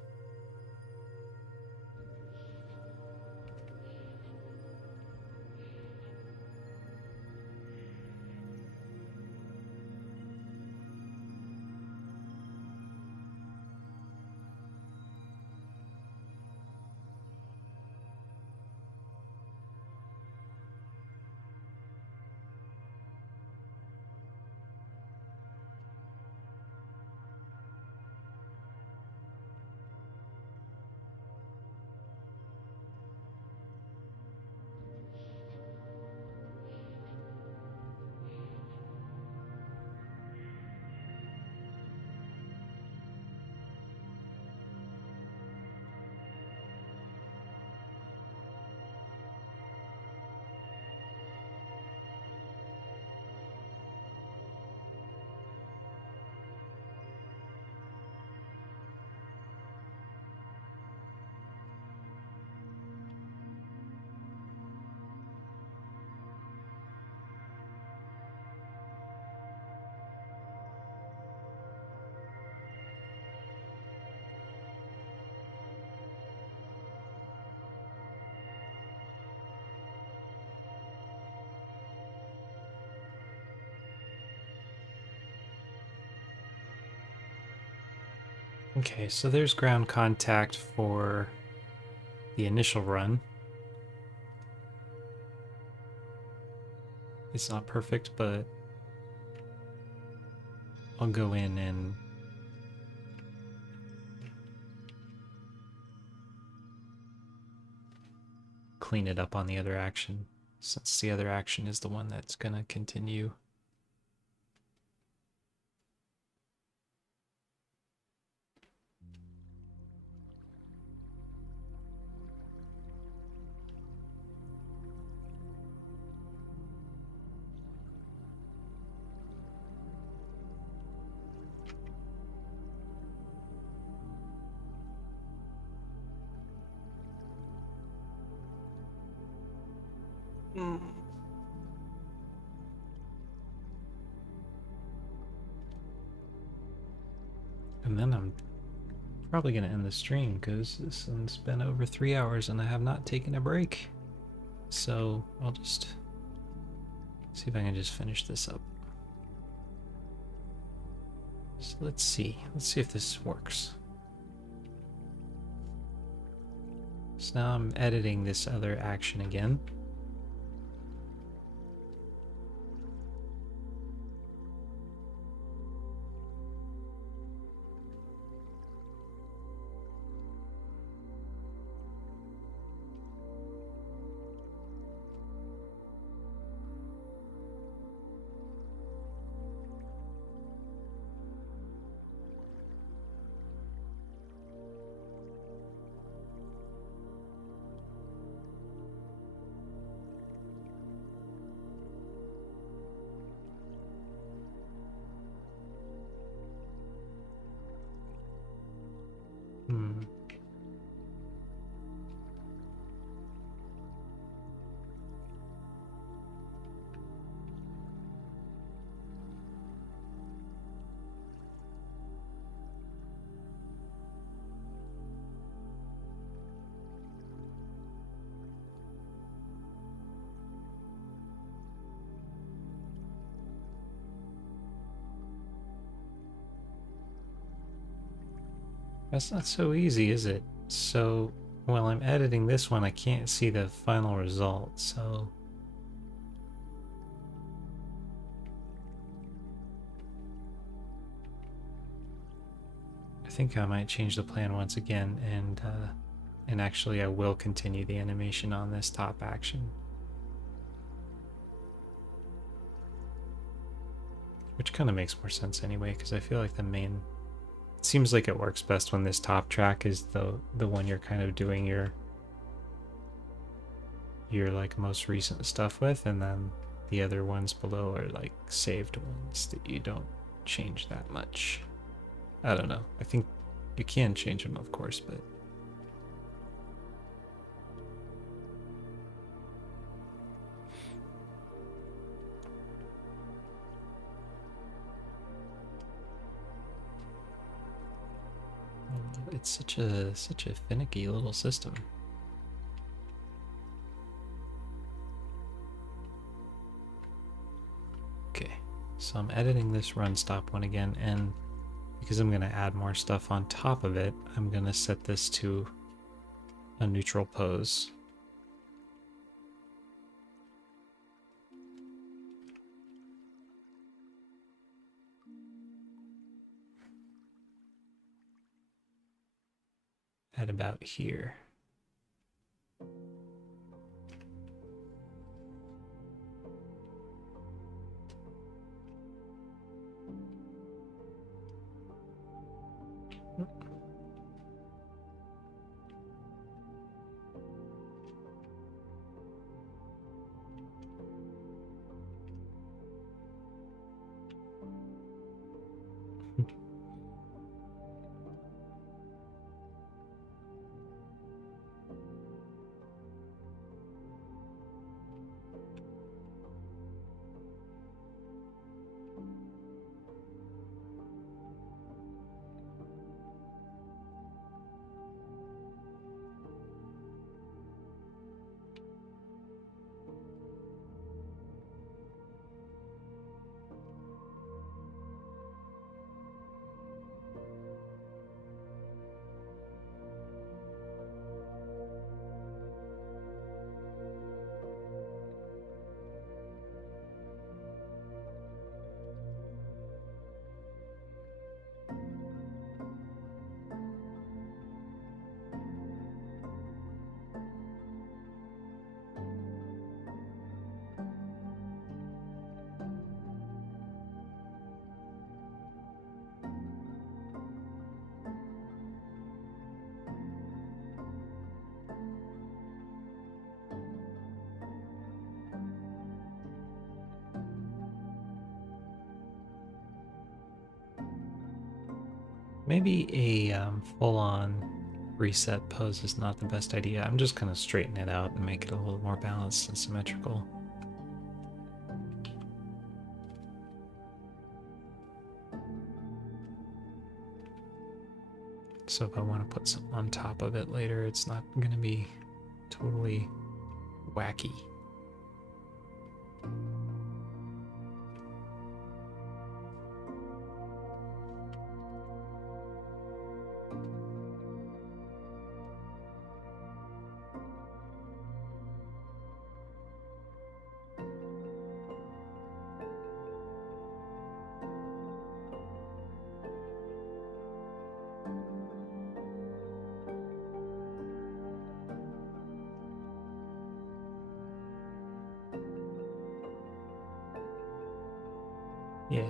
Okay, so there's ground contact for the initial run. It's not perfect, but I'll go in and clean it up on the other action, since the other action is the one that's gonna continue. And then I'm probably going to end the stream because this one's been over 3 hours and I have not taken a break. So I'll just see if I can just finish this up. So let's see if this works. So now I'm editing this other action again. That's not so easy, is it? So while I'm editing this one, I can't see the final result, so... I think I might change the plan once again, and actually I will continue the animation on this top action. Which kind of makes more sense anyway, because I feel like the main... It seems like it works best when this top track is the one you're kind of doing your your like most recent stuff with, and then the other ones below are like saved ones that you don't change that much. I don't know. I think you can change them, of course, but it's such a finicky little system. Okay, so I'm editing this run stop one again, and because I'm going to add more stuff on top of it, I'm going to set this to a neutral pose. At about here. Maybe a full-on reset pose is not the best idea. I'm just going to straighten it out and make it a little more balanced and symmetrical. So if I want to put something on top of it later, it's not going to be totally wacky. Yeah.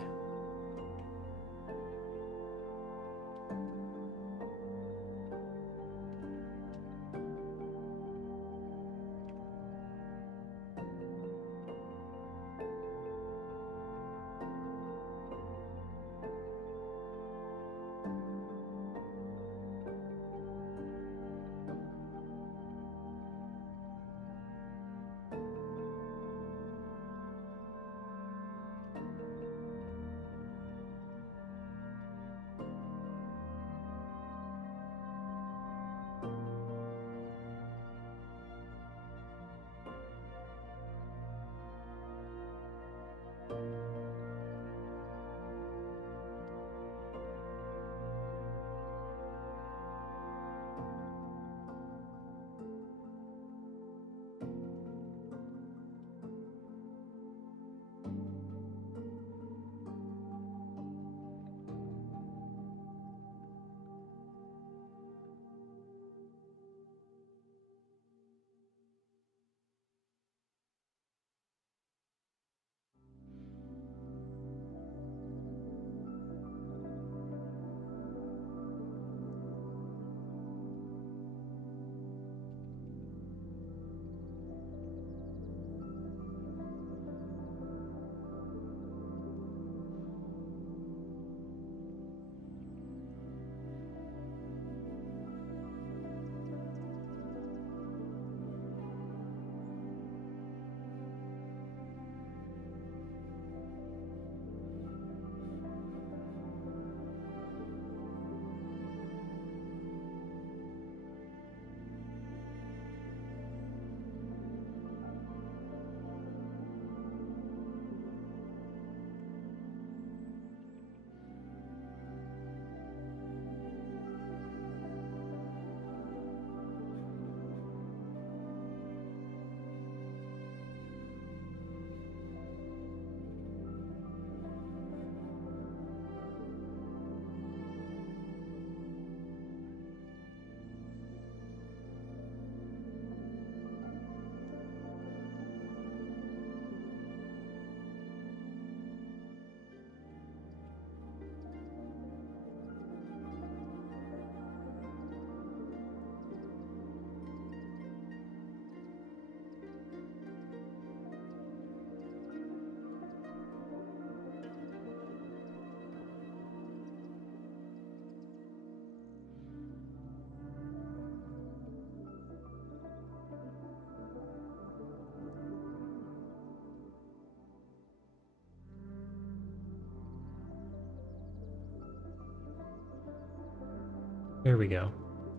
There we go.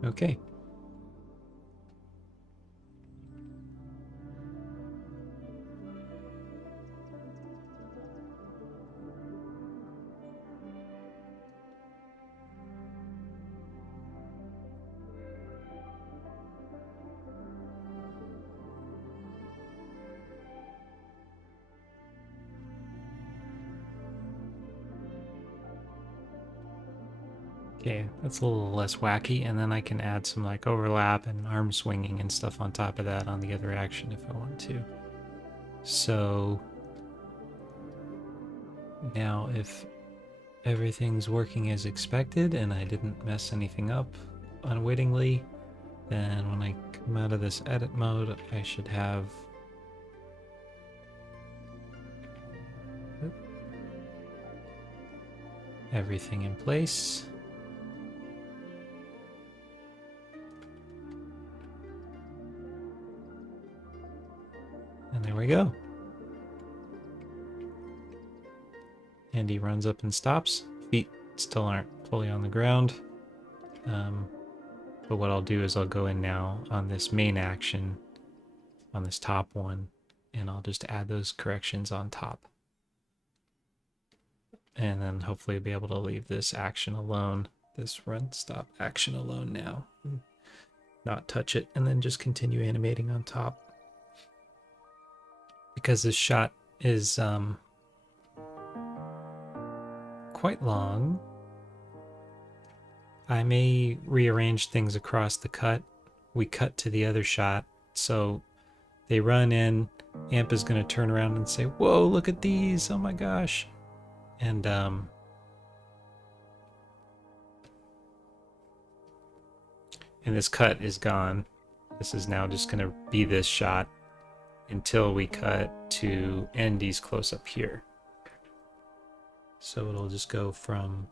Okay. Okay, that's a little less wacky, and then I can add some like overlap and arm swinging and stuff on top of that on the other action if I want to. So now if everything's working as expected and I didn't mess anything up unwittingly, then when I come out of this edit mode, I should have everything in place. And there we go. And he runs up and stops. Feet still aren't fully on the ground. But what I'll do is I'll go in now on this main action, on this top one, and I'll just add those corrections on top. And then hopefully be able to leave this action alone, this run stop action alone now. Not touch it, and then just continue animating on top. Because this shot is quite long, I may rearrange things across the cut. We cut to the other shot, so they run in, Amp is going to turn around and say, "Whoa, look at these, oh my gosh." And this cut is gone. This is now just going to be this shot until we cut to Andy's close up here. So it'll just go from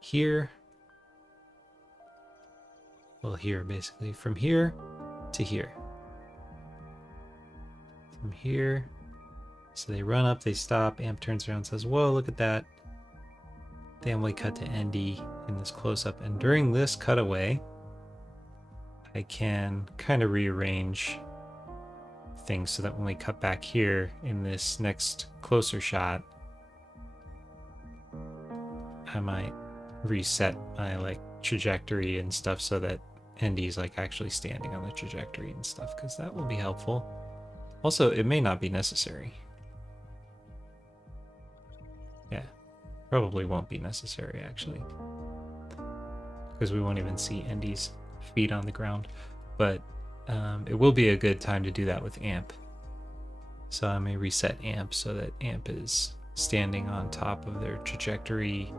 here, well, here basically, from here to here. From here, so they run up, they stop, Amp turns around and says, "Whoa, look at that." Then we cut to Andy in this close-up, and during this cutaway, I can kind of rearrange things so that when we cut back here in this next closer shot, I might reset my like trajectory and stuff so that Andy's like actually standing on the trajectory and stuff, because that will be helpful. Also, it may not be necessary. Yeah, probably won't be necessary actually, because we won't even see Andy's feet on the ground, but it will be a good time to do that with Amp. So I may reset Amp so that Amp is standing on top of their trajectory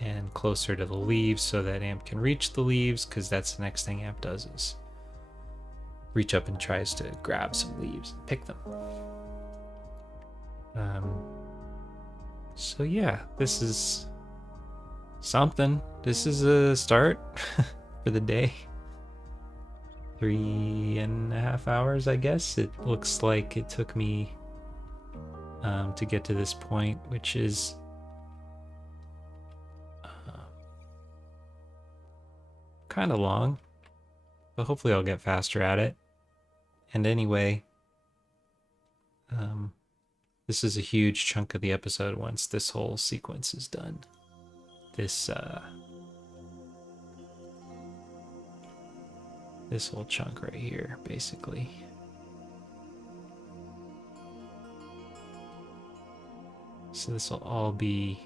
and closer to the leaves so that Amp can reach the leaves, because that's the next thing Amp does is reach up and tries to grab some leaves and pick them. So yeah, this is something. This is a start for the day. 3.5 hours, I guess. It looks like it took me to get to this point, which is kind of long, but hopefully I'll get faster at it. And anyway, this is a huge chunk of the episode once this whole sequence is done. This whole chunk right here, basically. So this will all be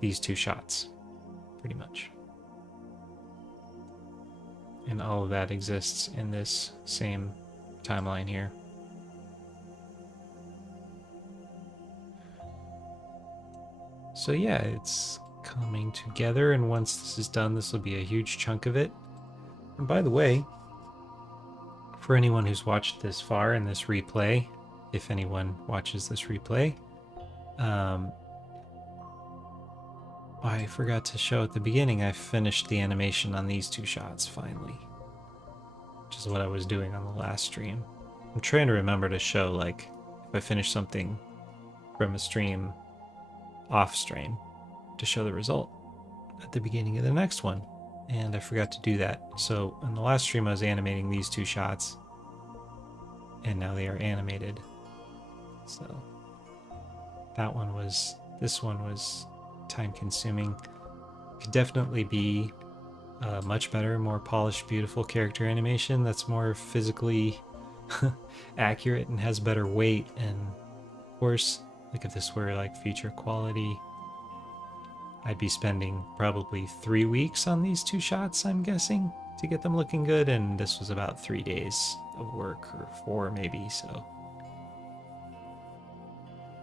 these two shots, pretty much. And all of that exists in this same timeline here. So yeah, it's coming together, and once this is done, this will be a huge chunk of it. And by the way, for anyone who's watched this far in this replay, if anyone watches this replay, I forgot to show at the beginning, I finished the animation on these two shots finally, which is what I was doing on the last stream. I'm trying to remember to show, like, if I finish something from a stream off stream, to show the result at the beginning of the next one, and I forgot to do that. So in the last stream I was animating these two shots, and now they are animated. So this one was time consuming. Could definitely be much better, more polished, beautiful character animation that's more physically accurate and has better weight. And of course, like if this were like feature quality, I'd be spending probably 3 weeks on these two shots, I'm guessing, to get them looking good, and this was about 3 days of work, or 4 maybe. So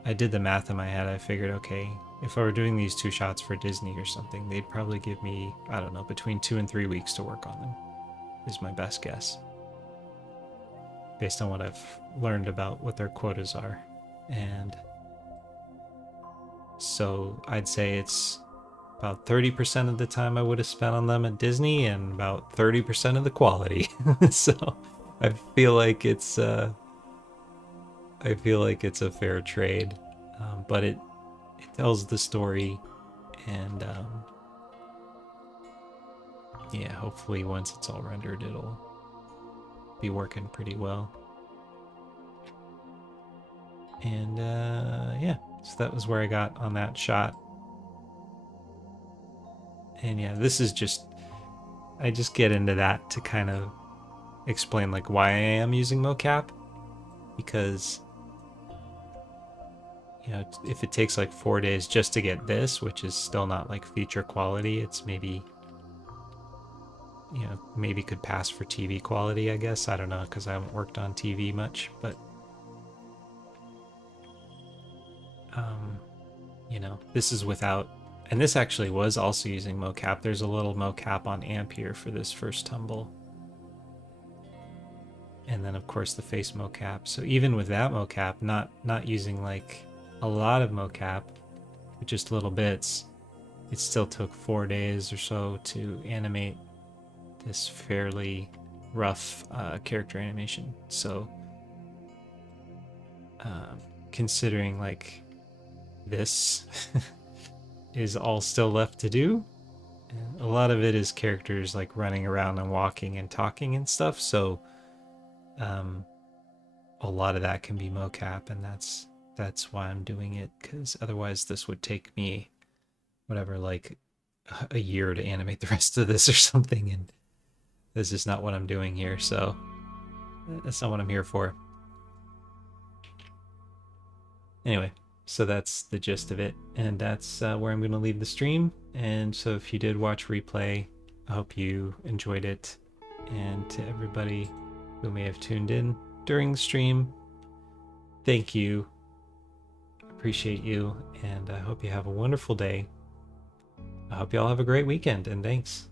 I did the math in my head. I figured, okay, if I were doing these two shots for Disney or something, they'd probably give me, I don't know, between 2 and 3 weeks to work on them, is my best guess, based on what I've learned about what their quotas are. And so I'd say it's about 30% of the time I would have spent on them at Disney, and about 30% of the quality. So I feel like it's a fair trade, but it tells the story, and yeah, hopefully once it's all rendered, it'll be working pretty well. And yeah, so that was where I got on that shot. And yeah, this is just, I just get into that to kind of explain like why I am using mocap, because you know, if it takes like 4 days just to get this, which is still not like feature quality, it's maybe, you know, maybe could pass for TV quality, I guess. I don't know, because I haven't worked on TV much, but you know, this is without, and this actually was also using mocap. There's a little mocap on AMP here for this first tumble. And then of course the face mocap. So even with that mocap, not using like a lot of mocap, but just little bits, it still took 4 days or so to animate this fairly rough character animation. So considering like this is all still left to do, and a lot of it is characters like running around and walking and talking and stuff, so a lot of that can be mocap, and that's why I'm doing it, because otherwise this would take me whatever, like a year to animate the rest of this or something, and this is not what I'm doing here, so that's not what I'm here for. Anyway, so that's the gist of it, and that's where I'm going to leave the stream. And so if you did watch replay, I hope you enjoyed it, and to everybody who may have tuned in during the stream, thank you. Appreciate you, and I hope you have a wonderful day. I hope you all have a great weekend, and thanks.